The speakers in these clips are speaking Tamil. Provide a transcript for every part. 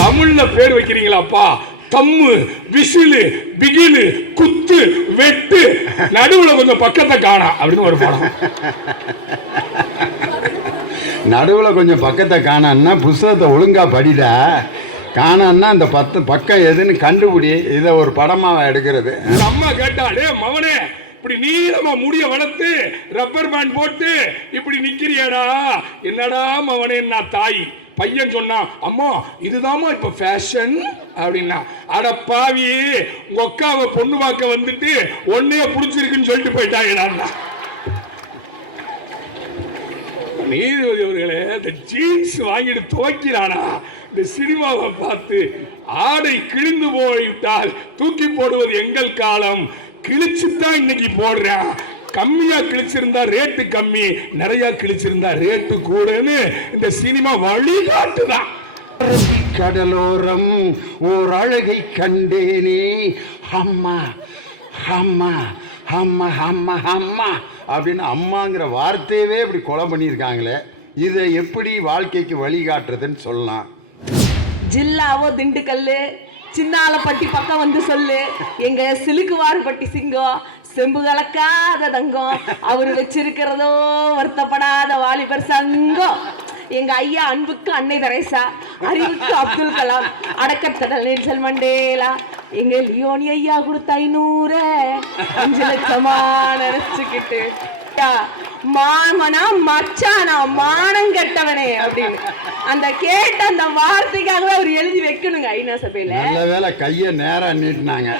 தமிழ்ல பேர் வைக்கிறீங்களாப்பா? தம்மு, விசிலு, பிகிலு, குத்து, வெட்டு, நடுவுல கொஞ்சம் பக்கத்தை காணா அப்படின்னு ஒரு படம். நடுவுல கொஞ்சம் பக்கத்தை காணான்னா புஸ்தகத்தை ஒழுங்கா படிடா. காணான்னா அந்த 10 பக்கம் எதுன்னு கண்டுபிடி. இதை ஒரு படமாக எடுக்கிறது. அம்மா கேட்டாலே மவனே இப்படி நீளமா முடிய வளர்த்து ரப்பர் பேண்ட் போட்டு இப்படி நிக்கிறியாடா, என்னடா மவனே? நான் தாய் பையன் சொன்னா, அம்மா இதுதாம்மா இப்ப ஃபேஷன் அப்படின்னா. அட பாவி, உங்க அக்காவை பொண்ணு பார்க்க வந்துட்டு ஒன்னைய புடிச்சிருக்குன்னு சொல்லிட்டு போயிட்டாங்கடா. நீதிபதி அவர்களே, இந்த ஜீன்ஸ் வாங்கிட்டு துவைக்கிறானா? இந்த சினிமாவை பார்த்து ஆடை கிழிந்து போய்விட்டால் தூக்கி போடுவது எங்கள் காலம். கிழிச்சுதான் இன்னைக்கு போடுறேன். கம்மியா கிழிச்சிருந்தா ரேட்டு கம்மி, நிறைய கிழிச்சிருந்தா ரேட்டு கூடன்னு இந்த சினிமா வழிகாட்டுதான். கடலோரம் ஓர் அழகை கண்டேனே, அம்மா அம்மா அம்மா அம்மா அம்மா அப்படின்னு அம்மாங்கிற வார்த்தையவே இப்படி கொலை பண்ணியிருக்காங்களே. இதை எப்படி வாழ்க்கைக்கு வழிகாட்டுறதுன்னு சொல்லலாம். ஜில்லாவோ திண்டுக்கல்லு, சின்னாலப்பட்டி பக்கம் வந்து சொல்லு, எங்க சிலுக்குவார்பட்டி சிங்கம், செம்பு கலக்காத தங்கம், அவரு வச்சிருக்கிறதோ வருத்தப்படாத வாலிபர் சங்கம். எங்க ஐயா அன்புக்கு அன்னை தெரேசா, அறிவுக்கு அப்துல் கலாம், அடக்கத்தடல் நெல்சன் மண்டேலா, எங்க லியோனி ஐயா கொடுத்த 500 5 லட்சமா நினைச்சுக்கிட்டு, மாமனா மச்சானா மானம் கெட்டவனே அப்படின்னு அந்த கேட்ட அந்த வார்த்தைக்காகவே அவர் எழுதி வைக்கணுங்க ஐநா சபையில. நல்ல வேளை கையை நேரா நீட்டினாங்க.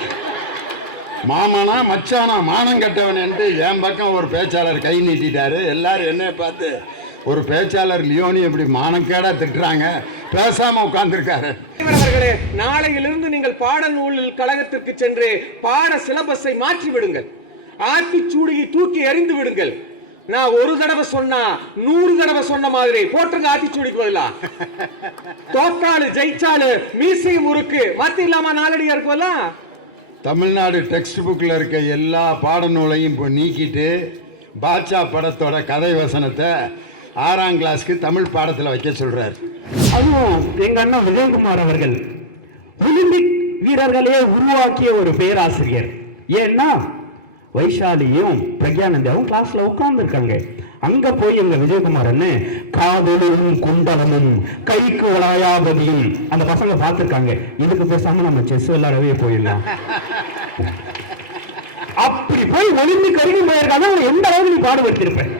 மாமனா மச்சானா மானம் கட்டவனேன்ட்டு என் பக்கம் ஒரு பேச்சாளர் கை நீட்டிட்டாரு. எல்லாரும் என்ன பார்த்து ஒரு பேச்சாளர் லியோனி எப்படி மானக்கேடா திட்டுறாங்க, பேசாம உட்கார்ந்துருக்காரு. அவர்களே, நாளையிலிருந்து நீங்கள் பாடநூல் கழகத்திற்கு சென்று பாட சிலபஸை மாற்றி விடுங்கள். ஆத்திச்சூடியை தூக்கி எறிந்து விடுங்கள். நான் ஒரு தடவை சொன்னா 100 தடவை சொன்ன மாதிரி போட்டுருங்க. ஆத்திச்சூடிக்கு பதிலா தோக்காளு ஜெயிச்சாலு மீசை முறுக்கு மாத்திரலாமா? நாளடியா இருக்கும்ல. தமிழ்நாடு டெக்ஸ்ட் புக்கில் இருக்க எல்லா பாடநூலையும் இப்போ நீக்கிட்டு பாட்சா படத்தோட கதை வசனத்தை 6ஆம் கிளாஸ்க்கு தமிழ் பாடத்தில் வைக்க சொல்றாரு. அதுவும் எங்க அண்ணன் விஜயகுமார் அவர்கள் ஒலிம்பிக் வீரர்களே உருவாக்கிய ஒரு பேராசிரியர். ஏன்னா வைஷாலியும் பிரக்யானந்தாவும் கிளாஸ்ல உட்கார்ந்துருக்காங்க. அங்க போய் எங்க விஜயகுமார் அண்ணன் காதலும் குண்டலமும் கைக்கு வளாயாபதியும் அந்த பசங்க பார்த்துருக்காங்க. இதுக்கு பேசாம நம்ம செஸ் விளையாடவே போயிடலாம். அப்படி போய் ஒலிம்பிக் வரைக்கும் போயிருக்காங்க. எந்த அளவுக்கு நீ பாடுபடுத்திருப்பேன்.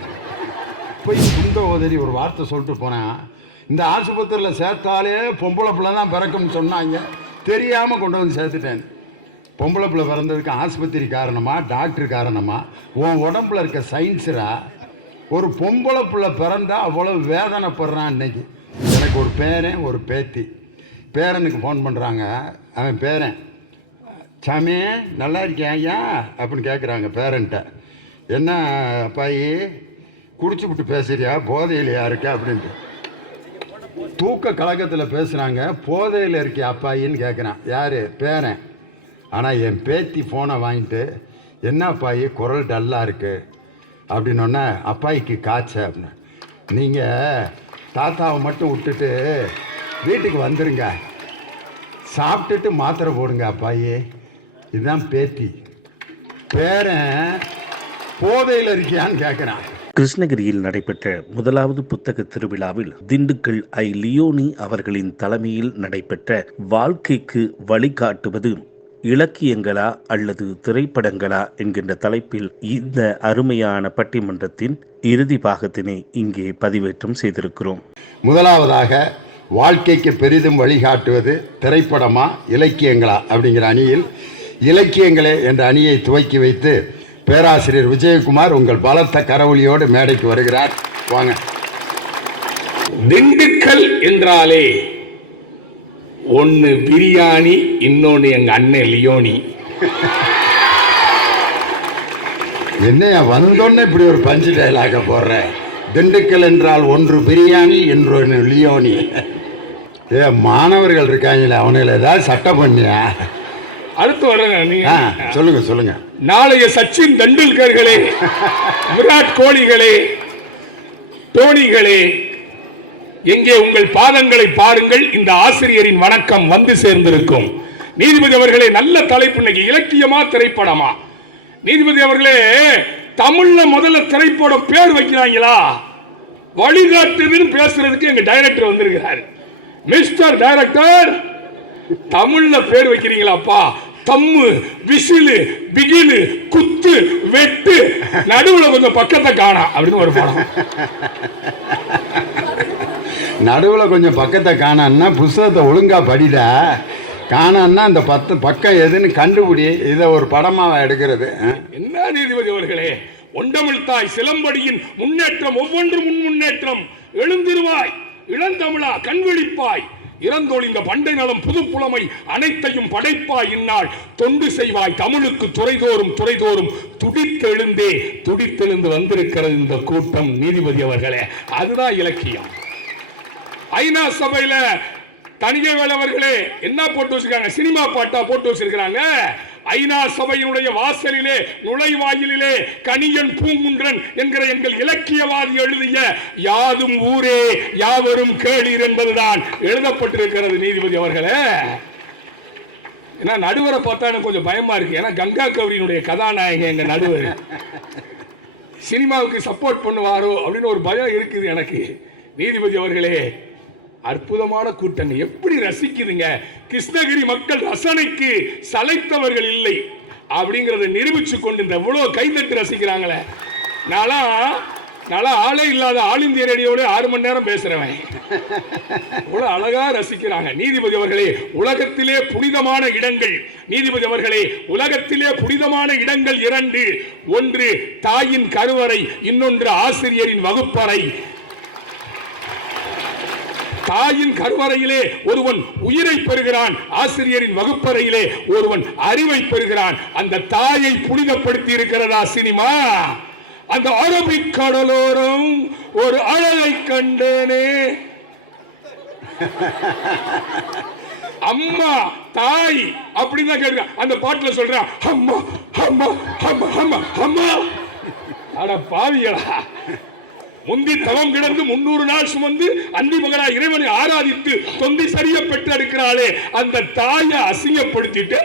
போய் சுந்த உதறி ஒரு வார்த்தை சொல்லிட்டு போனேன். இந்த ஆஸ்பத்திரியில் சேர்த்தாலே பொம்பளை பிள்ளை தான் பிறக்கும்னு சொன்னாங்க. தெரியாமல் கொண்டு வந்து சேர்த்துட்டேன். பொம்பளை பிள்ளை பிறந்ததுக்கு ஆஸ்பத்திரி காரணமா, டாக்டர் காரணமா? உன் உடம்புல இருக்க சயின்ஸரா? ஒரு பொம்பளை பிள்ளை பிறந்தா அவ்வளோ வேதனைப்படுறான். இன்னைக்கு எனக்கு ஒரு பேரன் ஒரு பேத்தி. பேரனுக்கு ஃபோன் பண்ணுறாங்க. அவன் பேரன், சாமி நல்லா இருக்கேன் ஐயா அப்படின்னு கேட்குறாங்க பேரன்ட்ட. என்ன அப்பாயி குடிச்சு விட்டு பேசுறியா, போதையில் இருக்கா அப்படின்ட்டு. தூக்க கலக்கத்தில் பேசுகிறாங்க. போதையில் இருக்கியா அப்பாயின்னு கேட்குறான். யார்? பேரன். ஆனால் என் பேத்தி ஃபோனை வாங்கிட்டு, என்ன அப்பாயி குரல் டல்லாக இருக்குது அப்படின்னோடனே, அப்பாயிக்கு காய்ச்ச அப்படின்னு. நீங்கள் தாத்தாவை மட்டும் விட்டுட்டு வீட்டுக்கு வந்துடுங்க, சாப்பிட்டுட்டு மாத்திரை போடுங்க அப்பாயி. இதுதான் பேத்தி. பேரன் போதையில் இருக்கியான்னு கேட்குறான். கிருஷ்ணகிரியில் நடைபெற்ற முதலாவது புத்தக திருவிழாவில் திண்டுக்கல் ஐ. லியோனி அவர்களின் தலைமையில் நடைபெற்ற வாழ்க்கைக்கு வழிகாட்டுவது இலக்கியங்களா அல்லது திரைப்படங்களா என்கின்ற தலைப்பில் இந்த அருமையான பட்டிமன்றத்தின் இறுதி பாகத்தினை இங்கே பதிவேற்றம் செய்திருக்கிறோம். முதலாவதாக வாழ்க்கைக்கு பெரிதும் வழிகாட்டுவது திரைப்படமா இலக்கியங்களா அப்படிங்கிற அணியில் இலக்கியங்களே என்ற அணியை துவக்கி வைத்து பேராசிரியர் விஜயகுமார் உங்கள் பலத்த கரவொலியோடு மேடைக்கு வருகிறார். வாங்க. திண்டுக்கல் என்றாலே ஒன்னு பிரியாணி, இன்னொன்னு எங்க அண்ணன் லியோனி. என்னையா வந்தோன்னு இப்படி ஒரு பஞ்சு டைலாக போடுற? திண்டுக்கல் என்றால் ஒன்று பிரியாணி, இன்னொன்று லியோனி. மாணவர்கள் இருக்காங்களே, அவனுங்களை ஏதாவது சட்டம் பண்ணியா? அடுத்து வரேங்க. சொல்லுங்க சொல்லுங்க. நாளைய சச்சின் தெண்டுல்கர்களே, விராட் கோலிகளே, தோனிகளே, எங்கே உங்கள் பாதங்களை பாருங்கள், இந்த ஆசிரியரின் வணக்கம் வந்து சேர்ந்திருக்கும். நீதிபதி அவர்களே, நல்ல தலைப்பு. இன்னைக்கு இலக்கியமா திரைப்படமா? நீதிபதி அவர்களே, தமிழ்ல முதல்ல திரைப்படம் பேர் வைக்கிறாங்களா? வழிகாட்டுதுன்னு பேசுறதுக்கு எங்க டைரக்டர் வந்திருக்கிறார். மிஸ்டர் டைரக்டர், தமிழ்ல பேர் வைக்கிறீங்களாப்பா? தம்மு, விசிலு, பிகிலு, குத்து, வெட்டு, நடுவுல கொஞ்சம் பக்கத்தை காணா அப்படின்னு ஒரு படம். நடுவில் கொஞ்சம் பக்கத்தை காணான்னா புஸ்தகத்தை ஒழுங்கா படிட, காணான்னா அந்த 10 பக்கம் எதுன்னு கண்டுபிடி. இதை ஒரு படமாக எடுக்கிறது. என்ன நீதிபதி அவர்களே, ஒண்டமிழ் தாய் சிலம்படியின் முன்னேற்றம் ஒவ்வொன்றும் முன்னேற்றம். எழுந்திருவாய் இளந்தமிழா, கண்விழிப்பாய், இறந்தொழிந்த பண்டை நலம் புதுப்புலமை அனைத்தையும் படைப்பாய். இந்நாள் தொண்டு செய்வாய் தமிழுக்கு துறைதோறும் துடித்தெழுந்து வந்திருக்கிறது இந்த கூட்டம். நீதிபதி அவர்களே, அதுதான் இலக்கியம். ஐநா சபையில தணிகைவேல் அவர்களே என்ன போட்டு வச்சிருக்காங்க? சினிமா பாட்டா போட்டு வச்சிருக்காங்க. ஐநா சபையினுடைய வாசலிலே, நுழைவாயிலே கணியன் பூங்குன்றன் என்கிற எங்கள் இலக்கியவாதி எழுதிய யாதும் ஊரே யாவரும் கேளீர் என்பதுதான் எழுதப்பட்டிருக்கிறது. நீதிபதி அவர்களே, ஏன்னா நடுவரை பார்த்தா எனக்கு கொஞ்சம் பயமா இருக்கு. ஏன்னா கங்கா கௌரியினுடைய கதாநாயகன் எங்க நடுவர் சினிமாவுக்கு சப்போர்ட் பண்ணுவாரோ அப்படின்னு ஒரு பயம் இருக்குது எனக்கு. நீதிபதி அவர்களே, அற்புதமான கூட்டம், எப்படி ரசிக்குதுங்க. கிருஷ்ணகிரி மக்கள் ரசனைக்கு சளைத்தவர்கள் இல்லை அப்படிங்கறத நிரூபிச்சு கொண்டு இந்த இவ்வளவு கைதட்டு ரசிக்கிறாங்களே. நாளா ஆளே இல்லாத ஆல் இந்திய ரேடியோவில் 6 மணி நேரம் பேசுறவன். இவ்வளவு அழகா ரசிக்கிறாங்க. நீதிபதி அவர்களே, உலகத்திலே புனிதமான இடங்கள், நீதிபதி அவர்களே, உலகத்திலே புனிதமான இடங்கள் 2. ஒன்று தாயின் கருவறை, இன்னொன்று ஆசிரியரின் வகுப்பறை. தாயின் கருவறையிலே ஒருவன் உயிரை பெறுகிறான், ஆசிரியரின் வகுப்பறையிலே ஒருவன் அறிவை பெறுகிறான். அந்த தாயை புனிதப்படுத்தி இருக்கிறதா சினிமா? அந்த அரபிக் கடலோரம் ஒரு அழகை கண்டனே, அம்மா தாய் அப்படிதான் கேட்க. அந்த பாட்டுல சொல்றான் அம்மா அம்மா அம்மா அம்மா அம்மா. அட பாவிகளா, முந்தி தவம் கிடந்து 300 நாள் சுமந்து அந்தி மகளா இறைவனை ஆராதித்து தொந்தி சரிய பெற்றெடுக்கிறாளே, அந்த தாயை அசிங்கப்படுத்திட்டு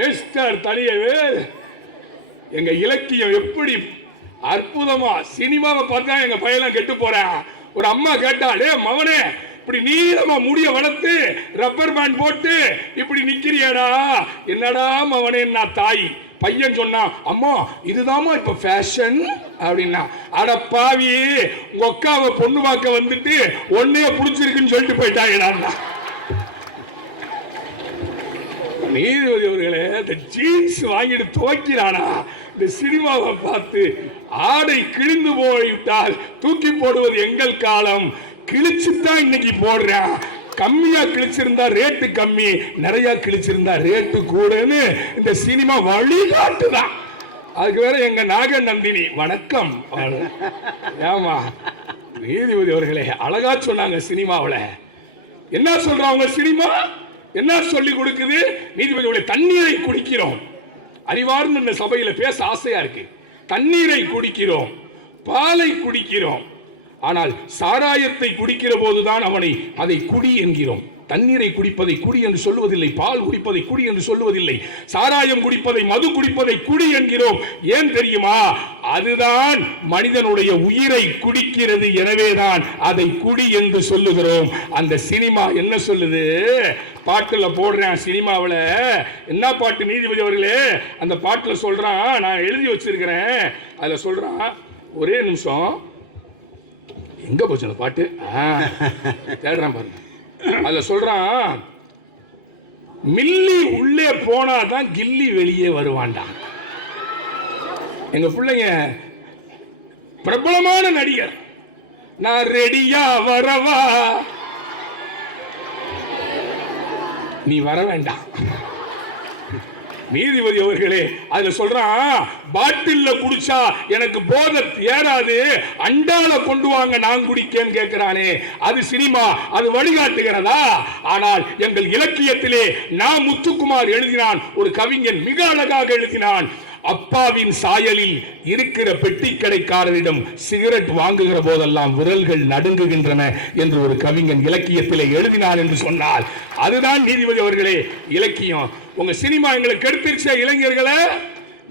மிஸ்டர் தனியவேல், எங்க இலக்கியம் எப்படி அற்புதமா சினிமாவை பார்த்தா எங்க பையெல்லாம் கெட்டு போறேன். ஒரு அம்மா கேட்டாலே, மவனே இப்படி நீளமா முடிய வளர்த்து ரப்பர் பேண்ட் போட்டு இப்படி நிக்கிறியாடா, என்னடா மவனே? நான் தாய். பையன் சொன்னா, அம்மா இதுதாம்மா இப்ப ஃபேஷன் அப்படின்னா. அட பாவி, உங்க அக்காவை பொண்ணு பார்க்க வந்துட்டு ஒன்னைய புடிச்சிருக்குன்னு சொல்லிட்டு போயிட்டாங்கடா. நீதிபதி அவர்களே, இந்த ஜீன்ஸ் வாங்கிட்டு துவைக்கிறானா? இந்த சினிமாவை பார்த்து ஆடை கிழிந்து போய்விட்டால் தூக்கி போடுவது எங்கள் காலம். கிழிச்சுதான் இன்னைக்கு போடுறேன். கம்மியா கிழிச்சிருந்தா ரேட்டு கம்மி, நிறைய கிழிச்சிருந்தா ரேட்டு கூடன்னு இந்த சினிமா வழிகாட்டுதான். அதுக்கு வேற எங்க நாக நந்தினி வணக்கம். ஏமா நீதிபதி அவர்களே, அழகா சொன்னாங்க. சினிமாவில் என்ன சொல்றாங்க? சினிமா என்ன சொல்லி கொடுக்குது? நீதிபதியுடைய தண்ணீரை குடிக்கிறோம். அறிவார்ந்த இந்த சபையில பேச ஆசையா இருக்கு. தண்ணீரை குடிக்கிறோம், பாலை குடிக்கிறோம். ஆனால் சாராயத்தை குடிக்கிற போதுதான் அவனை அதை குடி என்கிறோம். தண்ணீரை குடிப்பதை குடி என்று சொல்லுவதில்லை, பால் குடிப்பதை குடி என்று சொல்லுவதில்லை, சாராயம் குடிப்பதை மது குடிப்பதை குடி என்கிறோம். ஏன் தெரியுமா? அதுதான் மனிதனுடைய உயிரை குடிக்கிறது. எனவேதான் அதை குடி என்று சொல்லுகிறோம். அந்த சினிமா என்ன சொல்லுது? பாட்டுல போடுறேன். சினிமாவில் என்ன பாட்டு நீதிபதி அவர்களே? அந்த பாட்டுல சொல்றான், நான் எழுதி வச்சிருக்கிறேன். அதுல சொல்றான், ஒரே நிமிஷம், எங்க போச்சு அந்த பாட்டு? தேடுறான் பாருங்க. அதுல சொல்றான், மில்லி உள்ளே போனாதான் கில்லி வெளியே வருவான்டா. எங்க பிள்ளைங்க பிரபலமான நடிகர், நான் ரெடியா வரவா, நீ வர வேண்டாம். நீதிபதி அவர்களே, அதுல சொல்றான், பாட்டில்ல குடிச்சா எனக்கு போதை ஏறாது, அண்டால கொண்டு வாங்க நான் குடிக்கேன்னு கேட்கிறானே, அது சினிமா, அது வழிகாட்டுகிறதா? ஆனால் எங்கள் இலக்கியத்திலே நான் முத்துக்குமார் எழுதினான், ஒரு கவிஞன் மிக அழகாக எழுதினான். அப்பாவின் சாயலில் இருக்கிற பெட்டி கடைக்காரரிடம் சிகரெட் வாங்குகிற போதெல்லாம் விரல்கள் நடுங்குகின்றன என்று ஒரு கவிஞன் இலக்கியத்திலே எழுதினார் என்று சொன்னால் அதுதான் நீதிபதி அவர்களே இலக்கியம். உங்க சினிமா எங்களுக்கு கெடுத்துருச்ச இளைஞர்களை.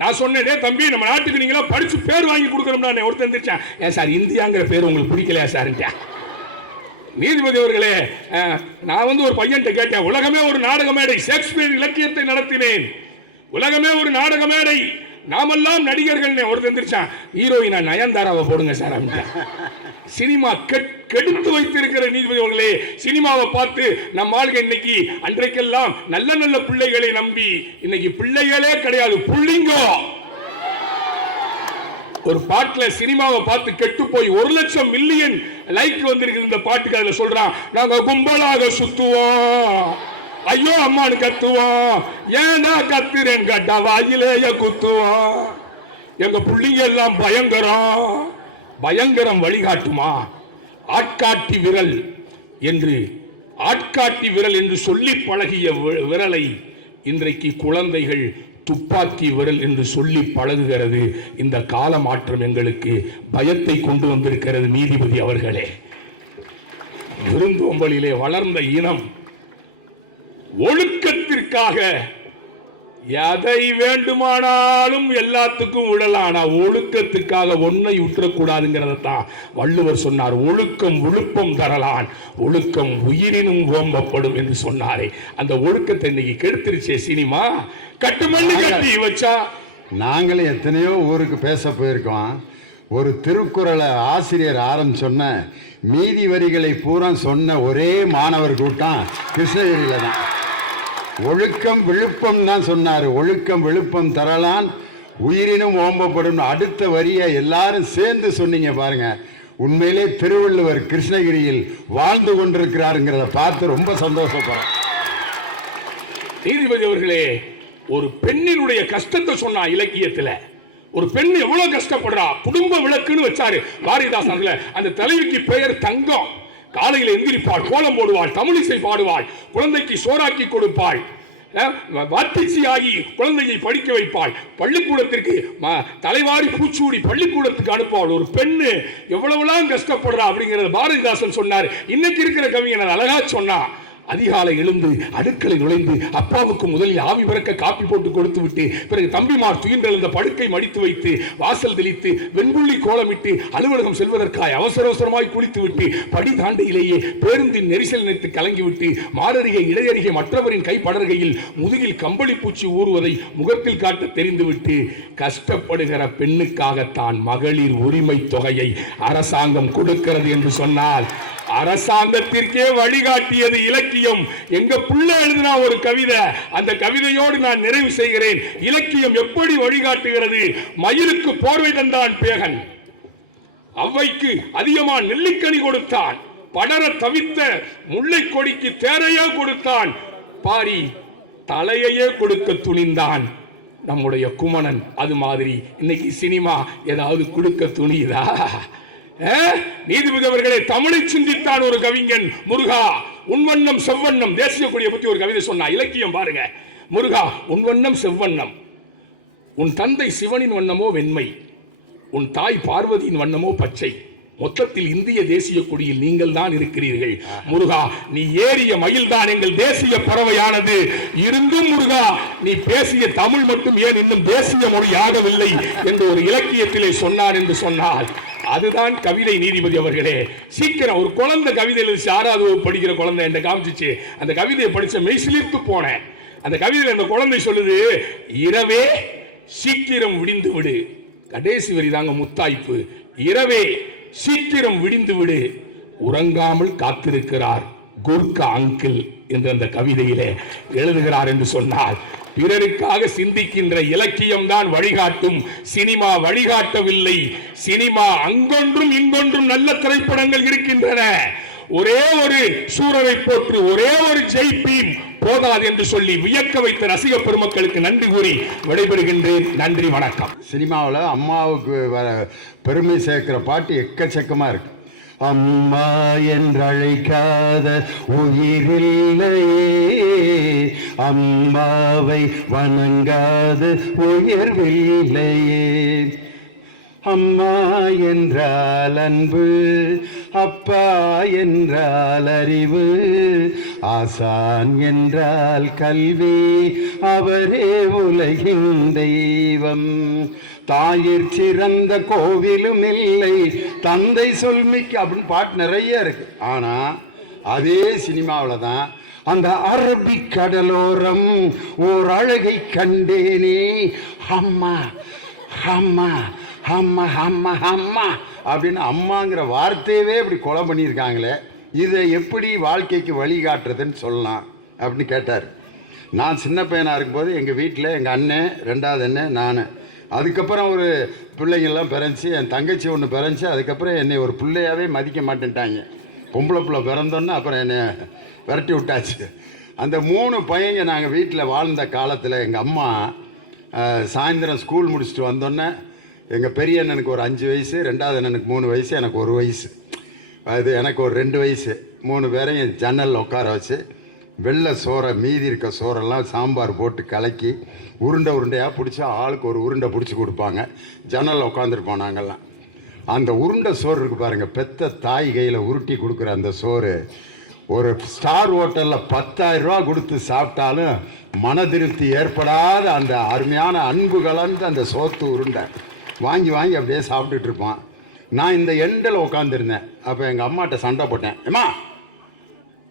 நான் சொன்னேனே தம்பி, நம்ம நாட்டுக்கு நீங்களா படிச்சு பேர் வாங்கி கொடுக்கணும்னா ஒருத்தன் இருந்துச்சான். ஏன் சார் இந்தியாங்கிற பேர் உங்களுக்கு பிடிக்கலையா சார்? நீதிபதி அவர்களே, நான் ஒரு பையன்ட்ட கேட்டேன், உலகமே ஒரு நாடக மேடை, ஷேக்ஸ்பியர் இலக்கியத்தை நடத்தினேன், உலகமே ஒரு நாடக மேடை, நாமெல்லாம் நடிகர்கள். ஒரு தந்திருச்சான், ஹீரோயினா நயன்தாராவை போடுங்க சார். சினிமா கெடுத்து வைத்திருக்கிற நீதிபதி அவர்களே, சினிமாவை பார்த்து நம்ம ஆளுங்க இன்னைக்கு அன்றைக்கெல்லாம் நல்ல நல்ல பிள்ளைகளை நம்பி இன்னைக்கு பிள்ளைகளே கிடையாது, புள்ளிங்கோ. ஒரு பாட்டுல சினிமாவை பார்த்து கெட்டு போய் 1,00,000 மில்லியன் லைக் வந்திருக்கு இந்த பாட்டுக்கு. அதுல சொல்றான், நாங்க கும்பலாக சுத்துவோம், ஐயோ அம்மானு கத்துவோம், ஏன்னா கத்துறேன் கட்டா வாயிலேயே குத்துவோம், எங்க புள்ளிங்க எல்லாம் பயங்கரம். பயங்கரம் வழிகாட்டுமா? ஆட்காட்டி விரல் என்று சொல்லி பழகிய விரலை இன்றைக்கு குழந்தைகள் துப்பாக்கி விரல் என்று சொல்லி பழகுகிறது. இந்த கால மாற்றம் எங்களுக்கு பயத்தை கொண்டு வந்திருக்கிறது. நீதிபதி அவர்களே, விருந்தோம்பலிலே வளர்ந்த இனம் ஒழுக்கத்திற்காக எதை வேண்டுமானாலும் எல்லாத்துக்கும் விடலாம், ஆனா ஒழுக்கத்துக்காக ஒன்னை விட்டுறக்கூடாதுங்கிறதான் வள்ளுவர் சொன்னார். ஒழுக்கம் விழுப்பம் தரலான், ஒழுக்கம் உயிரினும் ஓம்பப்படும் என்று சொன்னாரே. அந்த ஒழுக்கத்தை இன்னைக்கு கெடுத்துருச்சே சினிமா. கட்டுமல்லி கட்டி வச்சா. நாங்களும் எத்தனையோ ஊருக்கு பேச போயிருக்கோம். ஒரு திருக்குறளை ஆசிரியர் சொன்ன மீதி வரிகளை பூரா சொன்ன ஒரே மாணவர் கூட்டம் கிருஷ்ணகிரியில தான். ஒழுக்கம் விழுப்பம் தான் சொன்னார். ஒழுக்கம் விழுப்பம் தரலான், உயிரினும் ஓம்பப்படும். அடுத்த வரியை எல்லாரும் சேர்ந்து சொன்னீங்க பாருங்க. உண்மையிலே திருவள்ளுவர் கிருஷ்ணகிரியில் வாழ்ந்து கொண்டிருக்கிறாருங்கிறத பார்த்து ரொம்ப சந்தோஷப்படுறேன். நீதிபதி அவர்களே, ஒரு பெண்ணினுடைய கஷ்டத்தை சொன்னா இலக்கியத்துல. ஒரு பெண் எவ்வளவு கஷ்டப்படுறா, குடும்ப விளக்குன்னு வச்சாரு பாரதிதாசன். அந்த தலைவிக்கு பெயர் தங்கம். காலையில் எந்திரிப்பாள், கோலம் போடுவாள், தமிழிசை பாடுவாள், குழந்தைக்கு சோறாக்கி கொடுப்பாள், வாத்திச்சி ஆகி குழந்தையை படிக்க வைப்பாள், பள்ளிக்கூடத்திற்கு தலைவாரி பூச்சூடி பள்ளிக்கூடத்துக்கு அனுப்புவாள். ஒரு பெண்ணு எவ்வளவுலாம் கஷ்டப்படுறா அப்படிங்கிறத பாரதிதாசன் சொன்னார். இன்னைக்கு இருக்கிற கவிஞர் அழகா சொன்னா, அதிகாலை எழுந்து அடுக்களை நுழைந்து அப்பாவுக்கு முதலில் ஆவி பறக்க காப்பி போட்டு கொடுத்து விட்டு பிறகு தம்பிமார் துயின்றெழுந்த படுக்கை மடித்து வைத்து வாசல் தெளித்து வெண்புள்ளி கோலமிட்டு அலுவலகம் செல்வதற்காய் அவசரமாய் குளித்து விட்டு படி தாண்டையிலேயே பேருந்தின் நெரிசல் நினைத்து கலங்கிவிட்டு மாரருகே இடையருகே மற்றவரின் கை படர்கையில் முதுகில் கம்பளி பூச்சி ஊறுவதை முகத்தில் காட்ட தெரிந்துவிட்டு கஷ்டப்படுகிற பெண்ணுக்காகத்தான் மகளிர் உரிமை தொகையை அரசாங்கம் கொடுக்கிறது என்று சொன்னால் அரசாங்கத்திற்கே வழிகாட்டியது இலக்கியம். எங்க புள்ள எழுதினா ஒரு கவிதை, அந்த கவிதையோடு நான் நிறைவு செய்கிறேன். இலக்கியம் எப்படி வழிகாட்டுகிறது? மயிலுக்கு போர்வை தந்தான் பேகன், அவ்வைக்கு அதிகமான நெல்லிக்கனி கொடுத்தான், படர தவித்த முல்லை கொடிக்கு தேரையே கொடுத்தான், பாரி தலையையே கொடுக்க துணிந்தான் நம்முடைய குமணன். அது மாதிரி இன்னைக்கு சினிமா ஏதாவது கொடுக்க துணியுதா? நீதிபதி அவர்களே, தமிழை சிந்தித்தான் ஒரு கவிஞன் முருகா. உன்வண்ணம் செவ்வண்ணம், தேசிய கொடியை பற்றி ஒரு கவிதை சொன்னா. இலக்கியம் பாருங்க. முருகா, உன்வண்ணம் செவ்வண்ணம், உன் தந்தை சிவனின் வண்ணமோ வெண்மை, உன் தாய் பார்வதியின் வண்ணமோ பச்சை, மொத்தத்தில் இந்திய தேசிய கொடியில் நீங்கள் தான் இருக்கிறீர்கள். முருகா, நீ ஏறிய மயில் தான் எங்கள் தேசிய பறவையானது. இருந்தும் முருகா, நீ பேசிய தமிழ் மட்டும் ஏன் இன்னும் தேசிய மொழி ஆகவில்லை என்று ஒரு இலக்கியத்திலே சொன்னார் என்று சொன்னால் அதுதான் கவிதை. நீதிபதி அவர்களே, சீக்கிரம் ஒரு குழந்தை கவிதை எழுதி 6வது வகுப்பு படிக்கிற குழந்தை என்ன காமிச்சிச்சு. அந்த கவிதையை படிச்ச மெய்சிலிர்த்து போனேன். அந்த கவிதையில் அந்த குழந்தை சொல்லுது, இரவே சீக்கிரம் விடிந்து விடு. கடைசி வரி தாங்க முத்தாய்ப்பு. இரவே சீக்கிரம் விடிந்து விடு, உறங்காமல் காத்திருக்கிறார் குர்கா அங்கிள் என்று அந்த கவிதையிலே எழுதுகிறார் என்று சொன்னால் பிறருக்காக சிந்திக்கின்ற இலக்கியம் தான் வழிகாட்டும். சினிமா வழிகாட்டவில்லை. சினிமா அங்கொன்றும் இங்கொன்றும் நல்ல திரைப்படங்கள் இருக்கின்றன. ஒரே ஒரு சூரரை போற்று, ஒரே ஒரு ஜெய்பீம் போதாது என்று சொல்லி வியக்க வைத்த ரசிக பெருமக்களுக்கு நன்றி கூறி விடைபெறுகின்றேன். நன்றி, வணக்கம். சினிமாவில் அம்மாவுக்கு பெருமை சேர்க்கிற பாட்டு எக்கச்சக்கமாக இருக்கு. அம்மா என்றழைக்காத உயிரில்லையே, அம்மாவை வணங்காத உயர்வில்லையே. அம்மா என்றால் அன்பு, அப்பா என்றால் அறிவு, ஆசான் என்றால் கல்வி, அவரே உலகின் தெய்வம். தாயிற் சிறந்த கோவிலும் இல்லை, தந்தை சொல்மிக்கு அப்படின்னு பாட்டு நிறைய இருக்கு. ஆனா அதே சினிமாவில் தான் அந்த அரபிக் கடலோரம் ஓர் அழகை கண்டேனே, அம்மா அம்மா அம்மா அம்மா அம்மா அப்படின்னு அம்மாங்கிற வார்த்தையவே இப்படி கொலை பண்ணியிருக்காங்களே, இதை எப்படி வாழ்க்கைக்கு வழிகாட்டுறதுன்னு சொல்லலாம் அப்படின்னு கேட்டார். நான் சின்ன பையனாக இருக்கும்போது எங்கள் வீட்டில் எங்கள் அண்ணன், ரெண்டாவது அண்ணன், நான், அதுக்கப்புறம் ஒரு பிள்ளைங்கள்லாம் பிறந்துச்சு, என் தங்கச்சி ஒன்று பிறந்துச்சு. அதுக்கப்புறம் என்னை ஒரு பிள்ளையாவே மதிக்க மாட்டேன்ட்டாங்க. பொம்பளை பிள்ளை பிறந்தோன்னே அப்புறம் என்னை விரட்டி விட்டாச்சு. அந்த 3 பையங்க நாங்கள் வீட்டில் வாழ்ந்த காலத்தில் எங்கள் அம்மா சாயந்தரம் ஸ்கூல் முடிச்சுட்டு வந்தோன்னே எங்கள் பெரிய அண்ணனுக்கு ஒரு 5 வயசு, ரெண்டாவது அண்ணனுக்கு 3 வயசு, எனக்கு 1 வயசு, அது எனக்கு ஒரு 2 வயசு, 3 பேரையும் ஜன்னலில் உட்கார வச்சு வெள்ளை சோறை, மீதி இருக்க சோறெல்லாம் சாம்பார் போட்டு கலக்கி உருண்டையாக பிடிச்சி ஆளுக்கு ஒரு உருண்டை பிடிச்சி கொடுப்பாங்க. ஜன்னலில் உட்காந்துருப்போம் நாங்கள்லாம். அந்த உருண்டை சோறு இருக்குது பாருங்கள், பெத்த தாய் கையில் உருட்டி கொடுக்குற அந்த சோறு ஒரு ஸ்டார் ஹோட்டலில் 10,000 ரூபா கொடுத்து சாப்பிட்டாலும் மன திருப்தி ஏற்படாத அந்த அருமையான அன்பு கலந்து அந்த சோத்து உருண்டை வாங்கி அப்படியே சாப்பிட்டுட்டு இருப்பான். நான் இந்த எண்டில் உட்காந்துருந்தேன். அப்போ எங்கள் அம்மாட்ட சண்டை போட்டேன், ஏம்மா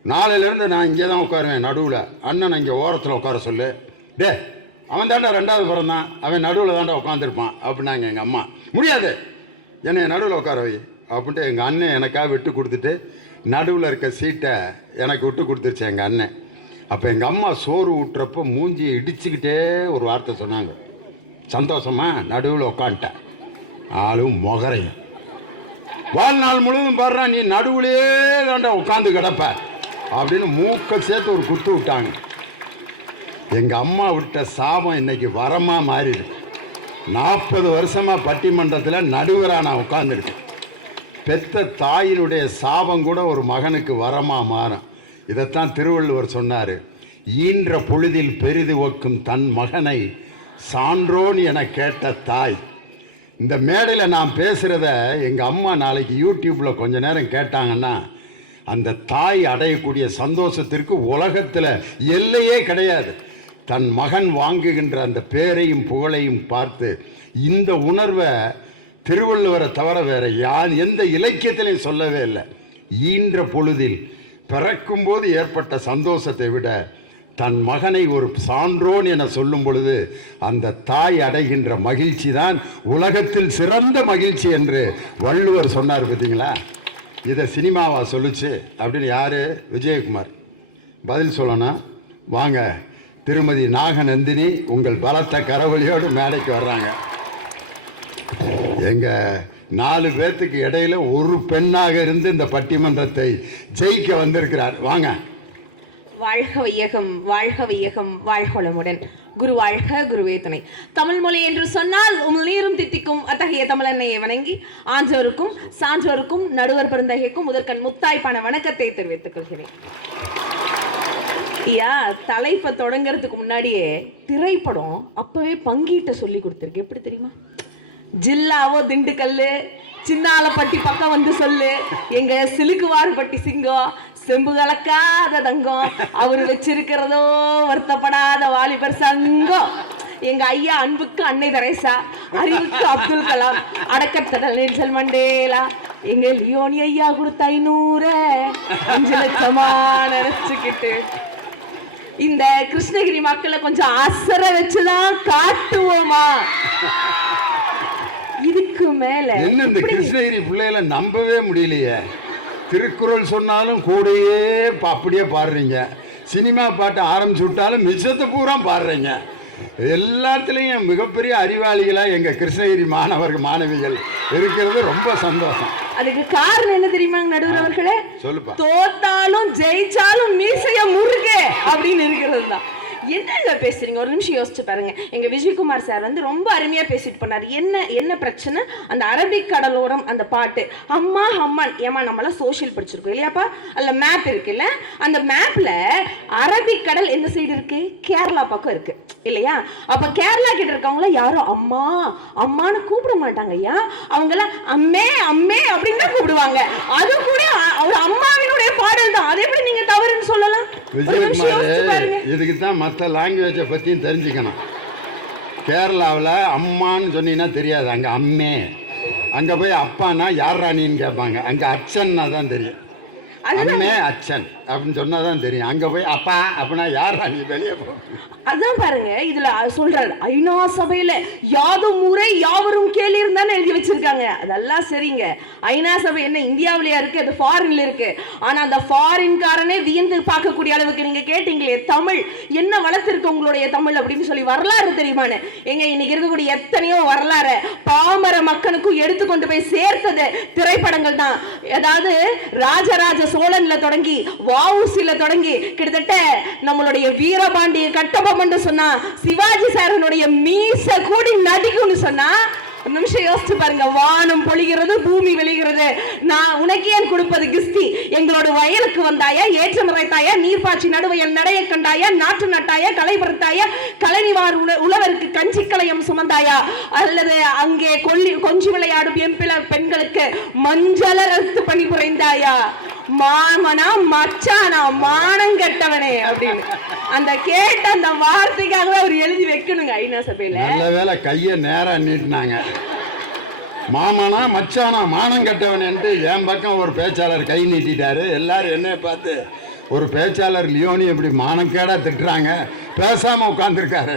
நாளையிலேருந்து நான் இங்கே தான் உட்காருவேன் நடுவில், அண்ணன் இங்கே ஓரத்தில் உட்கார சொல்லு. டே அவன் தாண்டா 2வது பிறந்தான், அவன் நடுவில் தாண்டா உட்காந்துருப்பான் அப்படின்னாங்க எங்கள் அம்மா. முடியாது, என்னை நடுவில் உட்கார வை அப்படின்ட்டு எங்கள் அண்ணன் எனக்காக விட்டு கொடுத்துட்டு நடுவில் இருக்க சீட்டை எனக்கு விட்டு கொடுத்துருச்சு எங்கள் அண்ணன். அப்போ எங்கள் அம்மா சோறு ஊட்டுறப்போ மூஞ்சியை இடிச்சுக்கிட்டே ஒரு வார்த்தை சொன்னாங்க, சந்தோஷமா நடுவில் உட்காந்துட்டேன், ஆளும் முகரையும் வாழ்நாள் முழுவதும் பாடுறா நீ நடுவுலே தாண்டா உட்காந்து கிடப்ப அப்படின்னு மூக்க சேர்த்து ஒரு குத்து விட்டாங்க. எங்கள் அம்மா விட்ட சாபம் இன்னைக்கு வரமாக மாறிடுது. 40 வருஷமாக பட்டிமன்றத்தில் நடுவராக நான் உட்காந்துருக்கேன். பெத்த தாயினுடைய சாபம் கூட ஒரு மகனுக்கு வரமாக மாறும். இதைத்தான் திருவள்ளுவர் சொன்னார், ஈன்ற பொழுதில் பெரிது ஒக்கும் தன் மகனை சான்றோன் என கேட்ட தாய். இந்த மேடையில் நான் பேசுகிறத எங்கள் அம்மா நாளைக்கு யூடியூப்பில் கொஞ்ச நேரம் கேட்டாங்கன்னா அந்த தாய் அடையக்கூடிய சந்தோஷத்திற்கு உலகத்தில் எல்லையே கிடையாது. தன் மகன் வாங்குகின்ற அந்த பேரையும் புகழையும் பார்த்து இந்த உணர்வை திருவள்ளுவரை தவிர வேறு எந்த இலக்கியத்திலையும் சொல்லவே இல்லை. ஈன்ற பொழுதில் பிறக்கும்போது ஏற்பட்ட சந்தோஷத்தை விட தன் மகனை ஒரு சான்றோன் என சொல்லும் பொழுது அந்த தாய் அடைகின்ற மகிழ்ச்சி தான் உலகத்தில் சிறந்த மகிழ்ச்சி என்று வள்ளுவர் சொன்னார். பார்த்தீங்களா, இதை சினிமாவா சொல்லுச்சு அப்படின்னு யார்? விஜயகுமார். பதில் சொல்லணும், வாங்க திருமதி நாகநந்தினி உங்கள் பலத்த கரவொலியோடு மேடைக்கு வர்றாங்க. எங்கள் 4 பேர்த்துக்கு இடையில ஒரு பெண்ணாக இருந்து இந்த பட்டிமன்றத்தை ஜெயிக்க வந்திருக்கிறார். வாங்க. வாழ்க வையகம், வாழ்க வையகம், வாழ்க வளமுடன். குரு வாழ்க, குருவே துணை. தமிழ் மொழி என்று சொன்னால் நீரும் தித்திக்கும் அத்தகைய தமிழன்னையை வணங்கி ஆன்றோருக்கும் சான்றோருக்கும் நடுவர் பெருந்தகைக்கும் முதற்கண் முத்தாய்ப்பான வணக்கத்தை தெரிவித்துக் கொள்கிறேன். ஐயா, தலைப்பை தொடங்கிறதுக்கு முன்னாடியே திரைப்படம் அப்பவே பங்கீட்ட சொல்லி கொடுத்துருக்கு. எப்படி தெரியுமா? ஜில்லாவோ திண்டுக்கல், சின்னாலப்பட்டி பக்கம் வந்து சொல்லு, எங்க சிலுக்குவார்பட்டி சிங்கம், செம்பு கலக்காத தங்கம், அவர் வச்சிருக்கிறதோ வருத்தப்படாத வாலிபர் சங்கம், எங்க ஐயா அன்புக்கு அன்னை தெரேசா, அறிவுக்கு அப்துல் கலாம், அடக்கத்தடல் நெல்சன் மண்டேலா, எங்க லியோனி ஐயா கொடுத்த 500 5 லட்சமா நினைச்சுக்கிட்டு இந்த கிருஷ்ணகிரி மக்களை கொஞ்சம் அசர வச்சுதான் காட்டுவோமா? இதுக்கு மேல என்ன இந்த கிருஷ்ணகிரி பிள்ளைகளை நம்பவே முடியலையே. திருக்குறள் சொன்னாலும் கூடயே அப்படியே பாடுறீங்க, சினிமா பாட்டு ஆரம்பிச்சு விட்டாலும் மிச்சத்தை பூரா பாடுறீங்க. எல்லாத்துலேயும் மிகப்பெரிய அறிவாளிகளாக எங்கள் கிருஷ்ணகிரி மாணவிகள் இருக்கிறது ரொம்ப சந்தோஷம். அதுக்கு காரணம் என்ன தெரியுமாங்க நடுவர் அவர்களே? சொல்லுப்பா. தோத்தாலும் ஜெயிச்சாலும் மீசைய முருகே அப்படின்னு இருக்கிறது தான். என்னங்க பேசுறீங்க? ஒரு நிமிஷம் யோசிச்சு பாருங்க. எங்க விஜயகுமார் சார் வந்து ரொம்ப அருமையா பேசிட்டு போனார். என்ன பிரச்சனை? அந்த அரபிக் கடலோரம் அந்த பாட்டு அம்மா அம்மன் ஏமா நம்மளாம் சோஷியல் படிச்சிருக்கோம் இல்லையாப்பா? அதுல மேப் இருக்குல்ல, அந்த மேப்ல அரபிக் கடல் எந்த சைடு இருக்கு? கேரளா பக்கம் இருக்கு இல்லையா? அப்ப கேரளா கிட்ட இருக்கவங்கள யாரும் அம்மா அம்மான்னு கூப்பிட மாட்டாங்க ஐயா. அவங்கள அம்மே அம்மே அப்படின்னு தான் கூப்பிடுவாங்க. அது கூட ஒரு அம்மாவினுடைய பாடல் தான். அதை எப்படி நீங்க தவறுன்னு சொல்லலாம்? விஜயகுமார், இதுக்கு தான் மற்ற லாங்குவேஜை பற்றியும் தெரிஞ்சுக்கணும். கேரளாவில் அம்மான்னு சொன்னீங்கன்னா தெரியாது, அங்கே அம்மே. அங்கே போய் அப்பானா யார் ராணின்னு கேட்பாங்க, அங்கே அச்சன்னா தான் தெரியும். அம்மே அச்சன் அப்படின்னு சொன்னாதான் தெரியும். அங்க போய் அப்பா அப்படின்னா யார் ராணி வெளியே போ. அதான் பாருங்க, இதுல சொல்றாரு ஐநா சபையில யாதும் ஊரே யாவரும் கேளீர் தானே எழுதி வச்சிருக்காங்க. அதெல்லாம் சரிங்க. ஐநா சபை என்ன இந்தியாவிலேயா இருக்கு? அது ஃபாரின்ல இருக்கு. ஆனா அந்த ஃபாரின்காரனே வியந்து பார்க்கக்கூடிய அளவுக்கு நீங்க கேட்டீங்களே தமிழ் என்ன வளர்த்திருக்கு உங்களுடைய தமிழ் அப்படின்னு சொல்லி வரலாறு தெரியுமான்னு. எங்க இன்னைக்கு இருக்கக்கூடிய எத்தனையோ வரலாறு பாமர மக்களுக்கும் எடுத்துக்கொண்டு போய் சேர்த்தது திரைப்படங்கள் தான். அதாவது ராஜராஜ சோழன்ல தொடங்கி வஉசில தொடங்கி கிட்டத்தட்ட நம்மளுடைய வீரபாண்டிய கட்டபொம்மன் சொன்னா சிவாஜி சாரனுடைய மீச கூடி நடிக்கும்னு சொன்னா ஒரு நிமிஷம் யோசிச்சு பாருங்க. வானம் பொழிகிறது, பூமி வெளிகிறது, நான் உனக்கு ஏன் கொடுப்பது கிஸ்தி, எங்களோட வயலுக்கு வந்தாயா, ஏற்றம் இறைத்தாயா, நீர்ப்பாய்ச்சி நடுவயல் நடைய கண்டாயா, நாட்டு நட்டாயா, களை பறித்தாயா, கலைநிவார் உழவருக்கு கஞ்சி கலையம் சுமந்தாயா, அல்லது அங்கே கொஞ்சி விளையாடும் எம்பிள பெண்களுக்கு மஞ்சள் அறுத்து பணி புரிந்தாயா, மாமனா மச்சானா மானங்கெட்டவனே அப்படின்னு அந்த கேட்ட அந்த வார்த்தைக்காகவே அவர் எழுதி வைக்கணுங்க ஐநா சபையில. நல்ல வேளை கையை நேரா நீட்டினாங்க. மாமனா மச்சானா மானம் கட்டவனேன்ட்டு என் பக்கம் ஒரு பேச்சாளர் கை நீட்டிட்டாரு. எல்லாரும் என்னைய பார்த்து ஒரு பேச்சாளர் லியோனி எப்படி மானக்கேடா திட்டுறாங்க, பேசாம உட்காந்துருக்காரு.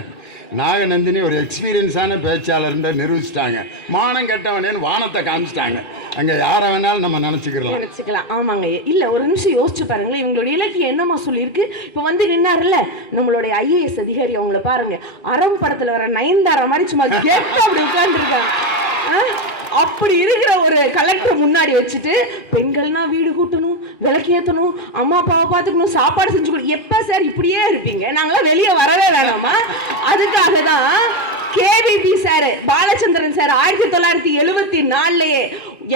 நாகநந்தினி ஒரு எக்ஸ்பீரியன்ஸான பேச்சாளர்ன்ற நிரூபிச்சிட்டாங்க. மானம் கெட்டவனேன்னு வானத்தை காமிச்சிட்டாங்க. அங்கே யாரை வேணாலும் நம்ம நினச்சிக்கலாம். ஆமாங்க. இல்லை ஒரு நிமிஷம் யோசிச்சு பாருங்களேன், இவங்களுடைய இலக்கியம் என்னமா சொல்லியிருக்கு. இப்போ வந்து நின்னார்ல நம்மளுடைய ஐஏஎஸ் அதிகாரி, அவங்கள பாருங்க, அறம் படத்தில் வர நயன்தாரா மாதிரி சும்மா கெட்ட அப்படி உட்கார்ந்துருக்காங்க. அப்படி இருக்கிற ஒரு கலெக்டர் முன்னாடி வச்சுட்டு பெண்கள்னா வீடு கூட்டணும், விளக்கு ஏற்றணும், அம்மா அப்பாவை பார்த்துக்கணும், சாப்பாடு செஞ்சு கொடு. எப்போ சார் இப்படியே இருப்பீங்க? நாங்களாம் வெளியே வரவே வேணாமா? அதுக்காக தான் கேவிபி சார் பாலச்சந்திரன் சார் 1974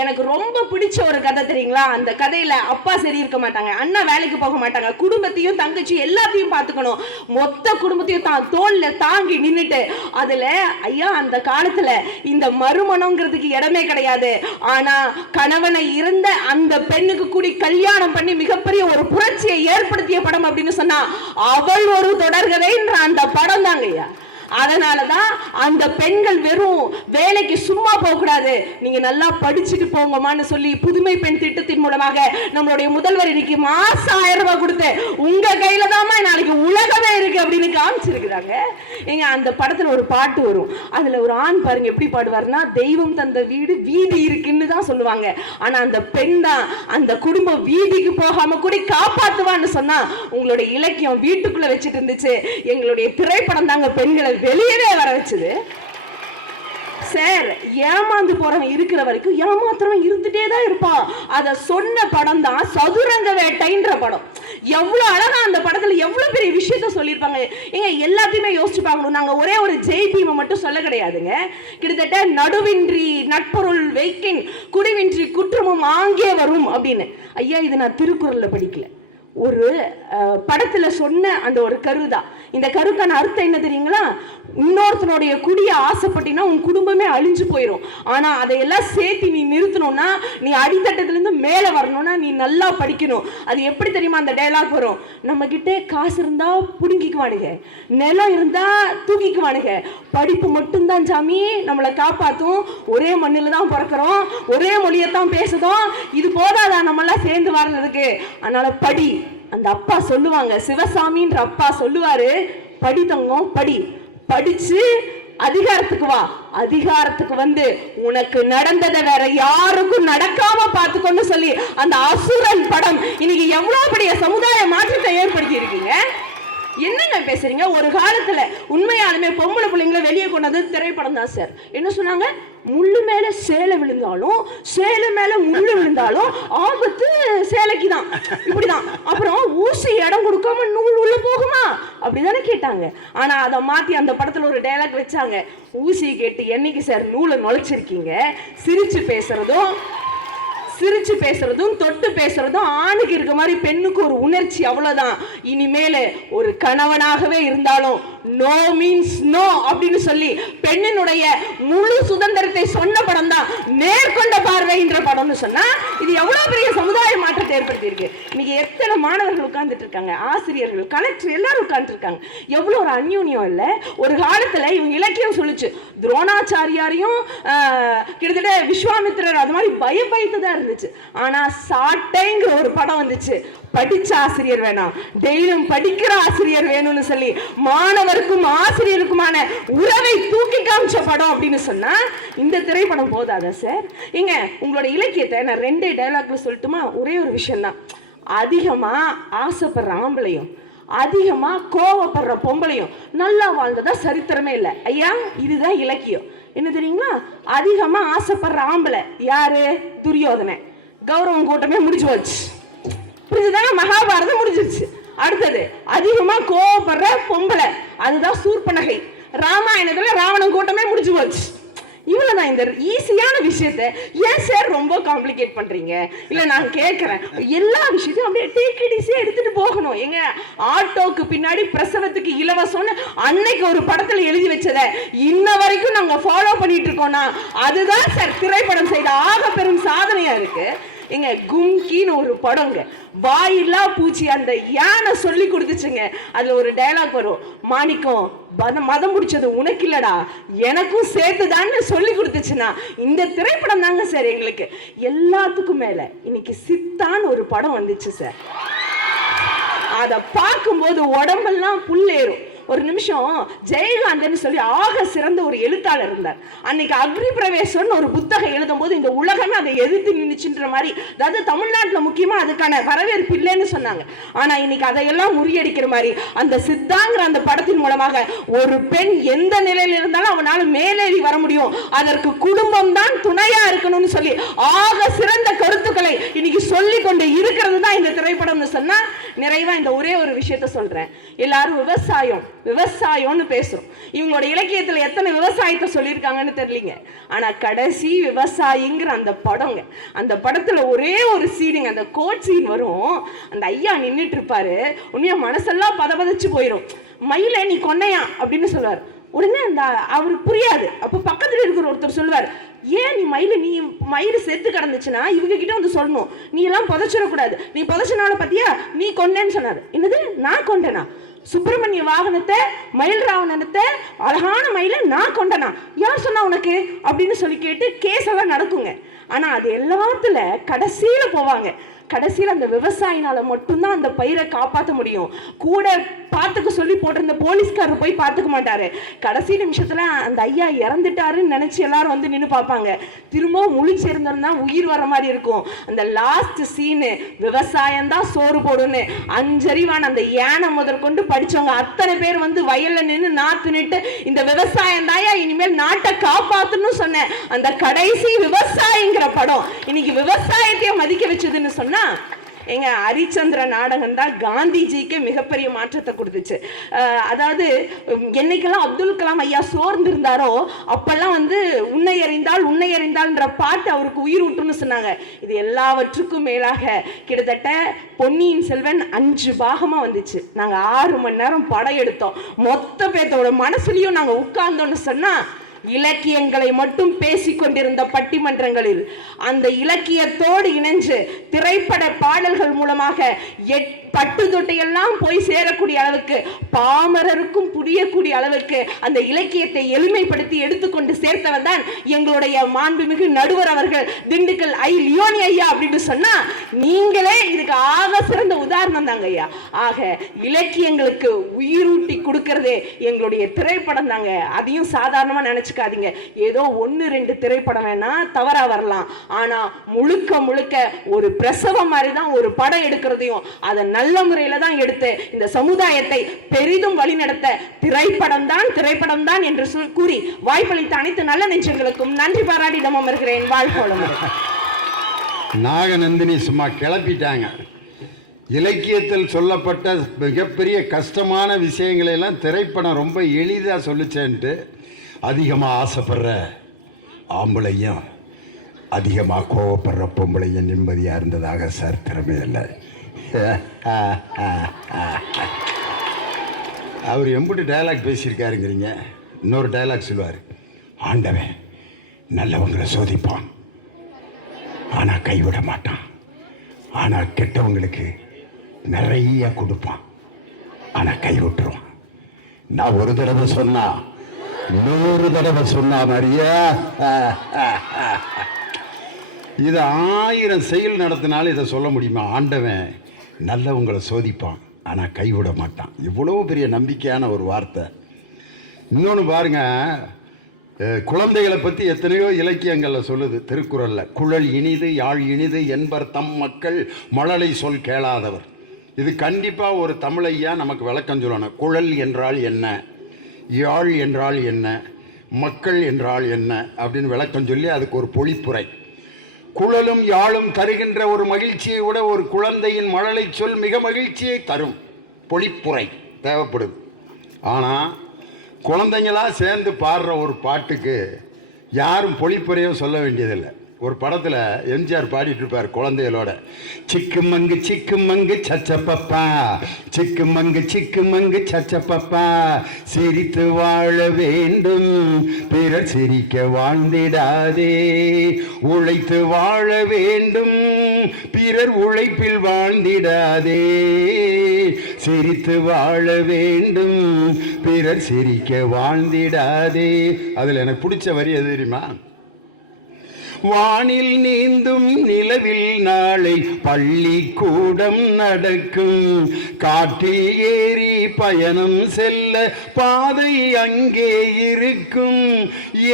எனக்கு ரொம்ப பிடிச்ச ஒரு கதை தெரியுங்களா? அந்த கதையில அப்பா சரி இருக்க மாட்டாங்க, அண்ணா வேலைக்கு போக மாட்டாங்க, குடும்பத்தையும் தங்கச்சி எல்லாத்தையும் பார்த்துக்கணும், மொத்த குடும்பத்தையும் தான் தோல்ல தாங்கி நின்னுட்டு அதுல ஐயா அந்த காலத்துல இந்த மறுமணங்கிறதுக்கு இடமே கிடையாது. ஆனா கணவனை இருந்த அந்த பெண்ணுக்கு கூடி கல்யாணம் பண்ணி மிகப்பெரிய ஒரு புரட்சியை ஏற்படுத்திய படம் அப்படின்னு சொன்னா அவள் ஒரு தொடர்கதைன்ற அந்த படம் தாங்க ஐயா. அதனாலதான் அந்த பெண்கள் வெறும் வேலைக்கு சும்மா போக கூடாது, நீங்க நல்லா படிச்சுட்டு போங்கம்மான்னு சொல்லி புதுமை பெண் திட்டத்தின் மூலமாக நம்மளுடைய முதல்வர் இன்னைக்கு மாசம் 1000 ரூபாய் கொடுத்து உங்க கையில தாமா நாளைக்கு உலகமே இருக்கு அப்படின்னு காமிச்சிருக்கிறாங்க. எங்க அந்த படத்துல ஒரு பாட்டு வரும், அதுல ஒரு ஆண் பாருங்க எப்படி பாடுவாருன்னா, தெய்வம் தந்த வீடு வீதி இருக்குன்னு தான் சொல்லுவாங்க. ஆனா அந்த பெண் தான் அந்த குடும்பம் வீதிக்கு போகாம கூட காப்பாத்துவான்னு சொன்னா உங்களுடைய இலக்கியம் வீட்டுக்குள்ள வச்சுட்டு இருந்துச்சு. எங்களுடைய திரைப்படம் தாங்க பெண்களை வெளியவே வர வச்சது. சார் ஏமாந்து போறவன் இருக்கிற வரைக்கும் ஏமாத்துறவன் இருந்துட்டே தான் இருப்பான். அத சொன்ன படம் தான் சதுரங்க வேட்டைன்ற படம். எவ்வளவு அழகா அந்த படத்துல எவ்வளவு பெரிய விஷயத்த சொல்லியிருப்பாங்க. ஏங்க எல்லாத்தையுமே யோசிச்சு பார்க்கணும். நாங்க ஒரே ஒரு ஜெய்பீமை மட்டும் சொல்ல கிடையாதுங்க. கிட்டத்தட்ட நடுவின்றி நட்பொருள் வைக்கின் குடிவின்றி குற்றமும் ஆங்கே வரும் அப்படின்னு. ஐயா இது நான் திருக்குறள்ல படிக்கல, ஒரு படத்துல சொன்ன அந்த ஒரு கருதான். இந்த கருக்கான அர்த்தம் என்ன தெரியுங்களா? இன்னொருத்தனுடைய குடிய ஆசைப்பட்டினா உன் குடும்பமே அழிஞ்சு போயிடும். ஆனா அதையெல்லாம் சேர்த்து நீ நிறுத்தணும்னா, நீ அடித்தட்டத்துல இருந்து மேல வரணும்னா நீ நல்லா படிக்கணும். அது எப்படி தெரியுமா அந்த டயலாக் வரும்? நம்ம கிட்ட காசு இருந்தா புடுங்கிக்குவானுங்க, நிலம் இருந்தா தூக்கிக்குவானுங்க, படிப்பு மட்டும்தான் சாமி நம்மளை காப்பாத்தும். ஒரே மண்ணில தான் பிறக்கிறோம், ஒரே மொழியத்தான் பேசுதோம், இது போதாதா நம்மளாம் சேர்ந்து வர்றதுக்கு? அதனால படி. அந்த அப்பா சொல்லுவாங்க, சிவசாமின்ற அப்பா சொல்லுவாரு, படி தங்கம் படி, படிச்சு அதிகாரத்துக்கு வா, அதிகாரத்துக்கு வந்து உனக்கு நடந்ததை வேற யாருக்கும் நடக்காம பார்த்துக்கொண்டு சொல்லி அந்த அசுரன் படம் இன்னைக்கு எவ்வளவு பெரிய சமுதாய மாற்றத்தை ஏற்படுத்தி இருக்கீங்க. என்னங்க பேசுறீங்க? ஒரு காலத்துல உண்மையாலுமே பொம்பளை பிள்ளைங்களை வெளியே கொண்டது திரைப்படம் தான் சார். என்ன சொன்னாங்க? முள்ளு மேல சேலை விழுந்தாலும் சேலை மேல முள்ளு விழுந்தாலும் ஆபத்து சேலைக்கு தான், இப்படிதான். அப்புறம் ஊசி இடம் கொடுக்காம நூல் உள்ள போகுமா அப்படிதானே கேட்டாங்க. ஆனா அதை மாத்தி அந்த படத்துல ஒரு டைலாக் வச்சாங்க, ஊசி கேட்டு என்னைக்கு சார் நூலை நுழைச்சிருக்கீங்க, சிரிச்சு பேசுறதும் தொட்டு பேசுறதும் ஆணுக்கு இருக்க மாதிரி பெண்ணுக்கு ஒரு உணர்ச்சி, அவ்வளவுதான். இனிமேல ஒரு கணவனாகவே இருந்தாலும் நோ மீன்ஸ் நோ அப்படின்னு சொல்லி பெண்ணினுடைய முழு சுதந்திரத்தை சொன்ன படம் தான் நேர்கொண்ட பார்வைன்ற படம்னு சொன்னா இது எவ்வளவு பெரிய சமுதாய மாற்றத்தை ஏற்படுத்தி இருக்கு. இன்னைக்கு எத்தனை மாணவர்கள் உட்கார்ந்துட்டு இருக்காங்க, ஆசிரியர்கள், கலெக்டர் எல்லாரும் உட்கார்ந்துட்டு இருக்காங்க. எவ்வளவு ஒரு அந்யூன்யம் இல்ல. ஒரு காலத்துல இவங்க இலக்கியம் சொல்லுச்சு, துரோணாச்சாரியாரையும் கிட்டத்தட்ட விஸ்வாமித்திரர் அது மாதிரி பயத்து தான் இருந்துச்சு. ஆனா சாட்டைங்கிற ஒரு படம் வந்துச்சு, படிச்ச ஆசிரியர் வேணாம், டெய்லியும் படிக்கிற ஆசிரியர் வேணும்னு சொல்லி மாணவருக்கும் ஆசிரியருக்குமான உறவை தூக்கி காமிச்ச படம் அப்படின்னு சொன்னா இந்த திரைப்படம் போதாதா சார்? இங்க உங்களோட இலக்கியத்தை நான் 2 டைலாக்ல சொல்லட்டுமா? ஒரே ஒரு விஷயம் தான். அதிகமா ஆசைப்படுற ஆம்பளையும் அதிகமா கோவப்படுற பொம்பளையும் நல்லா வாழ்ந்ததா சரித்திரமே இல்லை ஐயா. இதுதான் இலக்கியம். என்ன தெரியுங்களா? அதிகமா ஆசைப்படுற ஆம்பளை யாரு? துரியோதனை. கௌரவம் கூட்டமே முடிச்சு வச்சு, புரிஞ்சுதாங்க? மகாபாரதம் முடிஞ்சிருச்சு. அடுத்தது அதிகமா கோவப்படுற பொம்பளை, அதுதான் சூர்பனகை. ராமாயணத்துல ராவணன் கூட்டமே முடிச்சு போச்சு. இவ்வளவுதான். இந்த ஈஸியான விஷயத்தை ஏன் சார் ரொம்ப காம்ப்ளிகேட் பண்றீங்க? இல்ல நான் கேட்கிறேன், எல்லா விஷயத்தையும் அப்படியே டேக் இட் ஈஸியா எடுத்துட்டு போகணும். எங்க ஆட்டோக்கு பின்னாடி பிரசவத்துக்கு இலவசம்னு அன்னைக்கு ஒரு படத்துல எழுதி வச்சதை இன்ன வரைக்கும் நாங்க ஃபாலோ பண்ணிட்டு இருக்கோம்னா அதுதான் சார் திரைப்படம் செய்த ஆக பெரும் சாதனையா இருக்கு. எங்க கும்கின்னு ஒரு படங்க, வாயில்லா பூச்சி அந்த யானை சொல்லி கொடுத்துச்சுங்க. அதுல ஒரு டைலாக் வரும், மாணிக்கம் மதம் முடிச்சது உனக்கு இல்லடா எனக்கும் சேர்த்துதான்னு சொல்லி கொடுத்துச்சுன்னா இந்த திரைப்படம் தாங்க சார் எங்களுக்கு எல்லாத்துக்கும் மேல. இன்னைக்கு சித்தான்னு ஒரு படம் வந்துச்சு சார், அதை பார்க்கும்போது உடம்பெல்லாம் புல்லேறும். ஒரு நிமிஷம் ஜெயகாந்தன் சொல்லி ஆக சிறந்த ஒரு எழுத்தாளர் இருந்தார். அன்னைக்கு அக்னி பிரவேசன் ஒரு புத்தகம் எழுதும் போது இந்த உலகமே அதை எதிர்த்து நின்றுச்சுன்ற மாதிரி, அதாவது தமிழ்நாட்டில் முக்கியமா அதுக்கான வரவேற்பு இல்லைன்னு சொன்னாங்க. ஆனா இன்னைக்கு அதையெல்லாம் முறியடிக்கிற மாதிரி அந்த சித்தாங்கிற அந்த படத்தின் மூலமாக ஒரு பெண் எந்த நிலையில இருந்தாலும் அவனால மேலேறி வர முடியும், அதற்கு குடும்பம் தான் துணையா இருக்கணும்னு சொல்லி ஆக சிறந்த கருத்துக்களை இன்னைக்கு சொல்லி கொண்டு இருக்கிறது தான் இந்த திரைப்படம்னு சொன்னா நிறைவா இந்த ஒரே ஒரு விஷயத்த சொல்றேன். எல்லாரும் விவசாயம்னு பேசுறோம். இவங்களோட இலக்கியத்துல எத்தனை விவசாயத்தை சொல்லியிருக்காங்கன்னு தெரியலீங்க. ஆனா கடைசி விவசாயிங்கிற அந்த படங்க, அந்த படத்துல ஒரே ஒரு சீனுங்க, அந்த கோட் சீன் வரும். அந்த ஐயா நின்றுட்டு இருப்பாரு, உண்மையா மனசெல்லாம் பதபதச்சு போயிடும். மயில நீ கொன்னையா அப்படின்னு சொல்லுவார். உடனே அந்த அவருக்கு புரியாது. அப்ப பக்கத்துல இருக்கிற ஒருத்தர் சொல்லுவார், ஏன் நீ மயிறு செத்து கிடந்துச்சுன்னா இவங்க கிட்ட வந்து சொல்லணும், நீ எல்லாம் புதைச்சிடக்கூடாது, நீ புதைச்சனால பத்தியா நீ கொண்டேன்னு சொன்னாரு. என்னது நான் கொண்டேனா? சுப்பிரமணிய வாகனத்தை மயில் ராவணத்தை அழகான மயில நான் கொண்டனா? யார் சொன்னா உனக்கு அப்படின்னு சொல்லி கேட்டு கேஸ் எல்லாம் நடக்குங்க. ஆனா அது எல்லாத்துல கடைசியில போவாங்க. கடைசியில் அந்த விவசாயினால மட்டும்தான் அந்த பயிரை காப்பாற்ற முடியும். கூட பார்த்துக்க சொல்லி போட்டிருந்த போலீஸ்காரர் போய் பார்த்துக்க மாட்டாரு. கடைசி நிமிஷத்துல அந்த ஐயா இறந்துட்டாருன்னு நினைச்சு எல்லாரும் வந்து நின்று பார்ப்பாங்க. திரும்பவும் முழிச்சிருந்தோம்னா உயிர் வர மாதிரி இருக்கும். அந்த லாஸ்ட் சீனு, விவசாயம் தான் சோறு போடுன்னு 5 அறிவான அந்த யானை முதற்கொண்டு படிச்சவங்க அத்தனை பேர் வந்து வயல்ல நின்று நாத்து நிட்டு இந்த விவசாயம் தாயா இனிமேல் நாட்டை காப்பாத்துன்னு சொன்ன அந்த கடைசி விவசாயிங்கிற படம் இன்னைக்கு விவசாயத்தையே மதிக்க வச்சதுன்னு சொன்ன எங்க ஹரிச்சந்திர நாடகம் தான் காந்திஜிக்கு மிகப்பெரிய மாற்றத்தை கொடுத்துச்சு. அதாவது என்னைக்கெல்லாம் அப்துல் கலாம் ஐயா சோர்ந்து இருந்தாரோ அப்பெல்லாம் வந்து உன்னை அறிந்தால்ன்ற பாட்டு அவருக்கு உயிர் விட்டுன்னு சொன்னாங்க. இது எல்லாவற்றுக்கும் மேலாக கிட்டத்தட்ட பொன்னியின் செல்வன் 5 பாகமா வந்துச்சு. நாங்க 6 மணி நேரம் படம் எடுத்தோம். மொத்த பேர்த்தோட மனசுலயும் நாங்க உட்கார்ந்தோம்னு சொன்னா இலக்கியங்களை மட்டும் பேசிக்கொண்டிருந்த பட்டிமன்றங்களில் அந்த இலக்கியத்தோடு இணைஞ்சு திரைப்பட பாடல்கள் மூலமாக பட்டு தொட்டையெல்லாம் போய் சேரக்கூடிய அளவுக்கு, பாமரருக்கும் புரியக்கூடிய அளவுக்கு அந்த இலக்கியத்தை எளிமைப்படுத்தி எடுத்துக்கொண்டு சேர்த்தவர் தான் எங்களுடைய மாண்புமிகு நடுவர் அவர்கள், திண்டுக்கல் லியோனி ஐயா அப்படின்னு சொன்னா நீங்களே இதுக்கு ஆக சிறந்த உதாரணம் தாங்க ஐயா. ஆக இலக்கியங்களுக்கு உயிரூட்டி கொடுக்கறதே எங்களுடைய திரைப்படம் தாங்க. அதையும் சாதாரணமா நினைச்சுக்காதீங்க. ஏதோ 1-2 திரைப்படம் வேணா தவறா வரலாம், ஆனா முழுக்க முழுக்க ஒரு பிரசவம் மாதிரி தான் ஒரு படம் எடுக்கிறதையும் அதை நல்ல முறையில தான் எடுத்து இந்த சமுதாயத்தை பெரிதும் வழிநடத்த திரைப்படம் தான் என்று கூறி வாய்ப்பளித்த அனைத்து நல்ல நெஞ்சங்களுக்கும் நன்றி பாராட்டி இடம் அமர்கிறேன். வாழ்க வளமுடன். நாகநந்தினி சும்மா கிளப்பிட்டாங்க. இலக்கியத்தில் சொல்லப்பட்ட மிகப்பெரிய கஷ்டமான விஷயங்களை எல்லாம் திரைப்படம் ரொம்ப எளிதாக சொல்லிச்சேன்ட்டு அதிகமாக ஆசைப்படுற ஆம்பளையும் அதிகமாக கோவப்படுற பொம்பளையும் நிம்மதியாக இருந்ததாக சரித்திரமே இல்லை. அவர் எம்பிட்டு டயலாக் பேசியிருக்காருங்கிறீங்க. இன்னொரு டயலாக் சொல்லுவார், ஆண்டவன் நல்லவங்களை சோதிப்பான் ஆனால் கைவிட மாட்டான், ஆனால் கெட்டவங்களுக்கு நிறைய கொடுப்பான் ஆனால் கை விட்டுருவான். நான் ஒரு தடவை சொன்னா 100 தடவை சொன்னா மாதிரியா. இது 1000 செயல் நடத்தினாலும் இதை சொல்ல முடியுமா? ஆண்டவன் நல்லவங்களை சோதிப்பான் ஆனால் கைவிட மாட்டான். இவ்வளோ பெரிய நம்பிக்கையான ஒரு வார்த்தை. இன்னொன்று பாருங்க, குழந்தைகளை பற்றி எத்தனையோ இலக்கியங்களில் சொல்லுது. திருக்குறளில் குழல் இனிது யாழ் இனிது என்பர் தம் மக்கள் மழலை சொல் கேளாதவர். இது கண்டிப்பாக ஒரு தமிழையா நமக்கு விளக்கம் சொல்லணும். குழல் என்றால் என்ன, யாழ் என்றால் என்ன, மக்கள் என்றால் என்ன அப்படின்னு விளக்கம் சொல்லி அதுக்கு ஒரு பொழிப்புரை. குழலும் யாழும் தருகின்ற ஒரு மகிழ்ச்சியை விட ஒரு குழந்தையின் மழலை சொல் மிக மகிழ்ச்சியை தரும். பொழிப்புரை தேவைப்படுது. ஆனால் குழந்தைங்களா சேர்ந்து பாடுற ஒரு பாட்டுக்கு யாரும் பொழிப்புரையோ சொல்ல வேண்டியதில்லை. ஒரு படத்தில் எம்ஜிஆர் பாடிட்டு இருப்பார் குழந்தைகளோட, சிக்கு மங்கு சச்சப்பப்பா, சிக்கு மங்கு சச்சப்பப்பா, சிரித்து வாழ வேண்டும் பிறர் சிரிக்க வாழ்ந்திடாதே, உழைத்து வாழ வேண்டும் பிறர் உழைப்பில் வாழ்ந்திடாதே, சிரித்து வாழ வேண்டும் பிறர் சிரிக்க வாழ்ந்திடாதே. அதில் எனக்கு பிடிச்ச வரி எது தெரியுமா? வானில் நீந்தும் நிலவில் நாளை பள்ளிக்கூடம் நடக்கும், காற்றில் ஏறி பயணம் செல்ல பாதை அங்கே இருக்கும்,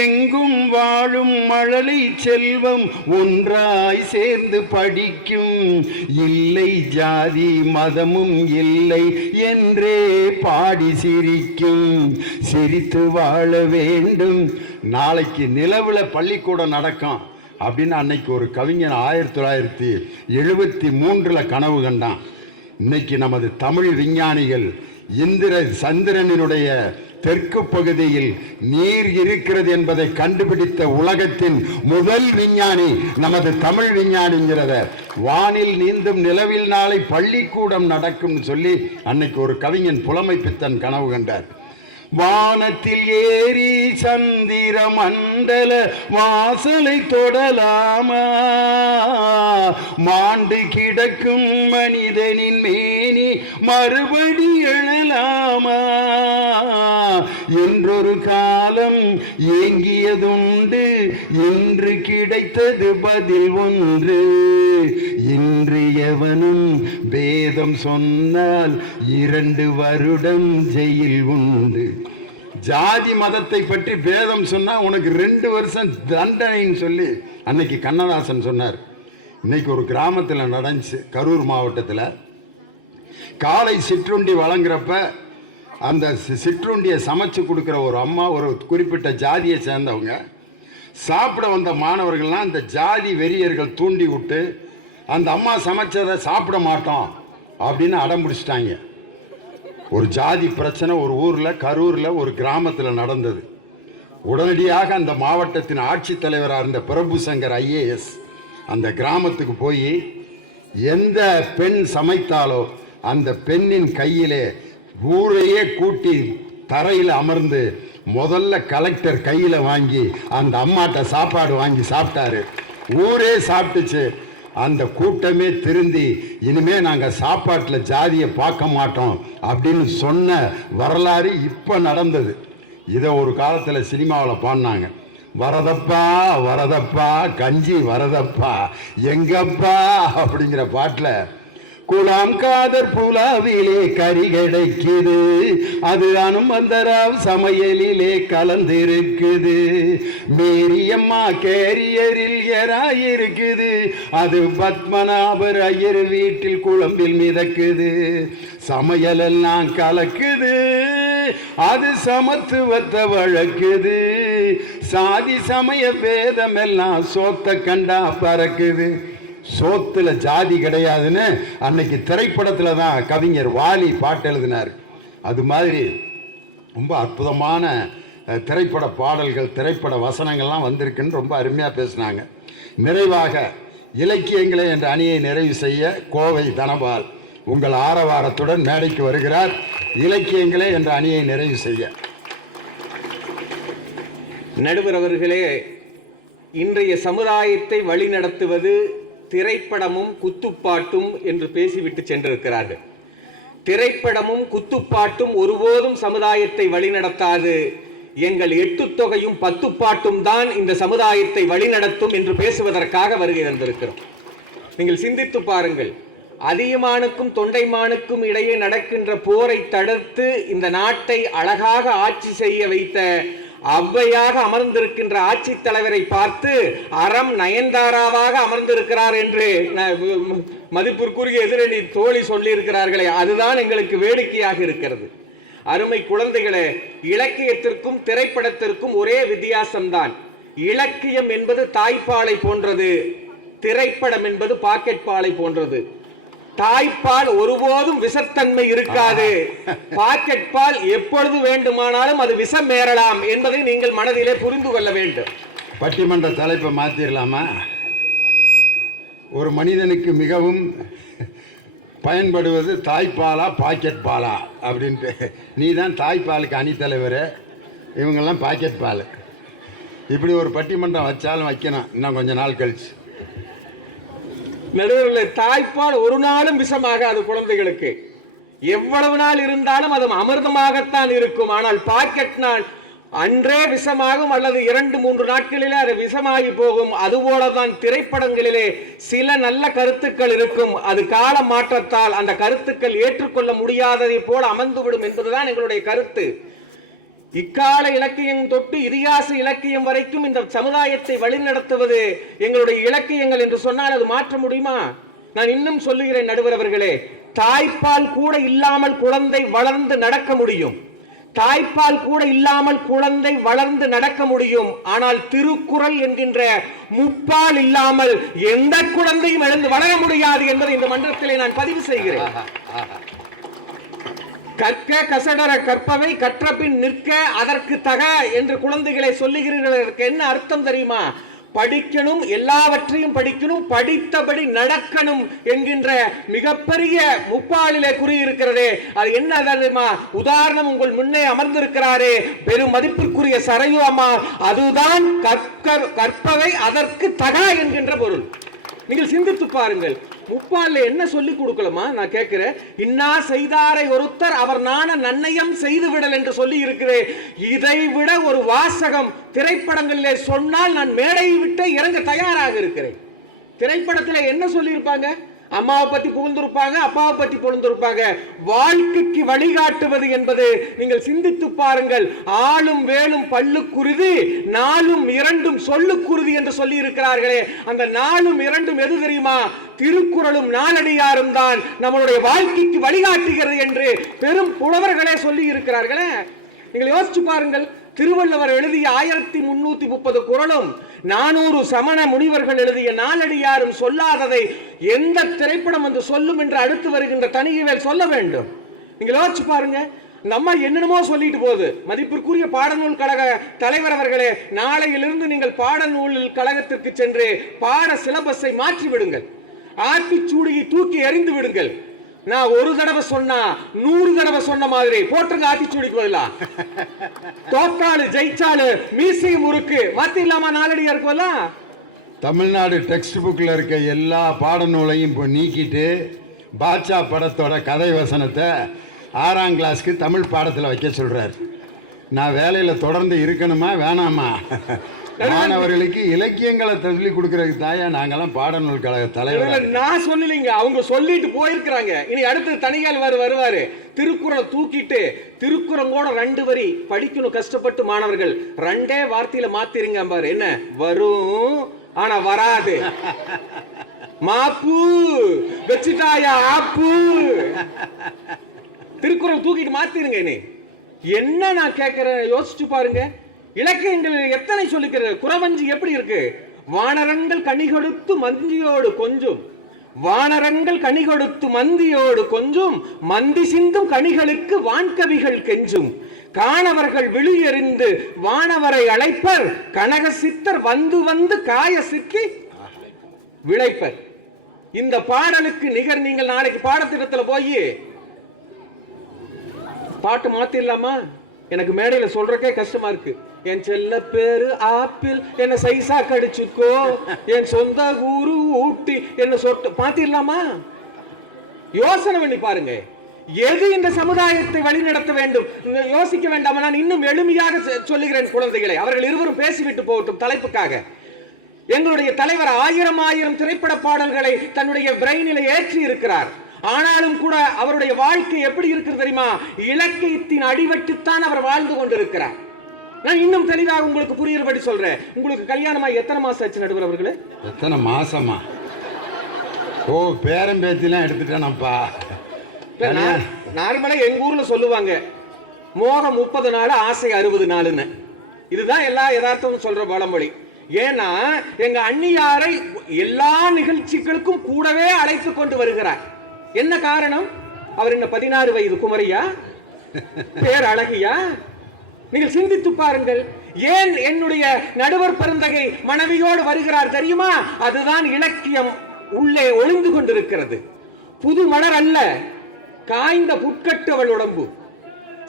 எங்கும் வாழும் மழலை செல்வம் ஒன்றாய் சேர்ந்து படிக்கும், இல்லை ஜாதி மதமும் இல்லை என்றே பாடி சிரிக்கும், சிரித்து வாழ வேண்டும். நாளைக்கு நிலவுல பள்ளிக்கூடம் நடக்கும் அப்படின்னு அன்னைக்கு ஒரு கவிஞன் 1973 கனவு கண்டான். இன்னைக்கு நமது தமிழ் விஞ்ஞானிகள் சந்திரனினுடைய தெற்கு பகுதியில் நீர் இருக்கிறது என்பதை கண்டுபிடித்த உலகத்தின் முதல் விஞ்ஞானி நமது தமிழ் விஞ்ஞானிங்கிறத, வானில் நீந்தும் நிலவில் நாளை பள்ளிக்கூடம் நடக்கும்னு சொல்லி அன்னைக்கு ஒரு கவிஞன் புலமை பித்தன் கனவு கண்டார். வானத்தில் ஏறி சந்திர மண்டல வாசலை தொடலாமா, மாண்டு கிடக்கும் மனிதனின் மேனி மறுபடி எழலாமா, என்றொரு காலம் ஏங்கியதுண்டு இன்று கிடைத்தது பதில் ஒன்று, இன்று எவனும் வேதம் சொன்னால் 2 வருடம் ஜெயில் உண்டு. ஜாதி மதத்தை பற்றி வேதம் சொன்னா உனக்கு 2 வருஷம் தண்டனைன்னு சொல்லி அன்னைக்கு கண்ணதாசன் சொன்னார். இன்னைக்கு ஒரு கிராமத்தில் நடந்துச்சு, கரூர் மாவட்டத்தில். காலை சிற்றுண்டி வழங்குறப்ப அந்த சிற்றுண்டியை சமைச்சு கொடுக்குற ஒரு அம்மா, ஒரு குறிப்பிட்ட ஜாதியை சேர்ந்தவங்க, சாப்பிட வந்த மாணவர்கள்லாம் அந்த ஜாதி வெறியர்கள் தூண்டி விட்டு அந்த அம்மா சமைச்சதை சாப்பிட மாட்டோம் அப்படின்னு அடம் பிடிச்சிட்டாங்க. ஒரு ஜாதி பிரச்சனை ஒரு ஊரில், கரூரில் ஒரு கிராமத்தில் நடந்தது. உடனடியாக அந்த மாவட்டத்தின் ஆட்சித்தலைவராக இருந்த பிரபு சங்கர் IAS அந்த கிராமத்துக்கு போய் எந்த பெண் சமைத்தாலோ அந்த பெண்ணின் கையிலே ஊரையே கூட்டி தரையில் அமர்ந்து முதல்ல கலெக்டர் கையில் வாங்கி அந்த அம்மாட்ட சாப்பாடு வாங்கி சாப்பிட்டாரு. ஊரே சாப்பிட்டுச்சு. அந்த கூட்டமே திருந்தி இனிமே நாங்கள் சாப்பாட்டில் ஜாதியை பார்க்க மாட்டோம் அப்படின்னு சொன்ன வரலாறு இப்போ நடந்தது. இதை ஒரு காலத்தில் சினிமாவில் பாடினாங்க. வரதப்பா வரதப்பா கஞ்சி வரதப்பா எங்கப்பா அப்படிங்கிற பாட்டில், குலாம் காதர் புலாவிலே கறி கிடைக்குது, அது அனுமந்தராவ் சமையலிலே கலந்திருக்குது, மேரியம்மா கேரியரில் எராயிருக்குது, அது பத்மநாபர் ஐயர் வீட்டில் குழம்பில் மிதக்குது, சமையலெல்லாம் கலக்குது, அது சமத்துவத்தை வழக்குது, சாதி சமய பேதமெல்லாம் சோத்த கண்டா பறக்குது. சோத்துல ஜாதி கிடையாதுன்னு அன்னைக்கு திரைப்படத்தில் தான் கவிஞர் வாலி பாட்டு எழுதினார். அது மாதிரி ரொம்ப அற்புதமான திரைப்பட பாடல்கள், திரைப்பட வசனங்கள்லாம் வந்திருக்குன்னு ரொம்ப அருமையாக பேசினாங்க. நிறைவாக இலக்கியங்களே என்ற அணியை நிறைவு செய்ய கோவை தனபால் உங்கள் ஆரவாரத்துடன் மேடைக்கு வருகிறார். இலக்கியங்களே என்ற அணியை நிறைவு செய்ய. நடுவர் அவர்களே, இன்றைய சமுதாயத்தை வழிநடத்துவது திரைப்படமும் குத்துப்பாட்டும் என்று பேசிவிட்டு சென்றிருக்கிறார்கள். திரைப்படமும் குத்துப்பாட்டும் ஒருபோதும் சமுதாயத்தை வழிநடத்தாது. எங்கள் 8 தொகையும் 10 பாட்டும் தான் இந்த சமுதாயத்தை வழிநடத்தும் என்று பேசுவதற்காக வருகை தந்திருக்கிறோம். நீங்கள் சிந்தித்து பாருங்கள். அதியமானுக்கும் தொண்டைமானுக்கும் இடையே நடக்கின்ற போரை தடுத்து இந்த நாட்டை அழகாக ஆட்சி செய்ய வைத்த அவ்வையாக அமர்ந்திருக்கின்ற ஆட்சி தலைவரை பார்த்து அறம் நயன்தாராவாக அமர்ந்திருக்கிறார் என்று மதிப்பிற்குரிய எதிரணி தோழி சொல்லி இருக்கிறார்களே, அதுதான் எங்களுக்கு வேடிக்கையாக இருக்கிறது. அருமை குழந்தைகளே, இலக்கியத்திற்கும் திரைப்படத்திற்கும் ஒரே வித்தியாசம்தான். இலக்கியம் என்பது தாய்ப்பாலை போன்றது, திரைப்படம் என்பது பாக்கெட் பாலை போன்றது. தாய்ப்பால் ஒருபோதும் விஷத்தன்மை இருக்காது. பாக்கெட் பால் எப்பொழுது வேண்டுமானாலும் அது விஷம் ஏறலாம் என்பதை நீங்கள் மனதிலே புரிந்து கொள்ள வேண்டும். பட்டிமன்ற தலைப்பை மாத்திரலாமா? ஒரு மனிதனுக்கு மிகவும் பயன்படுவது தாய்ப்பாலா பாக்கெட் பாலா அப்படின்ட்டு. நீ தான் தாய்ப்பாலுக்கு அணித்தலைவர், இவங்கெல்லாம் பாக்கெட் பால். இப்படி ஒரு பட்டிமன்றம் வச்சாலும் வைக்கணும் இன்னும் கொஞ்ச நாள் கழிச்சு. நடுவர்களே, தாய்ப்பால் ஒரு நாளும் விஷமாகாது. குழந்தைகளுக்கு எவ்வளவு நாள் இருந்தாலும் அது அமிர்தமாகத்தான் இருக்கும். ஆனால் பாக்கெட் நாள் அன்றே விஷமாகும் அல்லது 2-3 நாட்களிலே அது விஷமாகி போகும். அதுபோலதான் திரைப்படங்களிலே சில நல்ல கருத்துக்கள் இருக்கும். அது கால மாற்றத்தால் அந்த கருத்துக்கள் ஏற்றுக்கொள்ள முடியாததை போல அமர்ந்துவிடும் என்பதுதான் எங்களுடைய கருத்து. இக்கால இலக்கியம் தொட்டு இதிகாச இலக்கியம் வரைக்கும் இந்த சமுதாயத்தை வழிநடத்துவது எங்களுடைய இலக்கியங்கள் என்று சொன்னால் அது மாற்ற முடியுமா? நான் இன்னும் சொல்லுகிறேன் நடுவர் அவர்களே, தாய்ப்பால் கூட இல்லாமல் குழந்தை வளர்ந்து நடக்க முடியும். தாய்ப்பால் கூட இல்லாமல் குழந்தை வளர்ந்து நடக்க முடியும். ஆனால் திருக்குறள் என்கின்ற முப்பால் இல்லாமல் எந்த குழந்தையும் எழுந்து வளர முடியாது என்பதை இந்த மன்றத்திலே நான் பதிவு செய்கிறேன். கற்க கசடர கற்பவை கற்ற பின் நிற்க அதற்கு தக என்று குழந்தைகளை சொல்லுகிறீர்கள். என்ன அர்த்தம் தெரியுமா? படிக்கணும், எல்லாவற்றையும் படிக்கணும், படித்தபடி நடக்கணும் என்கின்ற மிகப்பெரிய முப்பாலிலே குறியிருக்கிறதே, அது என்ன தெரியுமா? உதாரணம், உங்கள் முன்னே அமர்ந்திருக்கிறாரே பெரும் மதிப்பிற்குரிய சரையு அம்மா, அதுதான் கற்பவை அதற்கு தக என்கின்ற பொருள். நீங்கள் சிந்தித்து பாருங்கள். முப்பால்ல என்ன சொல்லி கொடுக்கலாமா? நான் கேட்கிறேன். இன்னா செய்தாரை ஒருத்தர் அவர் நாண நன்னயம் செய்து விடல் என்று சொல்லி இருக்கிறேன். இதை விட ஒரு வாசகம் திரைப்படங்களிலே சொன்னால் நான் மேடையை விட்டு இறங்க தயாராக இருக்கிறேன். திரைப்படத்தில் என்ன சொல்லி இருப்பாங்க? அம்மாவை பத்தி புகழ்ந்திருப்பாங்க, அப்பாவை பத்தி புகழ்ந்திருப்பாங்க. வாழ்க்கைக்கு வழிகாட்டுவது என்பது நீங்கள் சிந்தித்து பாருங்கள். ஆளும் வேலும் பல்லுக்குருதி, நாளும் 2 சொல்லுக்குருதி என்று சொல்லி இருக்கிறார்களே, அந்த 4 எது தெரியுமா? திருக்குறளும் நாலடியாரும் தான் நம்மளுடைய வாழ்க்கைக்கு வழிகாட்டுகிறது என்று பெரும் புலவர்களே சொல்லி இருக்கிறார்களே. நீங்கள் யோசிச்சு பாருங்கள். திருவள்ளுவர் எழுதிய 1330 குறளும் 400 சமண முனிவர்கள் எழுதிய நாலடியாரும் சொல்லாததை எந்த திரைப்படம் என்று சொல்லும் என்று அடுத்து வருகின்ற தனியவேல் சொல்ல வேண்டும். நீங்கள் யோசிச்சு பாருங்க. நம்ம என்னென்னமோ சொல்லிட்டு போகுது. மதிப்பிற்குரிய பாடநூல் கழக தலைவர் அவர்களே, நாளையிலிருந்து நீங்கள் பாடநூல் கழகத்திற்கு சென்று பாட சிலபஸை மாற்றி விடுங்கள். ஆத்திச்சூடியை தூக்கி எறிந்து விடுங்கள். நான் ஒரு தடவை சொன்னா 100 தடவை சொன்ன மாதிரி போட்டுங்க. ஆத்திச்சூடிக்கு பதிலா தோத்தாளு ஜெயிச்சாலு மீசை முறுக்கு மாத்திரலாமா? நாலடியா இருக்கும்ல. தமிழ்நாடு டெக்ஸ்ட் புக்கில் இருக்க எல்லா பாடநூலையும் இப்போ நீக்கிட்டு பாட்சா படத்தோட கதை வசனத்தை 6ஆம் கிளாஸ்க்கு தமிழ் பாடத்தில் வைக்க சொல்கிறார். நான் வேலையில் தொடர்ந்து இருக்கணுமா வேணாமா? மாணவர்களுக்கு இலக்கியங்களை சொல்லி கொடுக்கறதுக்கு தாயா நாங்கெல்லாம் பாடநூல் கழக தலைவர். நான் சொல்லலைங்க, அவங்க சொல்லிட்டு போயிருக்கிறாங்க. இனி அடுத்து தனியால் வருவாரு. திருக்குறளை தூக்கிட்டு திருக்குறளோட 2 வரி படிக்கணும் கஷ்டப்பட்டு மாணவர்கள். 2 வார்த்தையில மாத்திருங்க பாரு. என்ன வரும் ஆனா வராது. மாப்பு வச்சுட்டாயா ஆப்பு. திருக்குறள் தூக்கிட்டு மாத்திருங்க. இனி என்ன நான் கேட்கிறேன் யோசிச்சு பாருங்க. இலக்கியங்கள் எத்தனை சொல்லிக்கிறது. குறவஞ்சி எப்படி இருக்கு? வானரங்கள் கனி கொடுத்து மந்தியோடு கொஞ்சும், வானரங்கள் கனி கொடுத்து மந்தியோடு கொஞ்சும், மந்தி சிந்தும் கனிகளுக்கு வான்கவிகள் கெஞ்சும், காணவர்கள் விழியறிந்து வானவரை அழைப்பர், கனக சித்தர் வந்து வந்து காய சிக்கி விளைப்பர். இந்த பாடலுக்கு நிகர் நீங்கள் நாளைக்கு பாடத்திட்டத்தில் போய் பாட்டு மாத்திரலாமா? எனக்கு மேடையில சொல்றக்கே கஷ்டமா இருக்கு. என் செல்ல பேரு ஆப்பிள் என்ன சைசா கடிச்சுக்கோ, என் சொந்த ஊரு ஊட்டி என்ன சொட்டு மாத்திரலாமா? யோசனை பண்ணி பாருங்க. எது இந்த சமுதாயத்தை வழிநடத்த வேண்டும் யோசிக்க வேண்டாமா? நான் இன்னும் எளிமையாக சொல்லுகிறேன் குழந்தைகளை. அவர்கள் இருவரும் பேசிவிட்டு போகட்டும் தலைப்புக்காக. எங்களுடைய தலைவர் ஆயிரம் திரைப்பட பாடல்களை தன்னுடைய பிரெயினில் ஏற்றி இருக்கிறார். ஆனாலும் கூட அவருடைய வாழ்க்கை எப்படி இருக்கிறது தெரியுமா? இலக்கியத்தின் அடிவட்டுத்தான் அவர் வாழ்ந்து கொண்டிருக்கிறார். நான் இன்னும் தெளிவாக உங்களுக்கு புரியும்படி சொல்றேன். உங்களுக்கு கல்யாணமாய் எத்தனை மாசம் ஆச்சு நடுவர் அவர்களே? எத்தனை மாசமா? ஓ, பேரம் பேத்திலாம் எடுத்துட்டேனப்பா. நார்மலா எங்க ஊர்ல சொல்லுவாங்க, மோகம் 30 நாள் ஆசை 60 நாள்னு. இதுதான் எல்லா யதார்த்தமும் சொல்ற பழமொழி. ஏன்னா எங்க அண்ணியாரை எல்லா நிகழ்ச்சிகளுக்கும் கூடவே அழைத்து கொண்டு வருகிறார். என்ன காரணம்? அவர் என்ன 16 வயது குமரியா? பேர் அழகியா? நீங்கள் சிந்தித்து பாருங்கள். ஏன் என்னுடைய நடுவர் பெருந்தகை மனைவியோடு வருகிறார் தெரியுமா? அதுதான் இலக்கியம் உள்ளே ஒளிந்து கொண்டிருக்கிறது. புது மலர் அல்ல, காய்ந்த புட்கட்டு அவள் உடம்பு,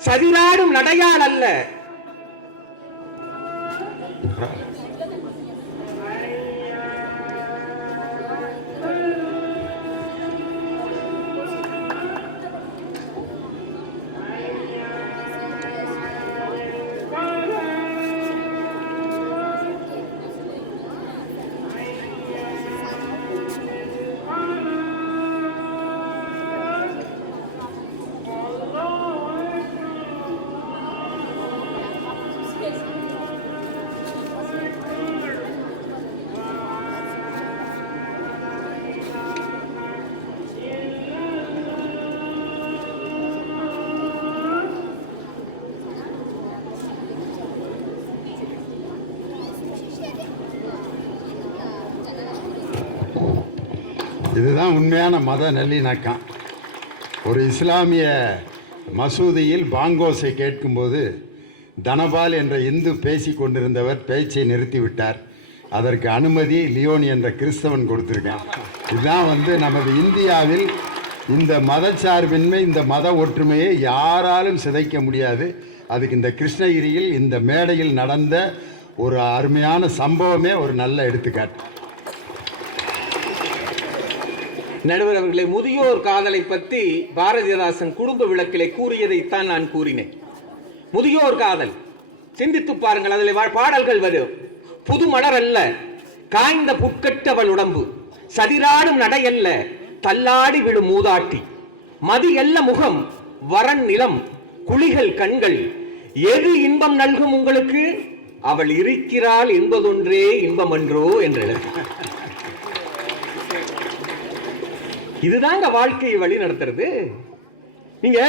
சதிராடும் நடையாள் அல்ல. இதுதான் உண்மையான மத நல்லிணக்கம். ஒரு இஸ்லாமிய மசூதியில் பாங்கோஸை கேட்கும்போது தனபால் என்ற இந்து பேசி கொண்டிருந்தவர் பேச்சை நிறுத்திவிட்டார். அதற்கு அனுமதி லியோனி என்ற கிறிஸ்தவன் கொடுத்திருக்கான். இதுதான் நமது இந்தியாவில் இந்த மதச்சார்பின்மை, இந்த மத ஒற்றுமையை யாராலும் சிதைக்க முடியாது. அதுக்கு இந்த கிருஷ்ணகிரியில் இந்த மேடையில் நடந்த ஒரு அருமையான சம்பவமே ஒரு நல்ல எடுத்துக்காட்டு. நடுவர் அவர்களே, முதியோர் காதலை பற்றி பாரதிதாசன் குடும்ப விளக்கிலே கூறியதைத்தான் நான் கூறினேன். முதியோர் காதல் சிந்தித்து பாருங்கள். அதில் பாடல்கள் வரும். புது மலர் அல்ல, காய்ந்த புட்கட்டவள் உடம்பு, சதிராடும் நடையல்ல, தள்ளாடி விடும் மூதாட்டி, மதி அல்ல முகம், வரன் நிலம், குளிகள் கண்கள், எது இன்பம் நல்கும் உங்களுக்கு? அவள் இருக்கிறாள் என்பதொன்றே இன்பம் என்றோ என்று. இதுதாங்க வாழ்க்கையை வழி நடத்துறது. நீங்க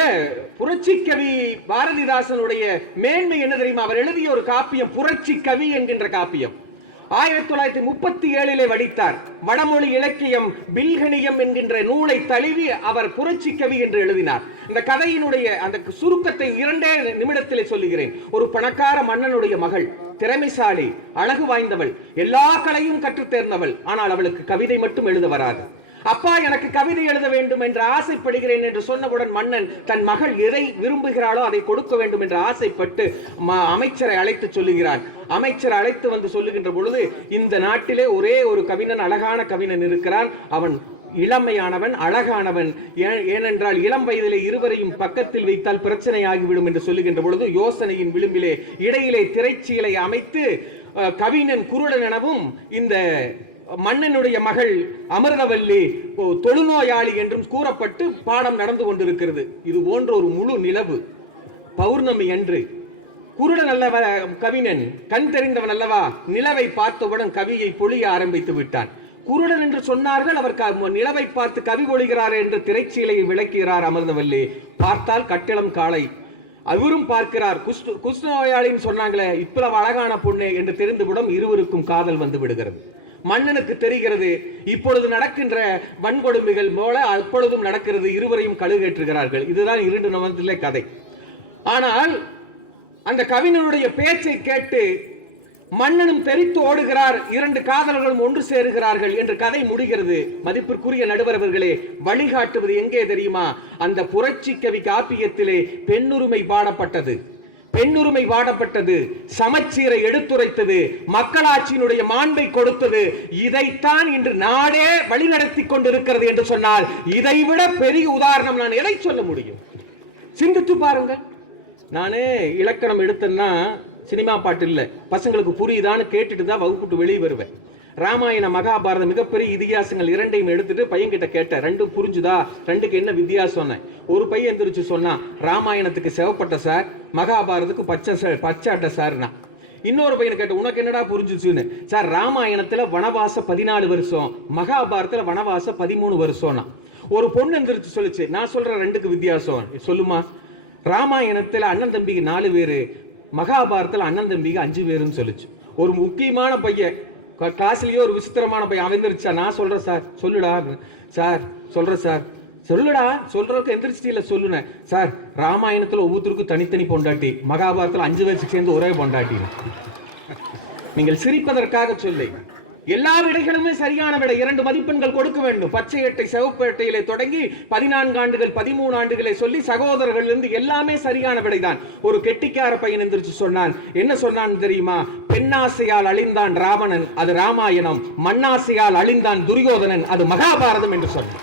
புரட்சி கவி பாரதிதாசனுடைய மேன்மை என்ன தெரியுமா? அவர் எழுதிய ஒரு காப்பியம் புரட்சி கவி என்கின்ற காப்பியம் 1937 வடித்தார். வடமொழி இலக்கியம் பில்கணியம் என்கின்ற நூலை தழுவி அவர் புரட்சி கவி என்று எழுதினார். இந்த கதையினுடைய அந்த சுருக்கத்தை 2 நிமிடத்திலே சொல்லுகிறேன். ஒரு பணக்கார மன்னனுடைய மகள், திறமைசாலி, அழகு வாய்ந்தவள், எல்லா கலையும் கற்றுத் தேர்ந்தவள். ஆனால் அவளுக்கு கவிதை மட்டும் எழுத வராது. அப்பா, எனக்கு கவிதை எழுத வேண்டும் என்று ஆசைப்படுகிறேன் என்று சொன்னவுடன் மன்னன் தன் மகள் எதை விரும்புகிறாளோ அதை கொடுக்க வேண்டும் என்று ஆசைப்பட்டு அமைச்சரை அழைத்து சொல்லுகிறான். அமைச்சர் அழைத்து வந்து சொல்லுகின்ற பொழுது, இந்த நாட்டிலே ஒரே ஒரு கவிஞன், அழகான கவிஞன் இருக்கிறான். அவன் இளமையானவன், அழகானவன். ஏனென்றால் இளம் வயதிலே இருவரையும் பக்கத்தில் வைத்தால் பிரச்சனை ஆகிவிடும் என்று சொல்லுகின்ற பொழுது யோசனையின் விளிம்பிலே இடையிலே திரைச்சீலை அமைத்து கவிஞன் குருடன் எனவும் இந்த மன்னனுடைய மகள் அமிர்தவல்லி தொழுநோயாளி என்றும் கூறப்பட்டு பாடம் நடந்து கொண்டிருக்கிறது. இது போன்ற ஒரு முழு நிலவு பௌர்ணமி அன்று குருடன் அல்லவா கவிஞன், கண் தெரிந்தவன் அல்லவா, நிலவை பார்த்தவுடன் கவியை பொழிய ஆரம்பித்து விட்டான். குருடன் என்று சொன்னார்கள். அவர் நிலவை பார்த்து கவி பொழிகிறார் என்று திரைச்சீலையை விளக்குகிறார் அமிர்தவல்லி. பார்த்தால் கட்டிடம் காளை. அவரும் பார்க்கிறார். குஷ்ண நோயாளின்னு சொன்னாங்களே, இவ்வளவு அழகான பொண்ணு என்று தெரிந்துவிடும். இருவருக்கும் காதல் வந்து விடுகிறது. மன்னனுக்கு தெரிகிறது இப்பொழுது நடக்கின்ற வன்கொடுமைகள் போல அப்பொழுதும் நடக்கிறது. இருவரையும் கழுகேற்றுகிறார்கள். இதுதான் 2 நவம்பரிலே கதை. ஆனால் அந்த கவிஞனுடைய பேச்சை கேட்டு மன்னனும் தெரித்து ஓடுகிறார். 2 காதலர்களும் ஒன்று சேருகிறார்கள் என்று கதை முடிகிறது. மதிப்பிற்குரிய நடுவர் அவர்களே, வழிகாட்டுவது எங்கே தெரியுமா? அந்த புரட்சி கவி காப்பியத்திலே பெண்ணுரிமை பாடப்பட்டது. பெண்ணுரிமை பாடப்பட்டது, சமச்சீரை எடுத்துரைத்தது, மக்களாட்சியினுடைய மாண்பை கொடுத்தது. இதைத்தான் இன்று நாடே வழிநடத்தி கொண்டிருக்கிறது என்று சொன்னால் இதைவிட பெரிய உதாரணம் நான் எதை சொல்ல முடியும்? சிந்தித்து பாருங்கள். நானே இலக்கணம் எடுத்தேன்னா சினிமா பாட்டு இல்லை, பசங்களுக்கு புரியுதான்னு கேட்டுட்டு தான் வகுப்புட்டு வெளியே வருவேன். ராமாயண மகாபாரதம் மிகப்பெரிய இதிகாசங்கள் 2ஐயும் எடுத்துட்டு பையன்கிட்ட கேட்டேன், 2 புரிஞ்சுதா, 2க்கு என்ன வித்தியாசம்? ஒரு பையன் எந்திரிச்சு சொன்னா, ராமாயணத்துக்கு சிவப்பட்ட சார், மகாபாரதத்துக்கு பச்சை அட்டை சார்னா. இன்னொரு பையனை கேட்ட, உனக்கு என்னடா புரிஞ்சுச்சுன்னு. சார், ராமாயணத்துல வனவாசம் 14 வருஷம், மகாபாரதத்துல வனவாசம் 13 வருஷம்னா. ஒரு பொண்ணு எந்திரிச்சு சொல்லுச்சு, நான் சொல்ற 2க்கு வித்தியாசம் சொல்லுமா. ராமாயணத்துல அண்ணன் தம்பிக்கு 4 பேரு, மகாபாரதத்தில் அண்ணன் தம்பிக்கு 5 பேருன்னு சொல்லுச்சு. ஒரு முக்கியமான பையன், கிளாஸ்லயே ஒரு விசித்திரமான பையன், அவன் எந்திரிச்சா, நான் சொல்றேன் சார், சொல்லுடா சார், சொல்றேன் சார், சொல்லுடா, சொல்றதுக்கு எந்திரிச்சிட்டில சொல்லுனேன் சார். ராமாயணத்துல ஒவ்வொருத்தருக்கும் தனித்தனி பொண்டாட்டி, மகாபாரதத்தில் 5 பேருக்கு சேர்ந்து ஒரே பொண்டாட்டி. நீங்கள் சிரிப்பதற்காக சொல்லி எல்லா விடைகளுமே சரியான விடை. 2 மதிப்பெண்கள் கொடுக்க வேண்டும். பச்சை அட்டை சிவப்பு அட்டையிலே தொடங்கி 14 ஆண்டுகள் 13 ஆண்டுகளை சொல்லி சகோதரர்கள் இருந்து எல்லாமே சரியான விடைதான். ஒரு கெட்டிக்கார பையன் எந்திரிச்சு சொன்னான். என்ன சொன்னான் தெரியுமா? பெண்ணாசையால் அழிந்தான் ராவணன், அது ராமாயணம். மண்ணாசையால் அழிந்தான் துரியோதனன், அது மகாபாரதம் என்று சொன்னான்.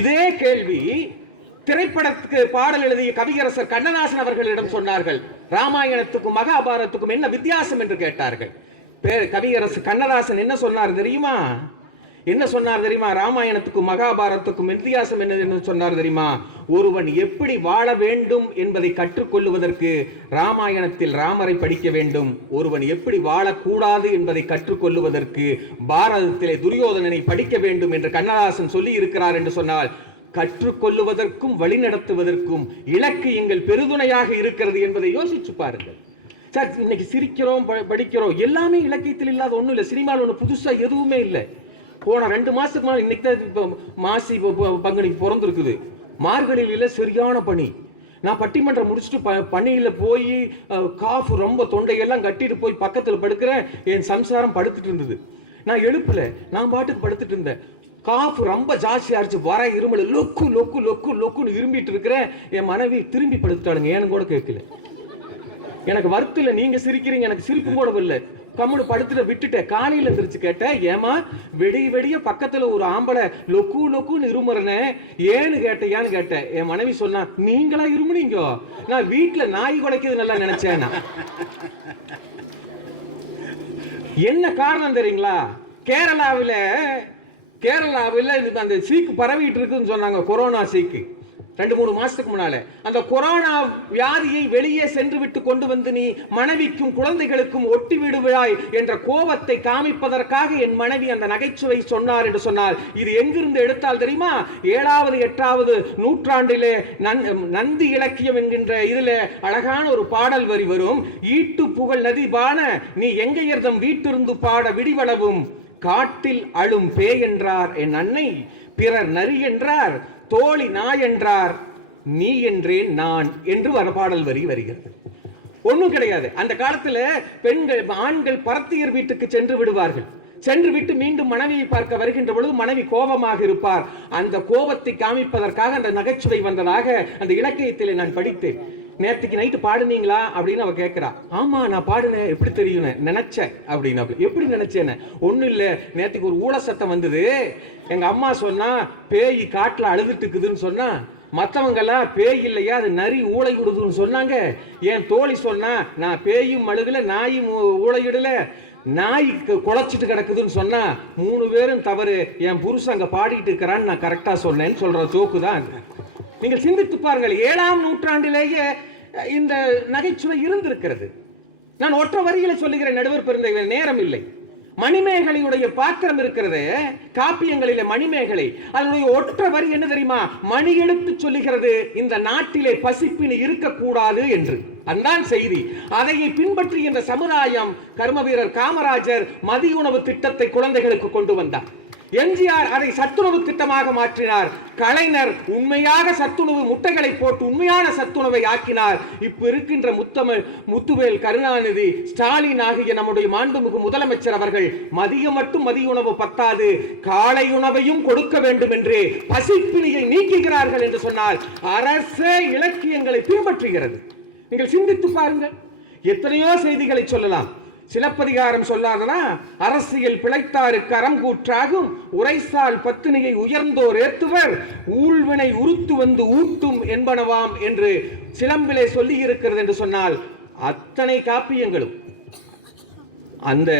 இதே கேள்வி திரைப்படத்துக்கு பாடல் எழுதிய கவியரசர் கண்ணதாசன் அவர்களிடம் சொன்னார்கள். ராமாயணத்துக்கும் மகாபாரதத்துக்கும் என்ன வித்தியாசம் என்று கேட்டார்கள். கவியரசர் கண்ணதாசன் என்ன சொன்னார் தெரியுமா? என்ன சொன்னார் தெரியுமா? ராமாயணத்துக்கும் மகாபாரதத்துக்கும் வித்தியாசம் என்ன சொன்னார் தெரியுமா? ஒருவன் எப்படி வாழ வேண்டும் என்பதை கற்றுக்கொள்வதற்கு ராமாயணத்தில் ராமரை படிக்க வேண்டும். ஒருவன் எப்படி வாழக்கூடாது என்பதை கற்றுக்கொள்வதற்கு பாரதத்திலே துரியோதனனை படிக்க வேண்டும் என்று கண்ணதாசன் சொல்லி இருக்கிறார் என்று சொன்னால், கற்றுக்கொள்வதற்கும் வழிநடத்துவதற்கும் இலக்கியங்கள் பெருதுணையாக இருக்கிறது என்பதை யோசிச்சு பாருங்கள். சார், இன்னைக்கு சிரிக்கிறோம், படிக்கிறோம், எல்லாமே இலக்கியத்தில் இல்லாத ஒன்றும் இல்லை. சினிமாவில் ஒன்று புதுசா எதுவுமே இல்லை. போன 2 மாசத்துக்கு மேலே இன்னைக்கு தான் இப்போ மாசி பங்குனி பிறந்திருக்குது. மார்கழியில சரியான பனி. நான் பட்டிமன்றம் முடிச்சுட்டு பனியில் போய் காஃப் ரொம்ப தொண்டையெல்லாம் கட்டிட்டு போய் பக்கத்தில் படுக்கிறேன். என் சம்சாரம் படுத்துட்டு இருந்தது. நான் எழுப்பல, நான் பாட்டுக்கு படுத்துட்டு இருந்தேன். காஃப் ரொம்ப ஜாஸ்தியா இருந்துச்சு. வர இருமல லொக்கு லொக்கு லொக்கு லொக்குன்னு இரும்பிட்டு இருக்கிறேன். என் மனைவி திரும்பி படுத்துட்டாளுங்க. ஏன்னு கூட கேட்கல. எனக்கு வருத்தில, நீங்க சிரிக்கிறீங்க, எனக்கு சிரிப்பு கூட இல்லை. கம்முனு படுத்துட்டு விட்டுட்டேன். காலையில் எந்திரிச்சு கேட்டேன், ஏமா வெடிய பக்கத்துல ஒரு ஆம்பளை லொக்கு லொக்குன்னு இருமுறனே, ஏன்னு கேட்டேன். என் மனைவி சொன்னா, நீங்களா இருமுனீங்க? நான் வீட்டுல நாய் குலைக்கிறது நல்லா நினைச்சேன். என்ன காரணம் தெரியுங்களா? கேரளாவில் அந்த சீக்கு பரவிட்டு இருக்குன்னு சொன்னாங்க. கொரோனா சீக்கு 2-3 மாசத்துக்கு முன்னால அந்த கொரோனா வியாதியை வெளியே சென்று விட்டு கொண்டு வந்து நீ மனைவிக்கும் குழந்தைகளுக்கும் ஒட்டி விடுவாய் என்ற கோபத்தை காமிப்பதற்காக என் மனைவி அந்த நகைச்சுவை சொன்னார் என்று சொன்னால், இது எங்கிருந்து எடுத்தால் தெரியுமா? 7வது 8வது நூற்றாண்டிலே நந்தி இலக்கியம் என்கின்ற இதுல அழகான ஒரு பாடல் வரி வரும். ஈட்டு புகழ் நதிபான நீ எங்கையர்தம் வீட்டிருந்து பாட விடிவளவும், காட்டில் அழும் பேய் என்றார் என் அன்னை, பிறர் நரி என்றார், தோழி நாய் என்றார், நீ என்றேன் நான் என்று பாடல் வரி வருகிறது. ஒண்ணும் கிடையாது. அந்த காலத்துல பெண்கள் ஆண்கள் பரத்தியர் வீட்டுக்கு சென்று விடுவார்கள். சென்று விட்டு மீண்டும் மனைவியை பார்க்க வருகின்ற பொழுது மனைவி கோபமாக இருப்பார். அந்த கோபத்தை காமிப்பதற்காக அந்த நகைச்சுவை வந்ததாக அந்த இலக்கியத்தில் நான் படித்தேன். நேற்றுக்கு நைட்டு பாடுனீங்களா அப்படின்னு அவ கேட்கிறா. ஆமா நான் பாடுனேன். எப்படி தெரியும்? நினைச்சேன் அப்படின்னு. எப்படி நினைச்சேன்னு? ஒன்னும் இல்லை, நேற்றுக்கு ஒரு ஊழ சத்தம் வந்தது. எங்க அம்மா சொன்னா பேய் காட்டுல அழுதுட்டு இருக்குதுன்னு சொன்னா, மற்றவங்கெல்லாம் பேய் இல்லையா அது நரி ஊளை விடுதுன்னு சொன்னாங்க. என் தோழி சொன்னா, நான் பேயும் அழுகல நாயும் ஊளையிடல, நாய் குலைச்சிட்டு கிடக்குதுன்னு சொன்னா 3 பேரும் தவறு, என் புருஷன் அங்க பாடிட்டு இருக்கிறான்னு நான் கரெக்டா சொன்னேன்னு சொல்ற ஜோக்கு தான். நீங்கள் சிந்தித்து பாருங்கள், 7ஆம் நூற்றாண்டிலேயே இந்த நகைச்சுவை இருந்திருக்கிறது. நான் ஒற்றை வரிகளை சொல்லுகிறேன், நடுவர் பெருந்தை, நேரம் இல்லை. மணிமேகலையுடைய பாத்திரம் இருக்கிறது காப்பியங்களிலே, மணிமேகலை அதனுடைய ஒற்ற வரி என்ன தெரியுமா? மணி எடுத்து சொல்லுகிறது இந்த நாட்டிலே பசிப்பினி இருக்கக்கூடாது என்று. அதான் செய்தி. அதை பின்பற்றி இந்த சமுதாயம் கர்ம வீரர் காமராஜர் மதிய உணவு திட்டத்தை குழந்தைகளுக்கு கொண்டு வந்தார். எம்ஜிஆர் அதை சத்துணவு திட்டமாக மாற்றினார். கலைஞர் உண்மையாக சத்துணவு முட்டைகளை போட்டு உண்மையான சத்துணவை ஆக்கினார். இப்ப இருக்கின்ற முத்துவேல், கருணாநிதி, ஸ்டாலின் ஆகிய நம்முடைய மாண்புமிகு முதலமைச்சர் அவர்கள் மதியம் மட்டும் மதிய உணவு பத்தாது, காலை உணவையும் கொடுக்க வேண்டும் என்று பசிப்பினியை நீக்குகிறார்கள் என்று சொன்னால் அரசே இலக்கியங்களை பின்பற்றுகிறது. நீங்கள் சிந்தித்து பாருங்கள். எத்தனையோ செய்திகளை சொல்லலாம். சிலப்பதிகாரம் சொல்லாதனா அரசியல் பிழைத்தாருக்கு அறங்கூற்றாகும் உரைசால் பத்தினியை உயர்ந்தோர் ஏத்துவர் ஊழ்வினை உருத்து வந்து ஊட்டும் என்பனவாம் என்று சிலம்பிலே சொல்லி இருக்கிறது என்று சொன்னால் அத்தனை காப்பியங்களும் அந்த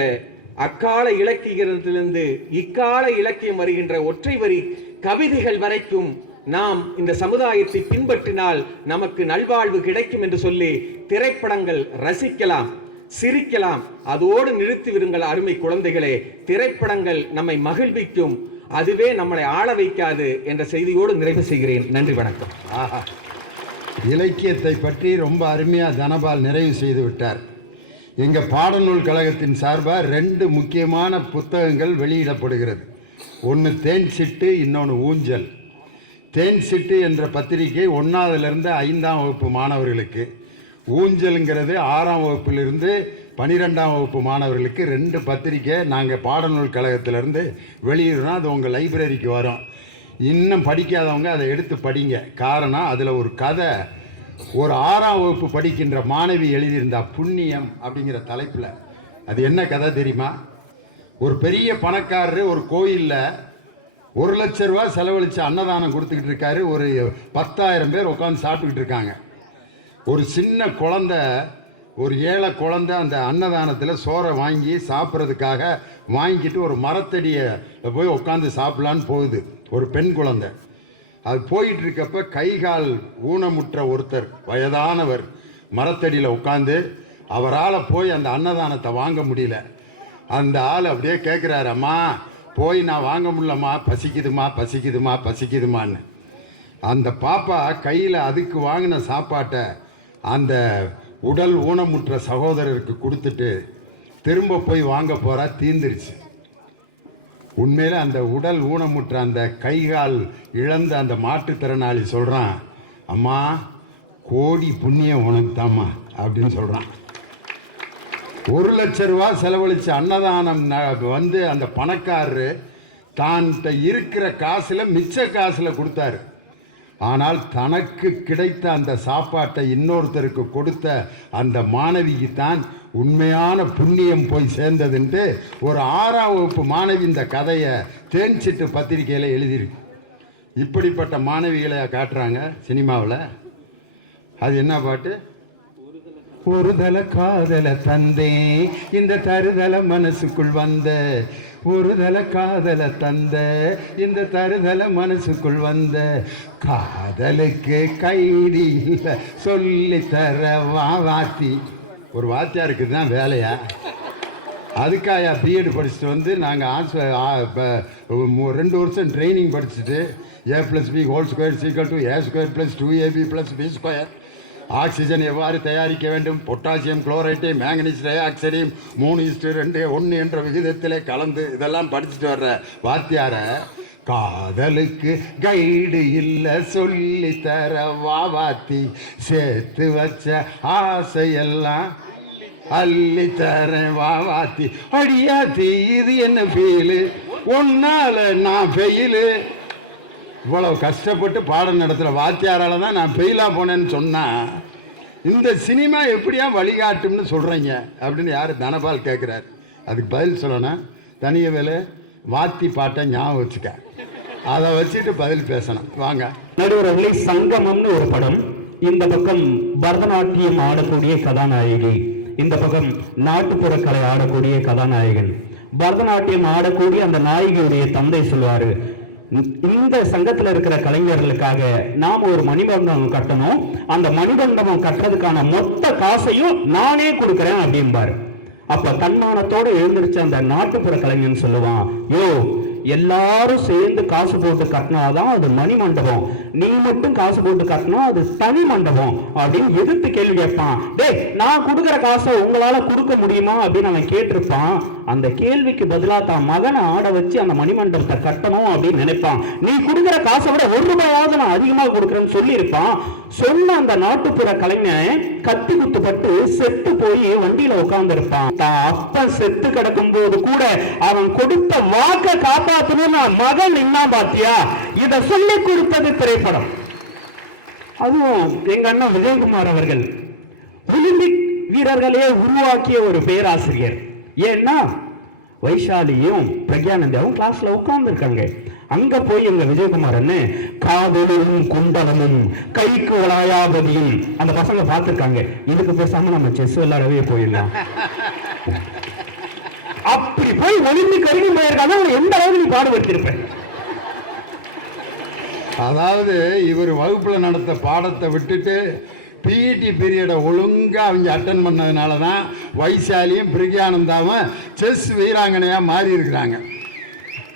அக்கால இலக்கியத்திலிருந்து இக்கால இலக்கியம் வருகின்ற ஒற்றை வரி கவிதைகள் வரைக்கும் நாம் இந்த சமுதாயத்தை பின்பற்றினால் நமக்கு நல்வாழ்வு கிடைக்கும் என்று சொல்லி திரைப்படங்கள் ரசிக்கலாம், சிரிக்கலாம். அதோடு நிறுத்தி விடுங்கள் அருமை குழந்தைகளே. திரைப்படங்கள் நம்மை மகிழ்விக்கும், அதுவே நம்மளை ஆள வைக்காது என்ற செய்தியோடு நிறைவு செய்கிறேன். நன்றி, வணக்கம். இலக்கியத்தை பற்றி ரொம்ப அருமையாக தனபால் நிறைவு செய்து விட்டார். எங்கள் பாடநூல் கழகத்தின் சார்பாக 2 முக்கியமான புத்தகங்கள் வெளியிடப்படுகிறது. ஒன்று தேன் சிட்டு, இன்னொன்று ஊஞ்சல். தேன் சிட்டு என்ற பத்திரிகை 1ஆவதுலேருந்து 5ஆம் வகுப்பு மாணவர்களுக்கு, ஊஞ்சலுங்கிறது 6ஆம் வகுப்பிலிருந்து 12ஆம் வகுப்பு மாணவர்களுக்கு 2 பத்திரிக்கை நாங்கள் பாடநூல் கழகத்திலேருந்து வெளியிடுறோம். அது உங்கள் லைப்ரரிக்கு வரும். இன்னும் படிக்காதவங்க அதை எடுத்து படிங்க. காரணம், அதில் ஒரு கதை ஒரு 6ஆம் வகுப்பு படிக்கின்ற மாணவி எழுதியிருந்தா, புண்ணியம் அப்படிங்கிற தலைப்பில். அது என்ன கதை தெரியுமா? ஒரு பெரிய பணக்காரர் ஒரு கோயிலில் 1 லட்ச ரூபா செலவழித்து அன்னதானம் கொடுத்துக்கிட்டு இருக்காரு. ஒரு 10,000 பேர் உட்காந்து சாப்பிட்டுக்கிட்டு இருக்காங்க. ஒரு சின்ன குழந்தை, ஒரு ஏழை குழந்தை அந்த அன்னதானத்தில் சோறை வாங்கி சாப்பிட்றதுக்காக வாங்கிட்டு ஒரு மரத்தடியை போய் உட்காந்து சாப்பிட்லான்னு போகுது. ஒரு பெண் குழந்தை. அது போயிட்டு இருக்கப்ப கைகால் ஊனமுற்ற ஒருத்தர், வயதானவர், மரத்தடியில் உட்காந்து அவரால் போய் அந்த அன்னதானத்தை வாங்க முடியல. அந்த ஆள் அப்படியே கேட்குறாரு, அம்மா போய் நான் வாங்க முடியலம்மா, பசிக்குதுமா பசிக்குதுமா பசிக்குதுமான்னு. அந்த பாப்பா கையில் அதுக்கு வாங்கின சாப்பாட்டை அந்த உடல் ஊனமுற்ற சகோதரருக்கு கொடுத்துட்டு திரும்ப போய் வாங்க போகிறா, தீந்துருச்சு. உண்மையில் அந்த உடல் ஊனமுற்ற அந்த கைகால் இழந்த அந்த மாற்றுத்திறனாளி சொல்கிறான், அம்மா கோடி புண்ணியம் உனக்கு தாம்மா அப்படின்னு சொல்கிறான். 1 லட்ச ரூபா செலவழித்து அன்னதானம் வந்து அந்த பணக்காரரு தான்கிட்ட இருக்கிற காசில் மிச்ச காசில் கொடுத்தாரு. ஆனால் தனக்கு கிடைத்த அந்த சாப்பாட்டை இன்னொருத்தருக்கு கொடுத்த அந்த மாணவிக்கு தான் உண்மையான புண்ணியம் போய் சேர்ந்ததுன்ட்டு ஒரு 6ஆம் வகுப்பு மாணவி இந்த கதையை தேன்சிட்டு பத்திரிகையில் எழுதியிருக்கு. இப்படிப்பட்ட மாணவிகளை காட்டுறாங்க சினிமாவில். அது என்ன பாட்டு? ஒருதல காதல தந்தே இந்த தருதல மனசுக்குள் வந்த, ஒருதல காதல தந்த இந்த தருதல மனசுக்குள் வந்த, காதலுக்கு கைதி இல்லை சொல்லி தர வாத்தி. ஒரு வாத்தியாருக்கு தான் வேலையா? அதுக்காக பிஎட் படிச்சுட்டு வந்து நாங்கள் 2 வருஷம் ட்ரைனிங் படிச்சுட்டு A+B² = A² + 2AB + B². Oxygen எவ்வாறு தயாரிக்க வேண்டும், பொட்டாசியம் குளோரைட்டை மேங்கனீஸ் டை ஆக்சைடையும் 3:2:1 என்ற விகிதத்திலே கலந்து இதெல்லாம் படிச்சுட்டு வர்ற வாத்தியார காதலுக்கு கைடு இல்லை சொல்லி தர வாத்தி, சேர்த்து வச்ச ஆசையெல்லாம் அள்ளி தரேன் வாத்தி. அடியாத்தி இது என்ன ஃபீலு, ஒன்னால நான் ஃபெயிலு. இவ்வளவு கஷ்டப்பட்டு பாடம் நடத்துகிற வாத்தியாரால் தான் நான் ஃபெயிலாக போனேன்னு சொன்னால் இந்த சினிமா எப்படியா வழிகாட்டும்னு சொல்கிறீங்க அப்படின்னு யார் தனபால் கேட்குறாரு. அதுக்கு பதில் சொல்லணும், தனியவேலு வாத்தி பாட்டை ஞாபகம் வச்சுக்க, அதை வச்சுட்டு பதில் பேசணும். வாங்க. நடுவர்களே, சங்கமம்னு ஒரு படம். இந்த பக்கம் பரதநாட்டியம் ஆடக்கூடிய கதாநாயகி, இந்த பக்கம் நாட்டுப்புற கலை ஆடக்கூடிய கதாநாயகன். பரதநாட்டியம் ஆடக்கூடிய அந்த நாயகியுடைய தந்தை சொல்வாரு, இந்த சங்கத்தில் இருக்கிற கலைஞர்களுக்காக நாம் ஒரு மணிமண்டபம் கட்டணும், அந்த மணிமண்டபம் கட்டுறதுக்கான மொத்த காசையும் நானே கொடுக்குறேன் அப்படின்பாரு. அப்ப தன்மானத்தோட எழுந்திருச்சு அந்த நாட்டுப்புற கலைஞன் சொல்லுவான், யோ எல்லாரும் சேர்ந்து காசு போட்டு கட்டினாதான் அது மணி மண்டபம், நீ மட்டும் காசு போட்டு கட்டினா அது தனி மண்டபம் அப்படின்னு எதிர்த்து கேள்வி கேட்பான். டேய், நான் கொடுக்குற காசை உங்களால கொடுக்க முடியுமா அப்படின்னு அவன் கேட்டிருப்பான். அந்த கேள்விக்கு பதிலா தான் மகனை ஆட வச்சு அந்த மணிமண்டபத்தை கட்டணும் அப்படின்னு நினைப்பான். நீ கொடுக்குற காசை விட ₹1 நான் அதிகமா கொடுக்குறேன்னு சொல்லி இருப்பான். சொன்ன அந்த நாட்டுப்புற கலைஞன் கத்தி குத்துப்பட்டு செத்து போய் வண்டியில உட்கார்ந்து இருப்பான். அப்ப செத்து கிடக்கும் போது கூட அவன் கொடுத்த வாக்க காப்பாற்றணும்னு மகன் நின்னா பாத்தியா, இத சொல்லி கொடுத்தது திரைப்படம். அதுவும் எங்க அண்ணன் விஜயகுமார் அவர்கள் ஒலிம்பிக் வீரர்களே உருவாக்கிய ஒரு பேராசிரியர். ஏன்னா வைஷாலியும் பிரக்யானந்தாவும் கிளாஸ்ல உட்கார்ந்து இருக்காங்க. அங்க போய் எங்க விஜயகுமார் அண்ணன் காதலும் குண்டலமும் கைக்கு வளாயாபதியும் அந்த பசங்க பார்த்திருக்காங்க. இதுக்கு பேசாம நம்ம செஸ் விளையாடவே போயிடலாம். அப்படி போய் ஒலிம்பிக் வரைக்கும் போயிருக்காங்க. எந்த அளவுக்கு நீ பாடுபடுத்திருப்பேன். அதாவது இவர் வகுப்புல நடத்த பாடத்தை விட்டுட்டு பிஇடி பீரியடை ஒழுங்காக அவங்க அட்டன் பண்ணதுனால தான் வைசாலியும் பிரக்யானந்தாவும் செஸ் வீராங்கனையாக மாறி இருக்கிறாங்க.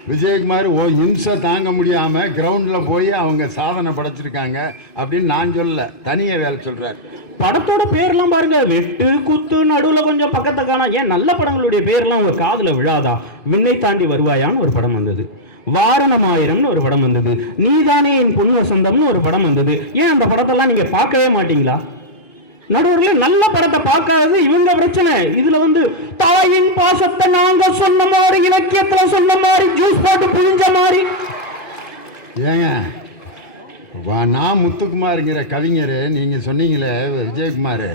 விஜயகுமார் இம்சை தாங்க முடியாமல் கிரவுண்டில் போய் அவங்க சாதனை படைச்சிருக்காங்க அப்படின்னு நான் சொல்லல, தனியாக வேலை சொல்கிறார். படத்தோட பேர்லாம் பாருங்க, வெட்டு குத்து நடுவில் கொஞ்சம் பக்கத்தை காணா. ஏன் நல்ல படங்களுடைய பேர்லாம் உங்க காதில் விழாதா? விண்ணை தாண்டி வருவாயான்னு ஒரு படம் வந்தது, வாரணமாயிரம்னு ஒரு படம் வந்தது, நீதானே என் பொன் வசந்தம்னு ஒரு படம் வந்தது. ஏன் அந்த படத்தெல்லாம் நீங்க பார்க்கவே மாட்டீங்களா? நடுவர்கள் நல்ல படத்தை பார்க்காதது இவங்க பிரச்சனை. இதுல தாயின் பாசத்தை நாங்க சொன்ன மாதிரி, இலக்கியத்துல சொன்ன மாதிரி, ஜூஸ் போட்டு புழிஞ்ச மாதிரி. ஏங்க நான் முத்துக்குமாருங்கிற கவிஞர் நீங்க சொன்னீங்களே விஜயகுமார்,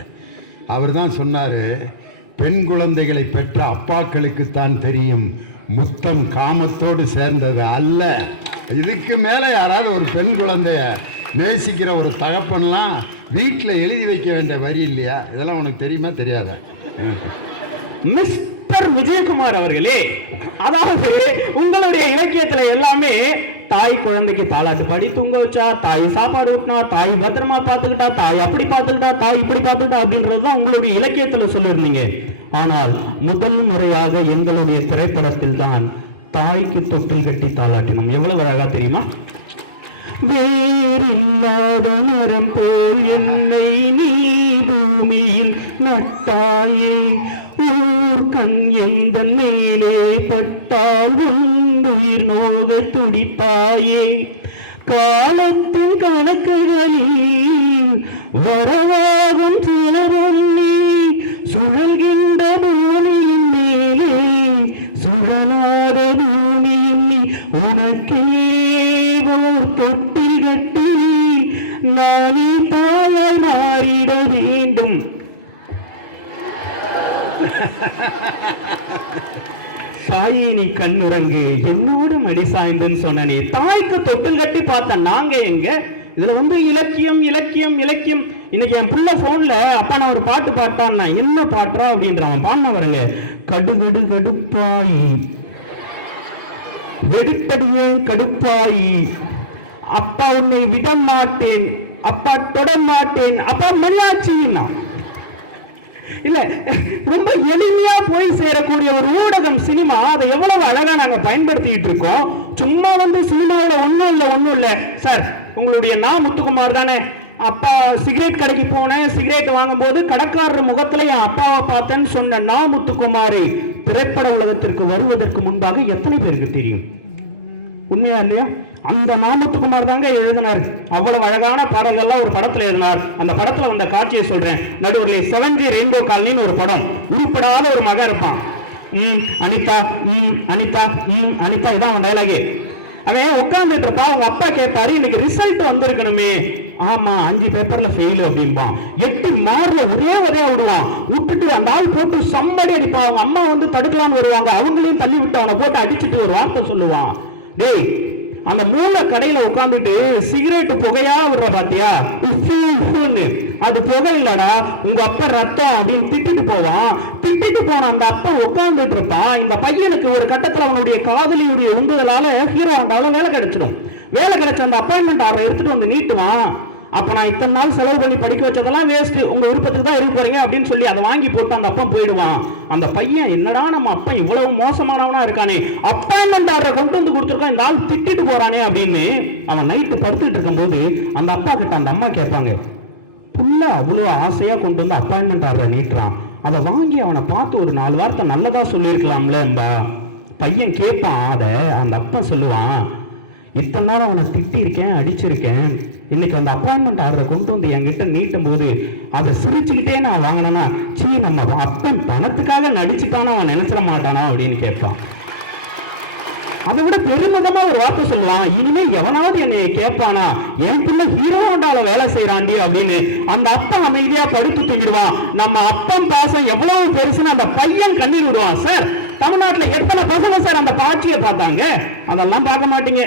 அவர் தான் சொன்னாரு, பெண் குழந்தைகளை பெற்ற அப்பாக்களுக்குத்தான் தெரியும் முத்தம் காமத்தோடு சேர்ந்தது அல்ல. இதுக்கு மேலே யாராவது ஒரு பெண் குழந்தைய நேசிக்கிற ஒரு தகப்பன்லாம் வீட்டில் எழுதி வைக்க வேண்டிய வரி இல்லையா? இதெல்லாம் உனக்கு தெரியுமா தெரியாதா? மிஸ்டர் விஜயகுமார் அவர்களே, அதாவது உங்களுடைய இலக்கியத்துல எல்லாமே தாய் குழந்தைக்கு தாலாட்டு பாடி தூங்க வச்சா, தாய் சாப்பாடு ஊட்டினா, தாய் பத்திரமா பார்த்துக்கிட்டா, தாய் அப்படி பார்த்துக்கிட்டா, தாய் இப்படி பார்த்துக்கிட்டா அப்படின்றதுதான் உங்களுடைய இலக்கியத்துல சொல்லியிருந்தீங்க. ஆனால் முதல் முறையாக எங்களுடைய திரைப்படத்தில் தான் தாய்க்கு தொட்டில் கட்டி தாலாட்டினோம். எவ்வளவு அழகா தெரியுமா? வேறில்லாத மரம் போல் என்னை நீ பூமியில் நட்டாயே, ஊர் கண் எந்த மேலே பட்டால் உயிர் நோக துடிப்பாயே, காலத்தின் கணக்குகளில் வரவாகும் சிலரும் நீ, சுழல்கின்ற பூமியின் மேலே சுழலாத பூமியின் நீ, உனக்கே ஓர் தொட்டில் கட்டி நானே தாயாய் மாறிட வேண்டும். தாயே நீ கண்ணுறங்கு என்னோடு மடி சாய்ந்துன்னு சொன்னே, தாய்க்கு தொட்டில் கட்டி பார்த்த நாங்க எங்க? இதுல இலக்கியம் இலக்கியம் இலக்கியம். இன்னைக்கு என் புள்ள போன்ல அப்பா நான் ஒரு பாட்டு பாட்டான்னா, என்ன பாட்டா அப்படின்ற அவன் பாடின வரங்க, கடுகடு கடுப்பாயி வெடுத்தடிய கடுப்பாயி, அப்பா உன்னை விட மாட்டேன், அப்பா தொட மாட்டேன், அப்பா மணியாச்சின்னா. இல்ல, ரொம்ப எளிமையா போய் சேரக்கூடிய ஒரு ஊடகம் சினிமா. அதை எவ்வளவு அழகா நாங்க பயன்படுத்திட்டு இருக்கோம். சும்மா சினிமாவில ஒண்ணும் இல்ல சார், உங்களுடைய நான் முத்துக்குமார் தானே, அப்பா சிகரெட் கடைக்கு போனேன், சிகரெட் வாங்கும் போது கடைக்காரர் முகத்துல என் அப்பாவை பார்த்தேன்னு சொன்ன நான் முத்துக்குமாரை திரைப்பட உலகத்திற்கு வருவதற்கு முன்பாக எத்தனை பேருக்கு தெரியும்? உண்மையா இல்லையா? அந்த நாமத்துக்குமார் தாங்க எழுதினார். அவ்வளவு அழகான பாடல்கள்லாம் ஒரு படத்துல எழுதினார். அந்த படத்துல வந்த காட்சியை சொல்றேன். நடுவர்களே, 7G ரெயின்போ காலனின்னு ஒரு படம். உருப்படாத ஒரு மகன் இருப்பான். அனிதா அனிதா அனிதா, இதான் அவன் டைலாகே. அவன் உட்கார்ந்துட்டு இருப்பான். அவங்க அப்பா கேட்பாரு, இன்னைக்கு ரிசல்ட் வந்திருக்கணுமே. ஆமா, 5 பேப்பர்ல ஃபெயில் அப்படின்பான். 8 மார்க்ல ஒரே விடுவான். விட்டுட்டு அந்த ஆள் போட்டு சம்படி அடிப்பான். அவங்க அம்மா தடுக்கலான்னு வருவாங்க. அவங்களையும் தள்ளி விட்டு அவனை போட்டு அடிச்சுட்டு ஒரு வார்த்தை சொல்லுவான், டேய் அந்த மூல கடையில உட்காந்துட்டு சிகரெட் புகையா விடுற பாத்தியா, அது புகை இல்லடா, உங்க அப்பா ரத்தம் அப்படின்னு திட்டிட்டு போவான். திட்டிட்டு போன அந்த அப்பா உட்கார்ந்துட்டு இருப்பான். இந்த பையனுக்கு ஒரு கட்டத்துல அவனுடைய காதலியுடைய உந்துதலால ஹீரோ ஆண்டாலும் வேலை கிடைச்சிடும். வேலை கிடைச்ச அந்த அப்பாயின்மெண்ட் ஆர்டர் எடுத்துட்டு நீட்டுவான். அப்ப நான் இத்தனை நாள் செலவு பண்ணி படிக்க வச்சதெல்லாம் வேஸ்ட், உங்க விருப்பத்துக்கு தான் இருக்க போறீங்க அப்படின்னு சொல்லி அதை வாங்கி போட்டு அந்த அப்பன் போயிடுவான். அந்த பையன் என்னடா நம்ம அப்பன் இவ்வளவு மோசமானவனா இருக்கானே, அப்பாயின்மெண்ட் ஆர்டரை கொண்டு வந்து கொடுத்துருக்கான், இந்த ஆள் திட்டிட்டு போறானே அப்படின்னு அவன் நைட்டு படுத்துட்டு இருக்கும் போது அந்த அப்பா கிட்ட அந்த அம்மா கேட்பாங்க, புள்ள அவ்வளவு ஆசையா கொண்டு வந்து அப்பாயின்மெண்ட் ஆர்டரை நீட்டுறான், அதை வாங்கி அவனை பார்த்து ஒரு 4 வார்த்தை நல்லதா சொல்லியிருக்கலாம்லம்பா. பையன் கேட்பான். அதை அந்த அப்பா சொல்லுவான், இத்தனை நாள் அவனை திட்டிருக்கேன், அடிச்சிருக்கேன், இன்னைக்கு அந்த அப்பாயின்மெண்ட் ஆர்டரை கொண்டு வந்து என்கிட்ட நீட்டும் போது அதை சிரிச்சுக்கிட்டே நான் வாங்கினேன்னா, சீ நம்ம அப்பன் பணத்துக்காக நடிச்சுட்டானா அவன் நினைச்சிட மாட்டானா அப்படின்னு கேட்பான். அதை விட பெருமிதமா ஒரு வார்த்தை சொல்லுவான், இனிமே எவனாவது என்னைய கேட்பானா, என் பிள்ளை ஹீரோ ஹோண்டால வேலை செய்யறாண்டி அப்படின்னு அந்த அப்பா அமைதியா படுத்து தூங்கிடுவான். நம்ம அப்பன் பாசம் எவ்வளவு பெருசுன்னு அந்த பையன் கண்ணீர் விடுவான். சார், தமிழ்நாட்டுல எத்தனை பசங்க சார் அந்த காட்சியை பார்த்தாங்க? அதெல்லாம் பார்க்க மாட்டீங்க.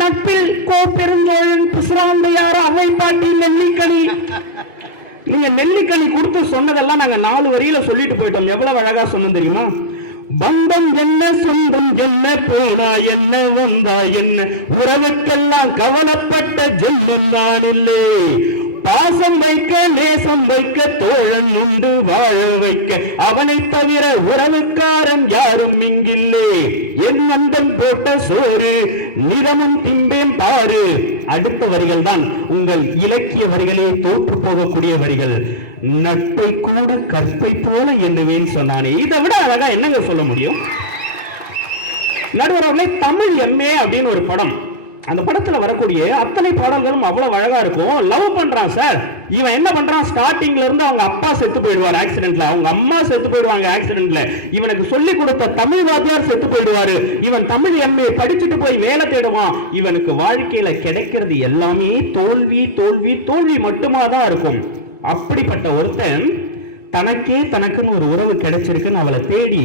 நட்பில் கோ பெருஞ்சோழன், பிசுராந்தையார், அவை பாட்டி, நெல்லிக்கனி. நீங்க நெல்லிக்கனி கொடுத்து சொன்னதெல்லாம் நாங்க 4 வரியில சொல்லிட்டு போயிட்டோம். எவ்வளவு அழகா சொன்னோம் தெரியுமா? பந்தம் என்ன, சொந்தம் என்ன, போனா என்ன, வந்தா என்ன, உறவுக்கெல்லாம் கவலைப்பட்ட ஜென்மம் தான் இல்லை. பாசம் வைக்க, நேசம் வைக்க, தோழன் உண்டு வாழ வைக்க, அவனை தவிர உறவுக்காரன் யாரும் இங்கில்லே. என் நண்பன் போட்ட சோறு நிறமும் திம்பேன் பாரு. அடுத்த வரிகள் தான் உங்கள் இலக்கிய வரிகளே தோற்று போகக்கூடிய வரிகள். நட்பை கூட கற்பை போல எண்ணுவேன் சொன்னானே. இதை விட அழகா என்னங்க சொல்ல முடியும்? நடுவர் அவர்களே, தமிழ் எம்ஏ அப்படின்னு ஒரு படம், அந்த படத்துல வரக்கூடிய அத்தனை பாடல்களும் அவ்வளவு அழகா இருக்கும். லவ் பண்றான் சார், இவன் என்ன பண்றான், ஸ்டார்டிங்ல இருந்து அவங்க அப்பா செத்து போயிடுவார் ஆக்சிடென்ட்ல, அவங்க அம்மா செத்து போயிடுவாங்க ஆக்சிடென்ட்ல, இவனுக்கு சொல்லி கொடுத்த தமிழ் வாத்தியார் செத்து போயிடுவாரு, இவன் தமிழ் எம்ஏ படிச்சுட்டு போய் வேலை தேடுவான். இவனுக்கு வாழ்க்கையில கிடைக்கிறது எல்லாமே தோல்வி தோல்வி தோல்வி மட்டுமா தான் இருக்கும். அப்படிப்பட்ட ஒருத்தன் தனக்கே தனக்குன்னு ஒரு உறவு கிடைச்சிருக்குன்னு அவளை தேடி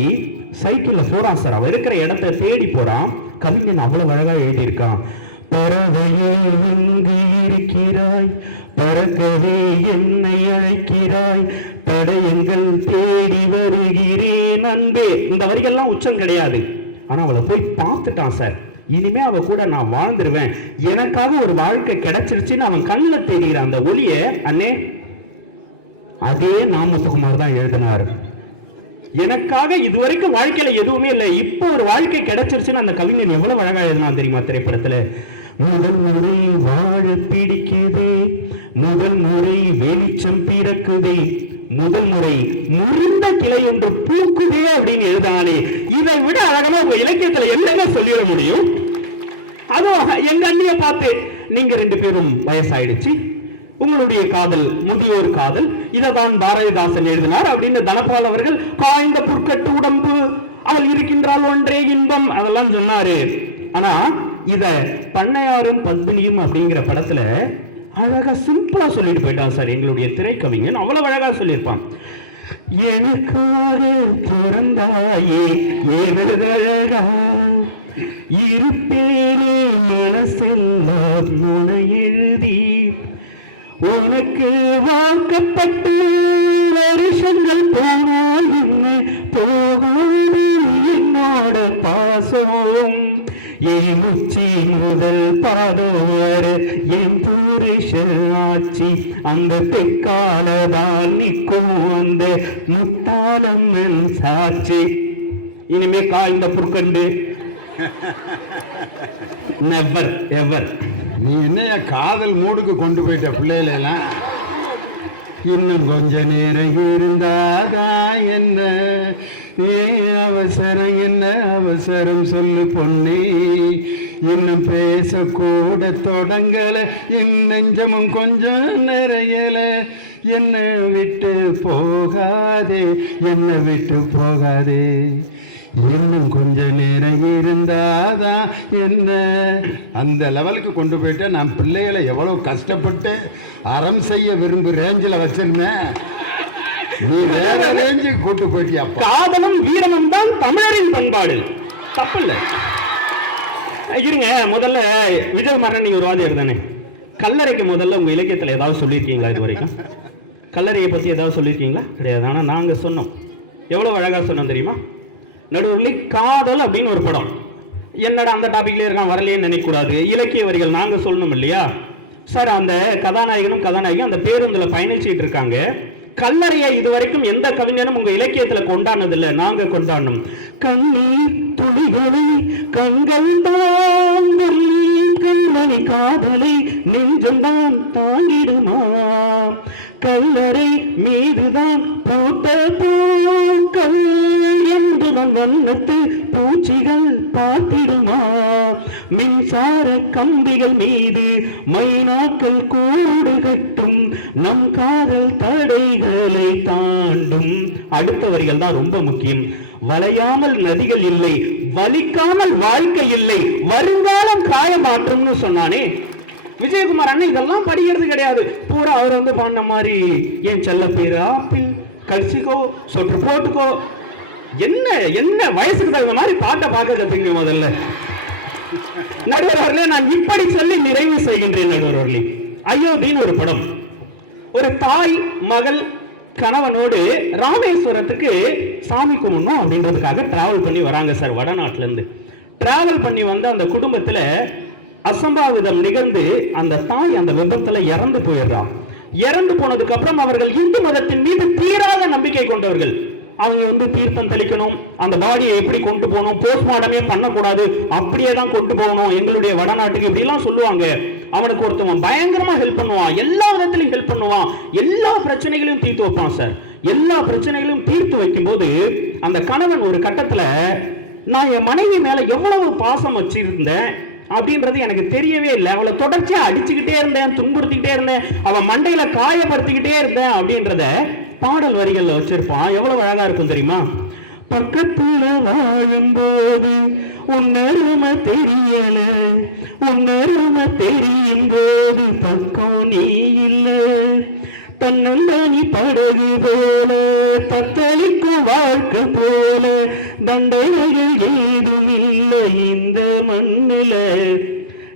சைக்கிள்ல போறான் சார். அவ இருக்கிற இடத்தை தேடி போறான். கவிஞன் அவ்வளவு அழகா எழுதியிருக்கான். பறவையே எங்கு இருக்கிறாய், பறக்கவே என்னை அழைக்கிறாய், தடயங்கள் தேடி வருகிறேன் அன்பே. இந்த வரிகள்லாம் உச்சம் கிடையாது. ஆனா அவளை போய் பார்த்துட்டான் சார். இனிமே அவ கூட நான் வாழ்ந்துருவேன், எனக்காக ஒரு வாழ்க்கை கிடைச்சிருச்சுன்னு அவன் கண்ணில் தெரிகிற அந்த ஒளிய, அண்ணே அதே நாமத்துக்குமார் தான் எழுதினார். எனக்காக இதுவரைக்கும் வாழ்க்கையில எதுவுமே இல்லை, இப்போ ஒரு வாழ்க்கை கிடைச்சிருச்சுன்னு அந்த கவிஞன் எவ்வளவு அழகா எழுதினா தெரியுமா திரைப்படத்துல? முதல் முறை வாழ பிடிக்குதே, முதல் முறை வெளிச்சம் பிறக்குதே, முதல் முறை முறிந்த கிளை ஒன்று பூக்குதே அப்படின்னு எழுதானே. இதை விட அழகமா உங்க இலக்கியத்துல என்னங்க சொல்லிட முடியும்? அதுவும் எங்க அண்ணிய பார்த்து, நீங்க 2 பேரும் வயசாயிடுச்சு, உங்களுடைய காதல் முதியோர் காதல், இதைதான் பாரதிதாசன் எழுதினார் அப்படின்னு தனபால் அவர்கள் காய்ந்த புற்கட்டு உடம்பு அவள் இருக்கின்றாள் ஒன்றே இன்பம் அதெல்லாம் சொன்னாரு. ஆனா இத பண்ணையாரும் பத்மினியும் அப்படிங்கிற படத்துல அழகா சிம்பிளா சொல்லிட்டு போயிட்டான் சார் எங்களுடைய திரைக்கவிஞன். அவ்வளவு அழகா சொல்லியிருப்பான். எனக்காக பிறந்தாயே ஏவழகா, இருப்பேனே மனசெல்லாம் நுணை எழுதி, உனக்கு வாக்கப்பட்டு வருஷங்கள் போனால் என்ன போகாது என்னோட பாசம், என் உச்சி முதல் பாதோர் என் புருஷன் ஆட்சி, அந்த தெற்காலதான் நிற்கும் அந்த முத்தாளம் சாட்சி. இனிமே காய்ந்த புற்கண்டு நெவர் எவர். நீ என்னைய காதல் மூடுக்கு கொண்டு போயிட்ட பிள்ளைகளெல்லாம். இன்னும் கொஞ்ச நேரம் இருந்தாதான் என்ன, நீ அவசரம் என்ன அவசரம் சொல்லு பொன்னே, இன்னும் பேசக்கூட தொடங்கல, என் நெஞ்சமும் கொஞ்சம் நிறையல, என்னை விட்டு போகாதே, என்னை விட்டு போகாதே, இன்னும் கொஞ்ச நேரம் இருந்தாதான் என்ன. அந்த லெவலுக்கு கொண்டு போயிட்டு நான் பிள்ளைகளை எவ்வளவு கஷ்டப்பட்டு அறம் செய்ய விரும்பு ரேஞ்சில் வச்சிருந்தேன், நீ வேற ரேஞ்சுக்கு கூட்டு போயிட்டியா. காதலும் வீரமும் தான் தமிழரின் பண்பாடு, தப்பு இல்லை. இருங்க, முதல்ல விஜய் மரணி நீங்க ஒரு வாதியார் தானே, கல்லறைக்கு முதல்ல உங்க இலக்கியத்தில் ஏதாவது சொல்லியிருக்கீங்களா? இது வரைக்கும் கல்லறையை பத்தி ஏதாவது சொல்லியிருக்கீங்களா? கிடையாது. ஆனா நாங்க சொன்னோம், எவ்வளவு அழகா சொன்னோம் தெரியுமா? நடுவில் காதல் அப்படின்னு ஒரு படம், என்னடா அந்த டாபிக்ல இருக்கான் வரலையே நினைக்க கூடாது, இலக்கிய வரிகள் நாங்க சொல்லணும் இல்லையா? சார் அந்த கதாநாயகனும் கதாநாயகியும் அந்த பேருந்துல பயணிச்சுட்டு இருக்காங்க. கல்லறையை இதுவரைக்கும் எந்த கவிஞனும் உங்க இலக்கியத்துல கொண்டாடினதில்லை, நாங்க கொண்டாடணும். கண்ணீர் துளிகளை கண்கள் தாங்கள் கண்மணி காதலை நெஞ்சம்தான் தாங்கிடுமா, கல்லறை மீதுதான் பூத்த பூக்கள் என்றுதான் வண்ணத்து பூச்சிகள் பார்த்திடுமா, மின்சார கம்பிகள் மீது மைனாக்கள் கூடு கட்டும் நம் காதல் தடைகளை தாண்டும். அடுத்த வரிகள் தான் ரொம்ப முக்கியம். வளையாமல் நதிகள் இல்லை, வலிக்காமல் வாழ்க்கை இல்லை, வருங்காலம் காயமாற்றும்னு சொன்னானே விஜயகுமார் அண்ணன். இதெல்லாம் படிக்கிறது கிடையாது, பூரா அவர் வந்து பாடின மாதிரி என் செல்ல பேரு ஆப்பிள் கழிச்சிக்கோ சொட்டு போட்டுக்கோ, என்ன என்ன வயசுக்கு தகுந்த மாதிரி பாட்டை பார்க்க கத்துங்க முதல்ல. நடுவர் அவர்களே, நான் இப்படி சொல்லி நிறைவு செய்கின்றேன். நடுவர் அவர்களே, அயோத்தின்னு ஒரு படம். ஒரு தாய் மகள் கணவனோடு ராமேஸ்வரத்துக்கு சாமி கும்பிடணும் அப்படின்றதுக்காக டிராவல் பண்ணி வராங்க சார். வடநாட்டுல இருந்து டிராவல் பண்ணி வந்த அந்த குடும்பத்துல அசம்பாவிதம் நிகழ்ந்து அந்த தாய் அந்த விபத்துல இறந்து போயிடுறான். இறந்து போனதுக்கு அப்புறம் அவர்கள் இந்து மதத்தின் மீது தீராத நம்பிக்கை கொண்டவர்கள். அவங்க வந்து தீர்த்தம் தெளிக்கணும், அந்த பாடியை எப்படி கொண்டு போகணும், போஸ்ட்மார்டமே பண்ணக்கூடாது, அப்படியே தான் கொண்டு போகணும் எங்களுடைய வடநாட்டுக்கு, இப்படி எல்லாம் சொல்லுவாங்க. அவனுக்கு ஒருத்தவன் பயங்கரமா ஹெல்ப் பண்ணுவான், எல்லா விதத்திலையும் ஹெல்ப் பண்ணுவான், எல்லா பிரச்சனைகளையும் தீர்த்து வைப்பான் சார். எல்லா பிரச்சனைகளையும் தீர்த்து வைக்கும் போது அந்த கணவன் ஒரு கட்டத்துல, நான் என் மனைவி மேல எவ்வளவு பாசம் வச்சிருந்தேன் அப்படின்றது எனக்கு தெரியவே இல்லை, அவளை தொடர்ச்சியா அடிச்சுக்கிட்டே இருந்தேன், துன்புறுத்திக்கிட்டே இருந்தேன், அவன் மண்டையில காயப்படுத்திக்கிட்டே இருந்தேன் அப்படின்றத பாடல் வரிகள்ல வச்சிருப்பான். எவ்வளவு அழகா இருக்கும் தெரியுமா? பக்கத்துல வாழும்போது உன்னருமை தெரியல, உன்னருமை தெரியும் போது பக்கம் நீ இல்ல, தன்னந்தானி படகு போல தத்தளிக்கும் வாழ்க்கை போல தண்டனைகள் ஏதும் இல்லை இந்த மண்ணில,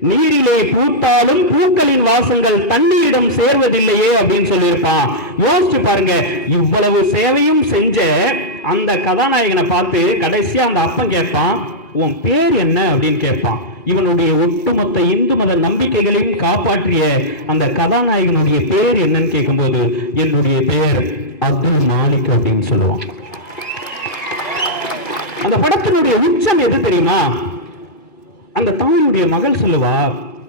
நீரிலே பூத்தாலும் பூக்களின் வாசங்கள் தண்ணீரிடம் சேர்வதில்லையே அப்படின்னு சொல்லியிருப்பான். யோசிச்சு பாருங்க, இவ்வளவு சேவையும் செஞ்ச அந்த கதாநாயகனை பார்த்து கடைசியா அந்த அப்பன் கேட்பான், உன் பேர் என்ன அப்படின்னு கேட்பான். இவனுடைய ஒட்டுமொத்த இந்து மத நம்பிக்கைகளையும் காப்பாற்றிய அந்த கதாநாயகனுடைய பேர் என்னன்னு கேட்கும்போது, என்னுடைய பெயர் அப்துல் மாலிக் அப்படின்னு சொல்லுவான். அந்த படத்தினுடைய உச்சம் எது தெரியுமா? அந்த தாயுடைய மகள் சொல்லுவா,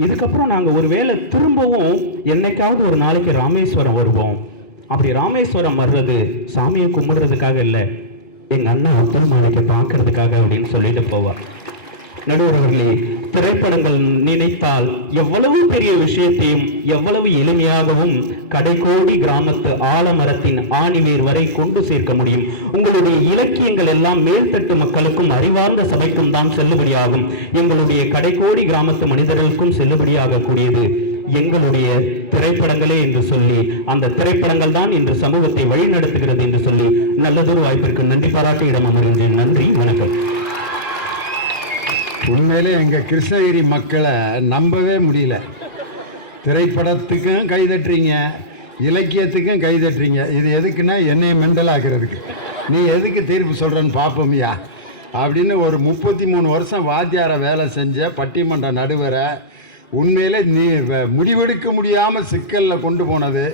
இதுக்கப்புறம் நாங்க ஒருவேளை திரும்பவும் என்னைக்காவது ஒரு நாளைக்கு ராமேஸ்வரம் வருவோம், அப்படி ராமேஸ்வரம் வர்றது சாமியை கும்பிடுறதுக்காக இல்லை, எங்க அண்ணன் அப்துல் மாலிக்கை பார்க்கறதுக்காக அப்படின்னு சொல்லிட்டு போவா. நடுவர் அவர்களே, திரைப்படங்கள் நினைத்தால் எவ்வளவு பெரிய விஷயத்தையும் எவ்வளவு எளிமையாகவும் கடைக்கோடி கிராமத்து ஆலமரத்தின் ஆணிவேர் வரை கொண்டு சேர்க்க முடியும். உங்களுடைய இலக்கியங்கள் எல்லாம் மேல்தட்டு மக்களுக்கும் அறிவார்ந்த சபைக்கும் தான் செல்லுபடியாகும். எங்களுடைய கடைக்கோடி கிராமத்து மனிதர்களுக்கும் செல்லுபடியாக கூடியது எங்களுடைய திரைப்படங்களே என்று சொல்லி, அந்த திரைப்படங்கள் தான் இன்று சமூகத்தை வழிநடத்துகிறது என்று சொல்லி நல்லதொரு வாய்ப்பிற்கு நன்றி பாராட்டி இடம் அமர்கின்றேன். நன்றி, வணக்கம். உண்மையிலே எங்கள் கிருஷ்ணகிரி மக்களை நம்பவே முடியல. திரைப்படத்துக்கும் கைதட்டுறீங்க, இலக்கியத்துக்கும் கைதட்டுறீங்க. இது எதுக்குன்னா என்னைய மெண்டல் ஆக்குறதுக்கு. நீ எதுக்கு தீர்ப்பு சொல்கிறேன்னு பார்ப்போமியா அப்படின்னு ஒரு 33 வருஷம் வாத்தியாரை வேலை செஞ்ச பட்டிமன்ற நடுவரை உண்மையிலே நீ முடிவெடுக்க முடியாமல் சிக்கலில் கொண்டு போனது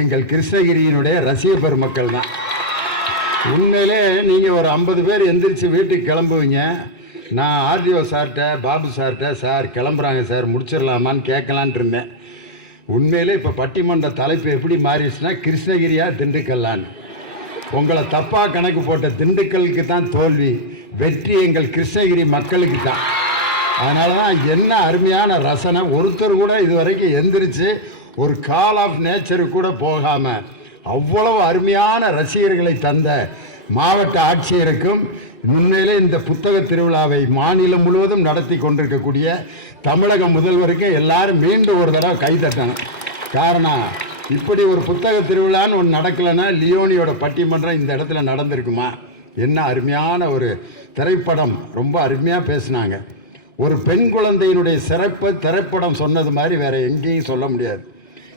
எங்கள் கிருஷ்ணகிரியினுடைய ரசிக பெருமக்கள் தான். உண்மையிலே நீங்கள் ஒரு 50 பேர் எந்திரிச்சு வீட்டுக்கு கிளம்புவீங்க. நான் ஆர்டிஓ சார்கிட்ட பாபு சார்கிட்ட, சார் கிளம்புறாங்க சார் முடிச்சிடலாமான்னு கேட்கலான் இருந்தேன். உண்மையிலே இப்போ பட்டிமன்ற தலைப்பு எப்படி மாறிடுச்சுன்னா கிருஷ்ணகிரியா திண்டுக்கல்லான்னு. உங்களை தப்பாக கணக்கு போட்ட திண்டுக்கலுக்கு தான் தோல்வி, வெற்றி எங்கள் கிருஷ்ணகிரி மக்களுக்கு தான். அதனால தான் என்ன அருமையான ரசனை. ஒருத்தர் கூட இது வரைக்கும் எந்திரிச்சு ஒரு கால் ஆஃப் நேச்சருக்கு கூட போகாமல் அவ்வளவு அருமையான ரசிகர்களை தந்த மாவட்ட ஆட்சியருக்கும், உண்மையிலே இந்த புத்தக திருவிழாவை மாநிலம் முழுவதும் நடத்தி கொண்டிருக்கக்கூடிய தமிழக முதல்வருக்கு எல்லாரும் மீண்டும் ஒரு தடவை கைதட்டணும். காரணம், இப்படி ஒரு புத்தக திருவிழான்னு ஒன்று நடக்கலைன்னா லியோனியோட பட்டிமன்றம் இந்த இடத்துல நடந்திருக்குமா? என்ன அருமையான ஒரு திரைப்படம், ரொம்ப அருமையாக பேசினாங்க. ஒரு பெண் குழந்தையினுடைய சிறப்பு திரைப்படம் சொன்னது மாதிரி வேறு எங்கேயும் சொல்ல முடியாது.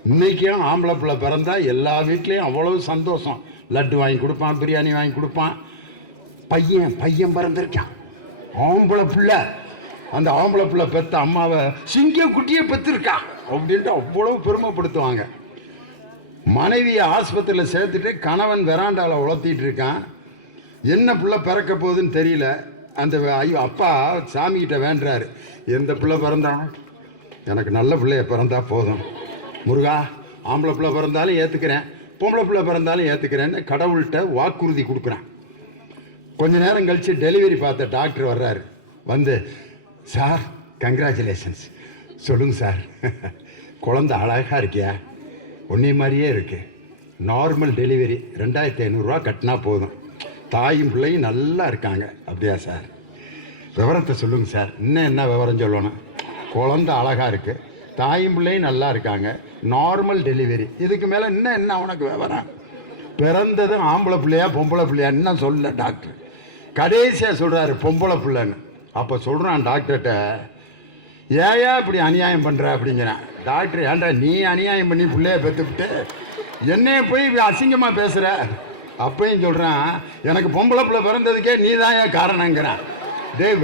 இன்றைக்கும் ஆம்பளை பிள்ளை பிறந்தா எல்லா வீட்லேயும் அவ்வளவு சந்தோஷம். லட்டு வாங்கி கொடுப்பான், பிரியாணி வாங்கி கொடுப்பான். பையன் பிறந்திருக்கான், ஆம்பளை பிள்ளை. அந்த ஆம்பளை பிள்ளை பெற்ற அம்மாவை சிங்க குட்டியை பெற்றிருக்கான் அப்படின்ட்டு அவ்வளவு பெருமைப்படுத்துவாங்க. மனைவியை ஆஸ்பத்திரியில் சேர்த்துட்டு கணவன் வெராண்டாவில் உளர்த்திட்டு இருக்கான். என்ன பிள்ளை பிறக்க போகுதுன்னு தெரியல. அந்த அப்பா சாமிகிட்ட வேண்டுறாரு, எந்த பிள்ளை பிறந்தானோ எனக்கு நல்ல பிள்ளைய பிறந்தா போதும் முருகா, ஆம்பளை பிள்ளை பிறந்தாலும் ஏற்றுக்கிறேன், பொம்பளை பிள்ளை பிறந்தாலும் ஏற்றுக்கிறேன்னு கடவுள்கிட்ட வாக்குறுதி கொடுக்குறான். கொஞ்ச நேரம் கழித்து டெலிவரி பார்த்த டாக்டர் வர்றாரு. வந்து, சார் கங்க்ராச்சுலேஷன்ஸ். சொல்லுங்க சார், குழந்தை அழகாக இருக்கியா, ஒன்றே மாதிரியே இருக்கு, நார்மல் டெலிவரி 2500 கட்டினா போதும், தாயும் பிள்ளையும் நல்லா இருக்காங்க. அப்படியா சார், விவரத்தை சொல்லுங்க சார். இன்னும் என்ன விவரம் சொல்லணும்? குழந்தை அழகாக இருக்குது, தாயும் பிள்ளையும் நல்லா இருக்காங்க, நார்மல் டெலிவரி, இதுக்கு மேலே இன்னும் என்ன உனக்கு விவரம்? பிறந்தது ஆம்பளை பிள்ளையா பொம்பளை பிள்ளையா இன்னும் சொல்ல டாக்டர். கடைசியாக சொல்கிறாரு பொம்பளை பிள்ளைன்னு. அப்போ சொல்கிறான் டாக்டர்கிட்ட, ஏயா இப்படி அநியாயம் பண்ணுற அப்படிங்கிறான். டாக்டர், ஏன்டா நீ அநியாயம் பண்ணி பிள்ளைய பெற்றுக்கிட்டு என்னைய போய் அசிங்கமாக பேசுகிற? அப்பையும் சொல்கிறான், எனக்கு பொம்பளை பிள்ளை பிறந்ததுக்கே நீ தான் ஏன் காரணங்கிறான்.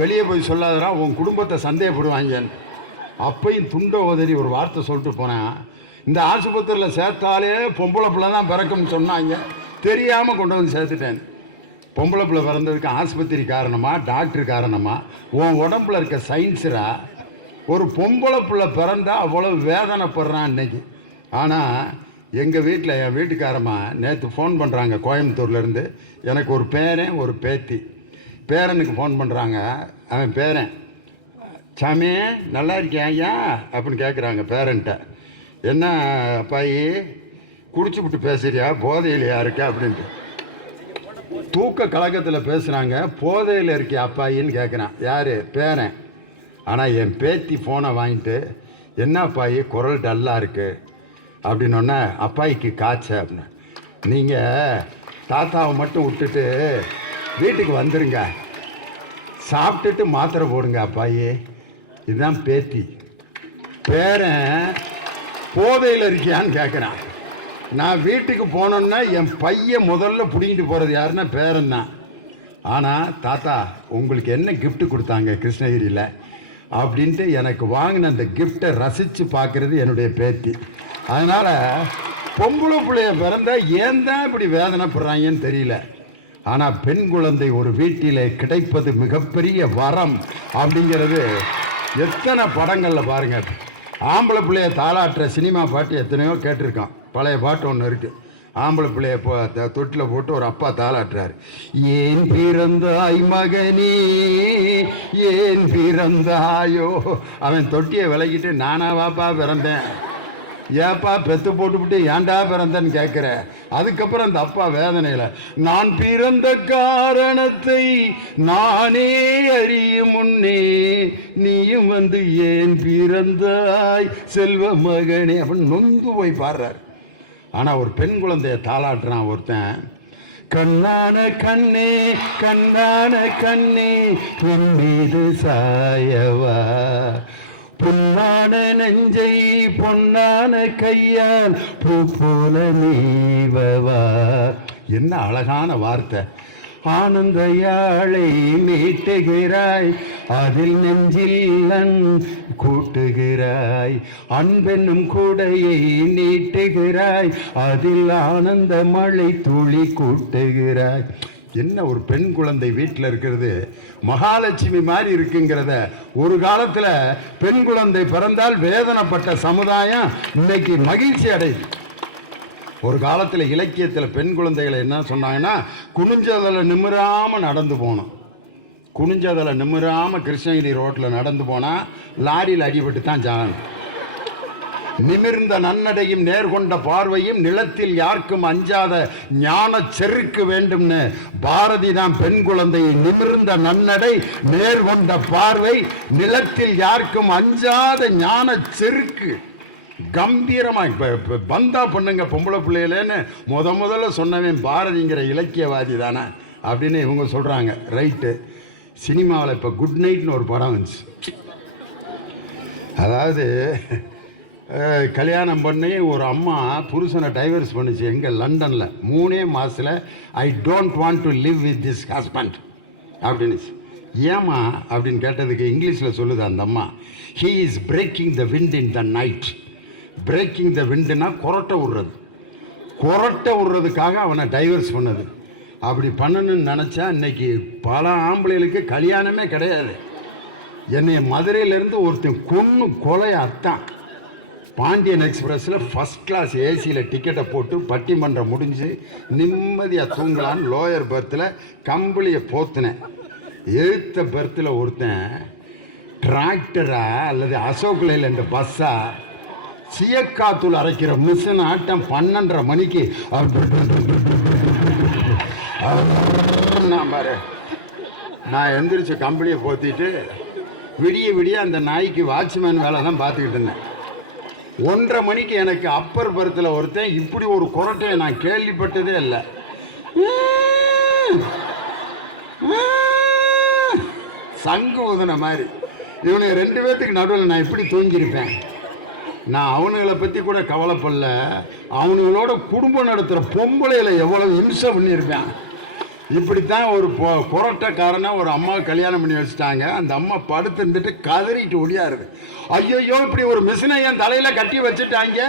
வெளியே போய் சொல்லாதரா, உன் குடும்பத்தை சந்தேகப்படுவாங்கன்னு. அப்பையும் துண்டை உதறி ஒரு வார்த்தை சொல்லிட்டு போனேன், இந்த ஆஸ்பத்திரியில் சேர்த்தாலே பொம்பளை பிள்ளை தான் பிறக்கும்னு சொன்னாங்க, தெரியாமல் கொண்டு வந்து சேர்த்துட்டேன். பொம்பளை பிள்ளை பிறந்ததுக்கு ஆஸ்பத்திரி காரணமா, டாக்டர் காரணமா, உன் உடம்புல இருக்க சயின்ஸரா? ஒரு பொம்பளை பிள்ளை பிறந்தா அவ்வளோ வேதனைப்படுறான் இன்னைக்கு. ஆனால் எங்கள் வீட்டில் என் வீட்டுக்காரம்மா நேற்று ஃபோன் பண்ணுறாங்க கோயம்புத்தூர்லேருந்து. எனக்கு ஒரு பேரன் ஒரு பேத்தி. பேரனுக்கு ஃபோன் பண்ணுறாங்க. அவன் பேரன், சாமி நல்லா இருக்கேன் ஐயா அப்படின்னு கேட்குறாங்க பேரன்ட்ட. என்ன அப்பாயி குடிச்சு விட்டு பேசுறியா, போதையிலையா இருக்க அப்படின்ட்டு. தூக்க கலக்கத்தில் பேசுகிறாங்க. போதையில் இருக்கியா அப்பாயின்னு கேட்குறான். யார்? பேரன். ஆனால் என் பேத்தி ஃபோனை வாங்கிட்டு, என்ன அப்பாயி குரல் டல்லாக இருக்குது அப்படின்னொன்னே, அப்பாயிக்கு காய்ச்ச அப்படின்னு. நீங்கள் தாத்தாவை மட்டும் விட்டுட்டு வீட்டுக்கு வந்துடுங்க, சாப்பிட்டுட்டு மாத்திரை போடுங்க அப்பாயி. இதுதான் பேத்தி. பேரன் போதையில் இருக்கியான்னு கேட்குறான். நான் வீட்டுக்கு போனோன்னா என் பையன் முதல்ல பிடிங்கிட்டு போகிறது யாருன்னா பேரன் தான். ஆனால் தாத்தா உங்களுக்கு என்ன கிஃப்ட் கொடுத்தாங்க கிருஷ்ணகிரியில் அப்படின்ட்டு எனக்கு வாங்கின அந்த கிஃப்டை ரசித்து பார்க்குறது என்னுடைய பேத்தி. அதனால் பொம்பளை பிள்ளைய பிறந்தா ஏன் தான் இப்படி வேதனைப்படுறாங்கன்னு தெரியல. ஆனால் பெண் குழந்தை ஒரு வீட்டில் கிடைப்பது மிகப்பெரிய வரம் அப்படிங்கிறது எத்தனை படங்களில் பாருங்கள். ஆம்பளை பிள்ளைய தாளாட்டுற சினிமா பாட்டு எத்தனையோ கேட்டிருக்கான். பழைய பாட்டு ஒன்று இருக்குது. ஆம்பளை பிள்ளைய தொட்டில் போட்டு ஒரு அப்பா தாளாட்டுறாரு. ஏன் பிறந்தாய் மகனே, ஏன் பிறந்தாயோ. அவன் தொட்டியை விலகிட்டு, நானாவாப்பா பிறந்தேன், ஏப்பா பெத்து போட்டுவிட்டு ஏன்டா பிறந்தன்னு கேட்குற. அதுக்கப்புறம் அந்த அப்பா வேதனையில், நான் பிறந்த காரணத்தை நானே அறியும் முன்னே நீயும் வந்து ஏன் பிறந்தாய் செல்வ மகனே அப்படின்னு நொந்து போய் பாடுறார். ஆனால் ஒரு பெண் குழந்தைய தாளாட்டுறான் ஒருத்தன். கண்ணான கண்ணே கண்ணான கண்ணே என் மீது சாயவா, பொன்னான நெஞ்சை பொன்னான கையால் பூ போல நீவவா. என்ன அழகான வார்த்தை. ஆனந்த யாழை மீட்டுகிறாய், அதில் நெஞ்சில் கூட்டுகிறாய், அன்பென்னும் கூடையை நீட்டுகிறாய், அதில் ஆனந்த மழை துளி கூட்டுகிறாய். என்ன ஒரு பெண் குழந்தை வீட்டில் இருக்கிறது மகாலட்சுமி மாதிரி இருக்குங்கிறத. ஒரு காலத்தில் பெண் குழந்தை பிறந்தால் வேதனைப்பட்ட சமுதாயம் இன்னைக்கு மகிழ்ச்சி அடையுது. ஒரு காலத்தில் இலக்கியத்தில் பெண் குழந்தைகளை என்ன சொன்னாங்கன்னா, குனிஞ்சதில் நிமிராமல் நடந்து போகணும். குனிஞ்சதில் நிமிராமல் கிருஷ்ணகிரி ரோட்டில் நடந்து போனால் லாரியில் அடிபட்டு தான் சாகணும். நிமிர்ந்த நன்னடையும் நேர்கொண்ட பார்வையும் நிலத்தில் யாருக்கும் அஞ்சாத ஞான செருக்கு வேண்டும்னு பாரதி தான் பெண் குழந்தையை நிமிர்ந்த நன்னடை நேர்கொண்ட பார்வை நிலத்தில் யாருக்கும் அஞ்சாத ஞான செருக்கு கம்பீரமாக இப்போ பந்தா பண்ணுங்க பொம்பளை பிள்ளைகளேன்னு முதல்ல சொன்னவன் பாரதிங்கிற இலக்கியவாதி தானே அப்படின்னு இவங்க சொல்கிறாங்க. ரைட்டு. சினிமாவில் இப்போ குட் நைட்னு ஒரு படம் வந்துச்சு. அதாவது கல்யாணம் பண்ணி ஒரு அம்மா புருஷனை டைவர்ஸ் பண்ணிச்சு. எங்கே? லண்டனில். 3 மாதத்தில் I don't want to live with this husband அப்படின்னுச்சு. ஏமா அப்படின்னு கேட்டதுக்கு இங்கிலீஷில் சொல்லுது அந்த அம்மா, he is breaking the wind in the night. Breaking the விண்டுனா கொரட்டை விடுறது. கொரட்டை விடுறதுக்காக அவனை டைவர்ஸ் பண்ணது. அப்படி பண்ணணும்னு நினச்சா இன்னைக்கு பல ஆம்பளைகளுக்கு கல்யாணமே கிடையாது. என்னை மதுரையிலேருந்து ஒருத்தன் கொலை அத்தான். பாண்டியன் எக்ஸ்பிரஸில் ஃபஸ்ட் கிளாஸ் ஏசியில் டிக்கெட்டை போட்டு பட்டிமன்றம் முடிஞ்சு நிம்மதியாக தூங்கலான்னு லோயர் பர்த்தில் கம்பளியை போத்துனேன். எழுத்த பர்த்தில் ஒருத்தன் டிராக்டரா அல்லது அசோக் லைலண்ட் பஸ்ஸா சீயக்காத்தூள் அரைக்கிற மிஷின் ஆட்டம் 12:30 மணிக்கு நான் பாரு, நான் எந்திரிச்சு கம்பளியை போத்திட்டு விடிய அந்த நாய்க்கு வாட்ச்மேன் வேலை தான் பார்த்துக்கிட்டு இருந்தேன். 1:30 மணிக்கு எனக்கு அப்பர் பர்த்தில் ஒருத்தன் இப்படி ஒரு குரட்டையை நான் கேள்விப்பட்டதே இல்லை. சங்கு ஊதுன மாதிரி. இவனுக்கு 2 பேர்த்துக்கு நடுவில் நான் இப்படி தூங்கியிருப்பேன். நான் அவனுங்களை பற்றி கூட கவலைப்படல, அவனுங்களோட குடும்பம் நடத்துகிற பொம்பளையில் எவ்வளவு இம்சை பண்ணியிருப்பேன். இப்படித்தான் ஒரு புரட்டக்காரனை ஒரு அம்மா கல்யாணம் பண்ணி வச்சுட்டாங்க. அந்த அம்மா படுத்து இருந்துட்டு கதறிட்டு ஒடியாருது. ஐயோ, இப்படி ஒரு மிஷினை என் தலையில் கட்டி வச்சுட்டாங்க,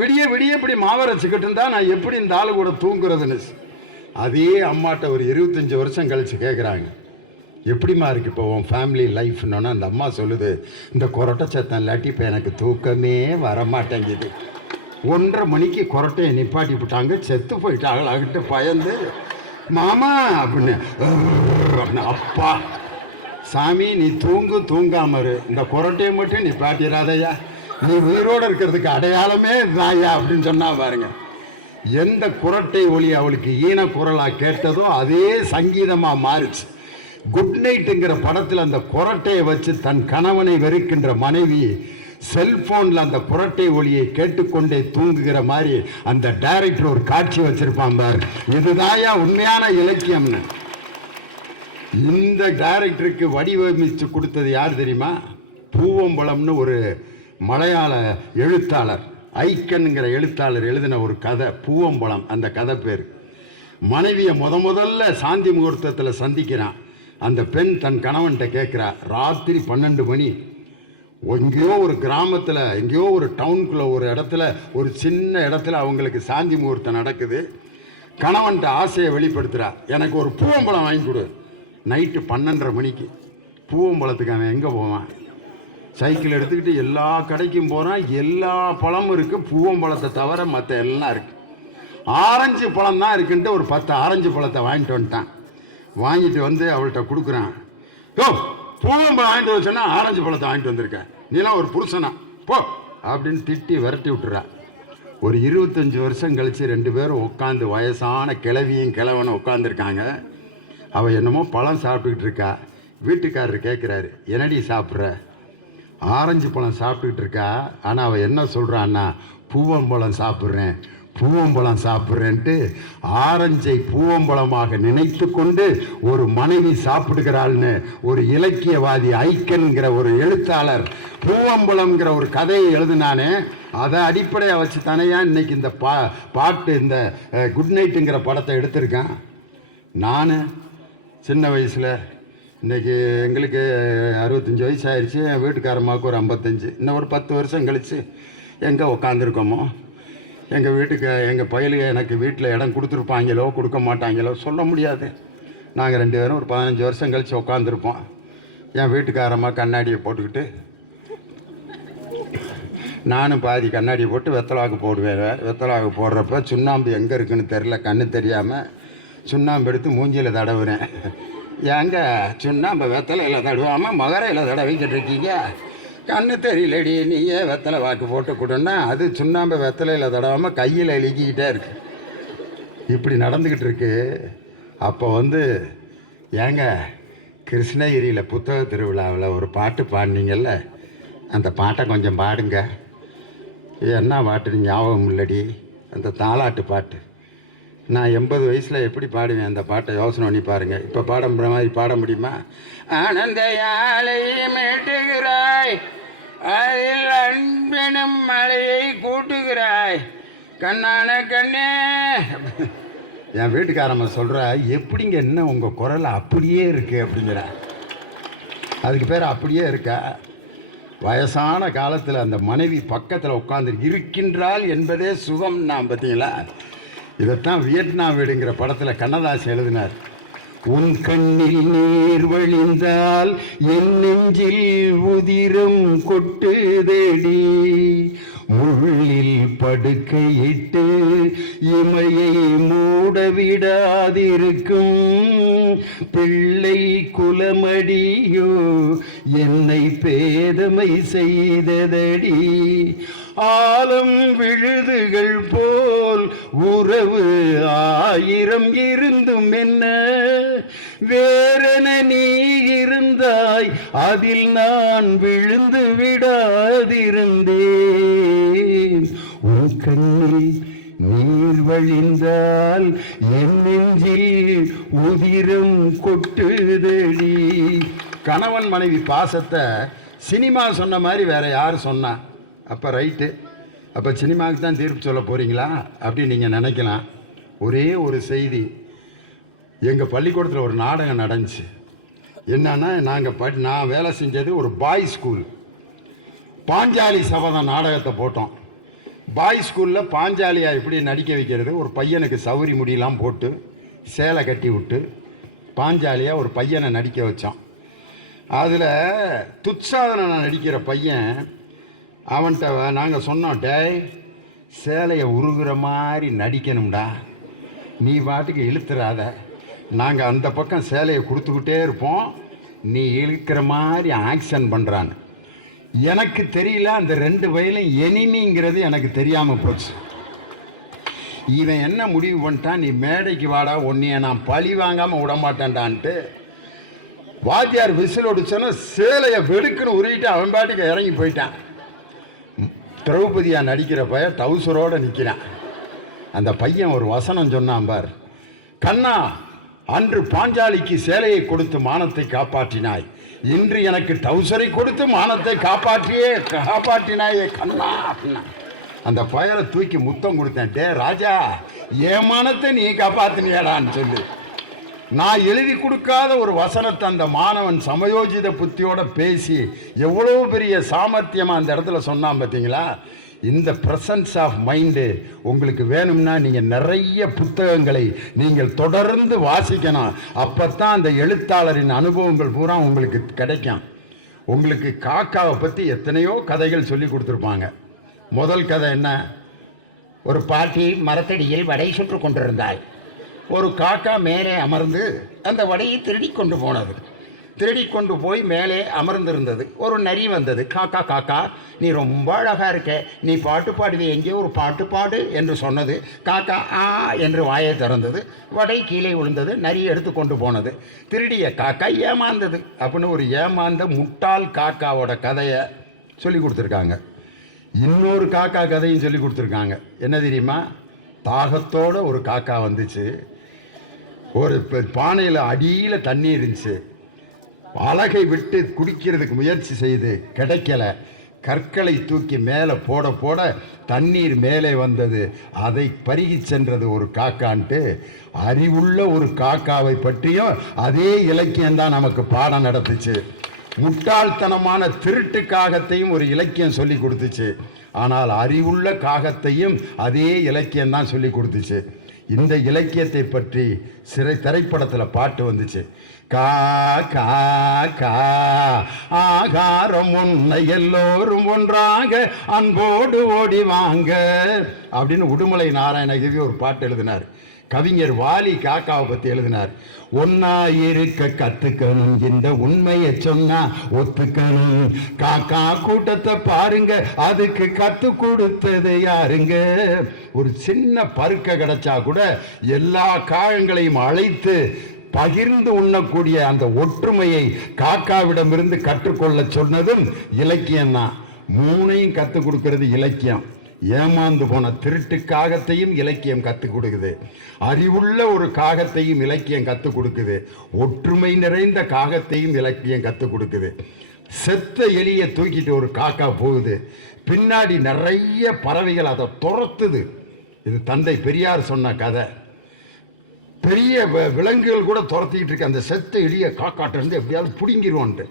விடிய இப்படி மாவரைச்சிக்கிட்டு இருந்தா நான் எப்படி இந்த ஆளு கூட தூங்குறதுன்னு. அதே அம்மாட்ட ஒரு 25 வருஷம் கழிச்சு கேட்குறாங்க, எப்படிமா இருக்கு இப்போ உன் ஃபேமிலி லைஃப்னோன்னா அந்த அம்மா சொல்லுது, இந்த கொரட்டை சத்தம் இல்லாட்டி இப்போ எனக்கு தூக்கமே வரமாட்டேங்குது. 1:30 மணிக்கு கொரட்டையை நிப்பாட்டி விட்டாங்க, செத்து போயிட்டாங்களாகிட்டு பயந்து மாமா அப்படின்னு. அப்பா சாமி, நீ தூங்காமரு, இந்த கொரட்டையை மட்டும் நீ பாட்டிடாதையா, நீ உயிரோடு இருக்கிறதுக்கு அடையாளமே தாயா அப்படின்னு சொன்னா பாருங்க. எந்த குரட்டை ஒளி அவளுக்கு ஈன குரலாக கேட்டதோ அதே சங்கீதமாக மாறிச்சு. குட் நைட்டுங்கிற படத்தில் அந்த குரட்டையை வச்சு தன் கணவனை வெறுக்கின்ற மனைவி செல்போனில் அந்த குரட்டை ஒளியை கேட்டுக்கொண்டே தூங்குகிற மாதிரி அந்த டைரக்டர் ஒரு காட்சி வச்சிருப்பான் பார். இதுதாயா உண்மையான இலக்கியம்னு. இந்த டைரக்டருக்கு வடிவமைச்சு கொடுத்தது யார் தெரியுமா? பூவம்பழம்னு ஒரு மலையாள எழுத்தாளர், ஐக்கன்ங்கிற எழுத்தாளர் எழுதின ஒரு கதை பூவம்பழம். அந்த கதை பேர். மனைவியை முதல்ல சாந்தி முகூர்த்தத்தில் சந்திக்கிறான். அந்த பெண் தன் கணவன்கிட்ட கேட்குறா, ராத்திரி 12 மணி, எங்கேயோ ஒரு கிராமத்தில், எங்கேயோ ஒரு டவுனுக்குள்ளே ஒரு இடத்துல, ஒரு சின்ன இடத்துல அவங்களுக்கு சாந்தி முகூர்த்தம் நடக்குது. கணவன்கிட்ட ஆசையை வெளிப்படுத்துகிறா, எனக்கு ஒரு பூவம்பழம் வாங்கி கொடு. நைட்டு 12:30 மணிக்கு. பூவம்பழத்துக்கு அவன் எங்கே போவான்? சைக்கிள் எடுத்துக்கிட்டு எல்லா கடைக்கும் போகிறான். எல்லா பழமும் இருக்குது, பூவம்பழத்தை தவிர மற்ற எல்லாம் இருக்குது. ஆரஞ்சு பழம் தான் இருக்குன்ட்டு ஒரு 10 ஆரஞ்சு பழத்தை வாங்கிட்டு வந்துட்டான். வாங்கிட்டு வந்து அவள்கிட்ட கொடுக்குறான். யோ, பூவம்பழம் வாங்கிட்டு வச்சோன்னா ஆரஞ்சு பழத்தை வாங்கிட்டு வந்திருக்கேன், நீலாம் ஒரு புருஷனா போ அப்படின்னு திட்டி விரட்டி விட்டுறா. ஒரு 25 வருஷம் கழித்து 2 பேரும் உட்காந்து, வயசான கிழவியும் கிழவனும் உட்காந்துருக்காங்க. அவள் என்னமோ பழம் சாப்பிட்டுக்கிட்டு இருக்கா. வீட்டுக்காரர் கேட்குறாரு, என்னடி சாப்பிட்ற? ஆரஞ்சு பழம் சாப்பிட்டுக்கிட்டு இருக்கா. ஆனால் அவள் என்ன சொல்கிறான்னா, பூவம்பழம் சாப்பிட்றேன்ட்டு ஆரஞ்சை பூவம்பழமாக நினைத்து கொண்டு ஒரு மனைவி சாப்பிடுகிறாள்னு ஒரு இலக்கியவாதி ஐக்கன்கிற ஒரு எழுத்தாளர் பூவம்பழம்ங்கிற ஒரு கதையை எழுதினானே, அதை அடிப்படையாக வச்சு தானேயா இன்னைக்கு இந்த பாட்டு இந்த குட் நைட்டுங்கிற படத்தை எடுத்திருக்கேன். நான் சின்ன வயசில், இன்றைக்கி எங்களுக்கு 65 வயசு ஆயிடுச்சு, என் வீட்டுக்காரம்மாவுக்கு ஒரு 55. இன்னும் ஒரு 10 வருஷம் கழித்து எங்கே உட்காந்துருக்கோமோ, எங்கள் எங்கள் பயலுக எனக்கு வீட்டில் இடம் கொடுத்துருப்பாங்களோ கொடுக்க மாட்டாங்களோ சொல்ல முடியாது. நாங்கள் 2 பேரும் ஒரு 15 வருஷம் கழித்து உட்காந்துருப்போம். என் வீட்டுக்காரம்மா கண்ணாடியை போட்டுக்கிட்டு, நானும் பாதி கண்ணாடியை போட்டு வெத்தலாக்கு போடுவேன். வெத்தலாக்கு போடுறப்ப சுண்ணாம்பு எங்கே இருக்குன்னு தெரில, கண்ணு தெரியாமல் சுண்ணாம்பு எடுத்து மூஞ்சியில் தடவுறேன். ஏங்க சுண்ணாம்பு வெத்தலையில் தடவாமல் மகரையில் தடவிக்கிட்டு இருக்கீங்க, கண்ணு தெரியலடி, நீயே வெத்தலை வாக்கு போட்டு கொடுன்னா அது சுண்ணாம்பு வெத்தலையில் தடவாமல் கையில் இழுக்கிக்கிட்டே இருக்கு. இப்படி நடந்துக்கிட்டு இருக்கு. அப்போ ஏங்க கிருஷ்ணகிரியில் புத்தக திருவிழாவில் ஒரு பாட்டு பாடினீங்கல்ல, அந்த பாட்டை கொஞ்சம் பாடுங்க. என்ன பாட்டு ஞாபகம் இல்லடி? அந்த தாலாட்டு பாட்டு. நான் 80 வயசில் எப்படி பாடுவேன் அந்த பாட்டை யோசனை பண்ணி பாருங்கள். இப்போ பாடுற மாதிரி பாட முடியுமா? ஆனந்த யாழை மீட்டுகிறாய், அதில் அன்பெனும் மலையை கூட்டுகிறாய், கண்ணான கண்ணே. என் வீட்டுக்காரம்மா சொல்கிறா, எப்படிங்க என்ன உங்கள் குரல் அப்படியே இருக்கு அப்படிங்கிற. அதுக்கு பேர் அப்படியே இருக்கா? வயசான காலத்தில் அந்த மனைவி பக்கத்தில் உட்காந்து இருக்கின்றாள் என்பதே சுகம் நான் பார்த்தீங்களா. இதைத்தான் வியட்நாம் வீடுங்கிற படத்தில் கண்ணதாசன் எழுதினார். உன் கண்ணில் நீர் வழிந்தால் என் நெஞ்சில் உதிரம் கொட்டுதடி, முள்ளில் படுக்கையிட்டு இமையை மூடவிடாதிருக்கும் பிள்ளை குலமடியோ என்னை பேதமை செய்ததடி, ஆலம் விழுதுகள் போல் உறவு 1000 இருந்தும் என்ன, வேறென நீ இருந்தாய் அதில் நான் விழுந்து விடாதிருந்தேன், உன் கண்ணில் நீர் வழிந்தால் என் நெஞ்சில் உதிரம் கொட்டுதடி. கணவன் மனைவி பாசத்தை சினிமா சொன்ன மாதிரி வேற யார் சொன்னா? அப்போ ரைட்டு, அப்போ சினிமாவுக்கு தான் தீர்ப்பு சொல்ல போகிறீங்களா அப்படின்னு நீங்கள் நினைக்கலாம். ஒரே ஒரு செய்தி, எங்கள் பள்ளிக்கூடத்தில் ஒரு நாடகம் நடந்துச்சு. என்னன்னா, நான் வேலை செஞ்சது ஒரு பாய் ஸ்கூல். பாஞ்சாலி சபதம் நாடகத்தை போட்டோம். பாய் ஸ்கூலில் பாஞ்சாலியாக எப்படி நடிக்க வைக்கிறது, ஒரு பையனுக்கு சௌரி முடியெல்லாம் போட்டு சேலை கட்டி விட்டு பாஞ்சாலியாக ஒரு பையனை நடிக்க வச்சோம். அதில் துச்சாதனை நடிக்கிற பையன், அவன்கிட்ட நாங்கள் சொன்னோம், டேய் சேலையை உருகுற மாதிரி நடிக்கணும்டா, நீ பாட்டுக்கு இழுத்துறாத, நாங்கள் அந்த பக்கம் சேலையை கொடுத்துக்கிட்டே இருப்போம், நீ இழுக்கிற மாதிரி ஆக்ஷன் பண்ணுறான்னு. எனக்கு தெரியல, அந்த 2 வயலும் எனிமிங்கிறது எனக்கு தெரியாமல் போச்சு. இவன் என்ன முடிவு பண்ணிட்டான், நீ மேடைக்கு வாடா, உன்னைய நான் பழி வாங்காமல் விடமாட்டேன்டான்ட்டு வாத்தியார் விசில் ஒடிச்சோன்னா சேலையை வெடுக்குன்னு உருவிட்டு அவன் பாட்டுக்கு இறங்கி போயிட்டான். திரௌபதியாக நடிக்கிற பையன் டவுசரோடு நிற்கிறான். அந்த பையன் ஒரு வசனம் சொன்னான் பார், கண்ணா அன்று பாஞ்சாலிக்கு சேலையை கொடுத்து மானத்தை காப்பாற்றினாய், இன்று எனக்கு டவுசரை கொடுத்து மானத்தை காப்பாற்றினாயே கண்ணா அப்படின்னா. அந்த பயலை தூக்கி முத்தம் கொடுத்தேன். டே ராஜா, என் மானத்தை நீ காப்பாற்றினியாடான்னு சொல்லி. நான் எழுதி கொடுக்காத ஒரு வசனத்தை அந்த மாணவன் சமயோஜித புத்தியோட பேசி எவ்வளோ பெரிய சாமர்த்தியமாக அந்த இடத்துல சொன்னான் பார்த்தீங்களா. இந்த ப்ரெசன்ஸ் ஆஃப் மைண்டு உங்களுக்கு வேணும்னா நீங்கள் நிறைய புத்தகங்களை நீங்கள் தொடர்ந்து வாசிக்கணும். அப்போ தான் அந்த எழுத்தாளரின் அனுபவங்கள் பூரா உங்களுக்கு கிடைக்கும். உங்களுக்கு காக்காவை பற்றி எத்தனையோ கதைகள் சொல்லி கொடுத்துருப்பாங்க. முதல் கதை என்ன, ஒரு பாட்டி மரத்தடியில் வடை சுற்று கொண்டிருந்தாள். ஒரு காக்கா மேலே அமர்ந்து அந்த வடையை திருடி கொண்டு போனது. திருடி கொண்டு போய் மேலே அமர்ந்திருந்தது. ஒரு நரி வந்தது. காக்கா காக்கா, நீ ரொம்ப அழகாக இருக்க, நீ பாட்டு பாடுவே, எங்கே ஒரு பாட்டு பாடு என்று சொன்னது. காக்கா ஆ என்று வாயை திறந்தது. வடை கீழே விழுந்தது. நரி எடுத்து கொண்டு போனது. திருடிய காக்கா ஏமாந்தது அப்படின்னு ஒரு ஏமாந்த முட்டாள் காக்காவோட கதையை சொல்லி கொடுத்துருக்காங்க. இன்னொரு காக்கா கதையும் சொல்லி கொடுத்துருக்காங்க. என்ன தெரியுமா, தாகத்தோட ஒரு காக்கா வந்துச்சு. ஒரு பானையில் அடியில் தண்ணி இருந்துச்சு. அலகை விட்டு குடிக்கிறதுக்கு முயற்சி செய்து கிடைக்கல. கற்களை தூக்கி மேலே போட போட தண்ணீர் மேலே வந்தது. அதை பருகி சென்றது ஒரு காக்கான்ட்டு அறிவுள்ள ஒரு காக்காவை பற்றியும் அதே இலக்கியம்தான் நமக்கு பாடம் நடத்துச்சு. முட்டாள்தனமான திருட்டு காகத்தையும் ஒரு இலக்கியம் சொல்லி கொடுத்துச்சு. ஆனால் அறிவுள்ள காகத்தையும் அதே இலக்கியம்தான் சொல்லி கொடுத்துச்சு. இந்த இலக்கியத்தை பற்றி திரைப்படத்தில் பாட்டு வந்துச்சு. கா கா கா ஆகாரம் உன்னை எல்லோரும் ஒன்றாக அன்போடு ஓடி வாங்க அப்படின்னு உடுமலை நாராயணகிரி ஒரு பாட்டு எழுதினார். கவிஞர் வாலி காக்காவை பற்றி எழுதினார். ஒன்னா இருக்க கத்துக்கணும், இந்த உண்மையை சொன்னா ஒத்துக்கணும். காக்கா கூட்டத்தை பாருங்க, அதுக்கு கத்து கொடுத்தது யாருங்க? ஒரு சின்ன பருக்க கிடைச்சா கூட எல்லா காகங்களையும் அழைத்து பகிர்ந்து உண்ணக்கூடிய அந்த ஒற்றுமையை காக்காவிடமிருந்து கற்றுக்கொள்ள சொன்னதும் இலக்கியம்தான். 3ஐயும் கற்றுக் கொடுக்கிறது இலக்கியம். ஏமாந்து போன திருட்டு காகத்தையும் இலக்கியம் கற்றுக் கொடுக்குது. அறிவுள்ள ஒரு காகத்தையும் இலக்கியம் கற்றுக் கொடுக்குது. ஒற்றுமை நிறைந்த காகத்தையும் இலக்கியம் கற்றுக் கொடுக்குது. செத்த எலியை தூக்கிட்டு ஒரு காக்கா போகுது. பின்னாடி நிறைய பறவைகள் அதை துரத்துது. இது தந்தை பெரியார் சொன்ன கதை. பெரிய விலங்குகள் கூட துரத்திக்கிட்டு இருக்கு. அந்த செத்த எலியை காக்காட்டிருந்து எப்படியாவது பிடுங்கிடுவோன்ட்டு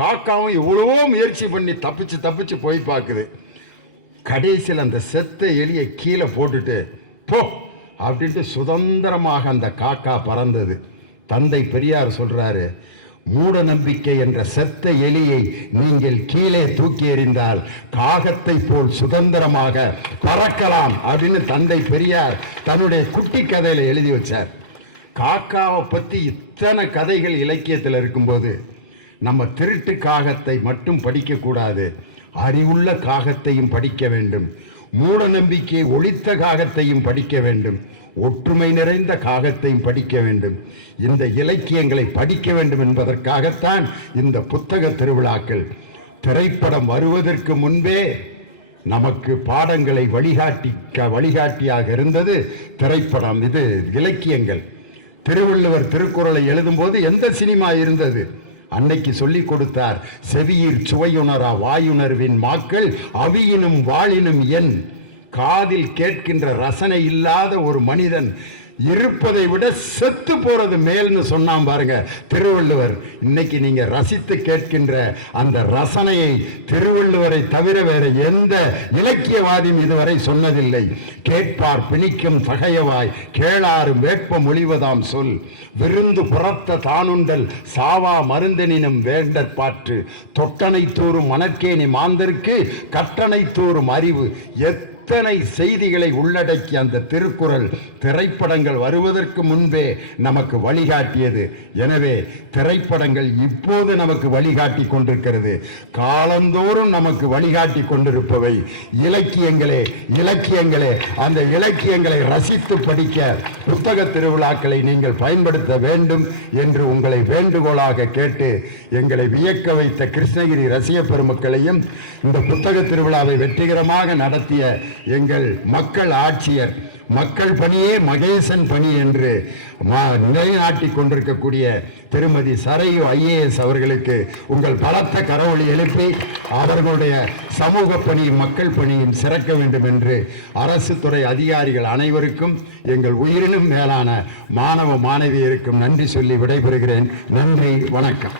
காக்காவும் எவ்வளவோ முயற்சி பண்ணி தப்பிச்சு போய் பார்க்குது. கடைசியில் அந்த செத்த எலியை கீழே போட்டுட்டு போ அப்படின்ட்டு சுதந்திரமாக அந்த காக்கா பறந்தது. தந்தை பெரியார் சொல்றாரு, மூட நம்பிக்கை என்ற செத்த எலியை நீங்கள் கீழே தூக்கி எறிந்தால் காகத்தை போல் சுதந்திரமாக பறக்கலாம் அப்படின்னு தந்தை பெரியார் தன்னுடைய குட்டி கதையில எழுதி வச்சார். காக்காவை பற்றி இத்தனை கதைகள் இலக்கியத்தில் இருக்கும்போது நம்ம திருட்டு காகத்தை மட்டும் படிக்கக்கூடாது, அறிவுள்ள காகத்தையும் படிக்க வேண்டும், மூட நம்பிக்கையை ஒழித்த காகத்தையும் படிக்க வேண்டும், ஒற்றுமை நிறைந்த காகத்தையும் படிக்க வேண்டும். இந்த இலக்கியங்களை படிக்க வேண்டும் என்பதற்காகத்தான் இந்த புத்தக திருவிழாக்கள். திரைப்படம் வருவதற்கு முன்பே நமக்கு பாடங்களை வழிகாட்டியாக இருந்தது திரைப்படம், இது இலக்கியங்கள். திருவள்ளுவர் திருக்குறளை எழுதும்போது எந்த சினிமா இருந்தது? அன்னைக்கு சொல்லிக் கொடுத்தார், செவியிற் சுவையுணரா வாயுணர்வின் மாக்கள் அவியினும் வாழினும் என். காதில் கேட்கின்ற ரசனை இல்லாத ஒரு மனிதன் இருப்பதை விட செத்து போறது மேல்னு சொன்னான் பாருங்க திருவள்ளுவர். இன்னைக்கு நீங்க ரசித்து கேட்கின்ற அந்த ரசனையை திருவள்ளுவரை தவிர வேற எந்த இலக்கியவாதியும் இதுவரை சொன்னதில்லை. கேட்பார் பிணிக்கும் தகையவாய் கேளாரும் வேட்ப மொழிவதாம் சொல், விருந்து புறத்த தானுண்டல் சாவா மருந்தெனினும் வேண்டற்பாற்று, தொட்டனை தூறும் மணற்கேணி மாந்தருக்கு கட்டணை தூறும் அறிவு. எத்தனை செய்திகளை உள்ளடக்கிய அந்த திருக்குறள் திரைப்படங்கள் வருவதற்கு முன்பே நமக்கு வழிகாட்டியது. எனவே திரைப்படங்கள் இப்போது நமக்கு வழிகாட்டி கொண்டிருக்கிறது. காலந்தோறும் நமக்கு வழிகாட்டி கொண்டிருப்பவை இலக்கியங்களே. அந்த இலக்கியங்களை ரசித்து படிக்க புத்தக திருவிழாக்களை நீங்கள் பயன்படுத்த வேண்டும் என்று உங்களை வேண்டுகோளாக கேட்டு, எங்களை வியக்க வைத்த கிருஷ்ணகிரி ரசிக பெருமக்களையும் இந்த புத்தக திருவிழாவை வெற்றிகரமாக நடத்திய எங்கள் மக்கள் ஆட்சியர், மக்கள் பணியே மகேசன் பணி என்று நிலைநாட்டிக் கொண்டிருக்கக்கூடிய திருமதி சரையு IAS அவர்களுக்கு உங்கள் பலத்த கரவொலி எழுப்பி அவர்களுடைய சமூக பணியும் மக்கள் பணியும் சிறக்க வேண்டும் என்று அரசு துறை அதிகாரிகள் அனைவருக்கும் எங்கள் உயிரினும் மேலான மாணவ மாணவியருக்கும் நன்றி சொல்லி விடைபெறுகிறேன். நன்றி, வணக்கம்.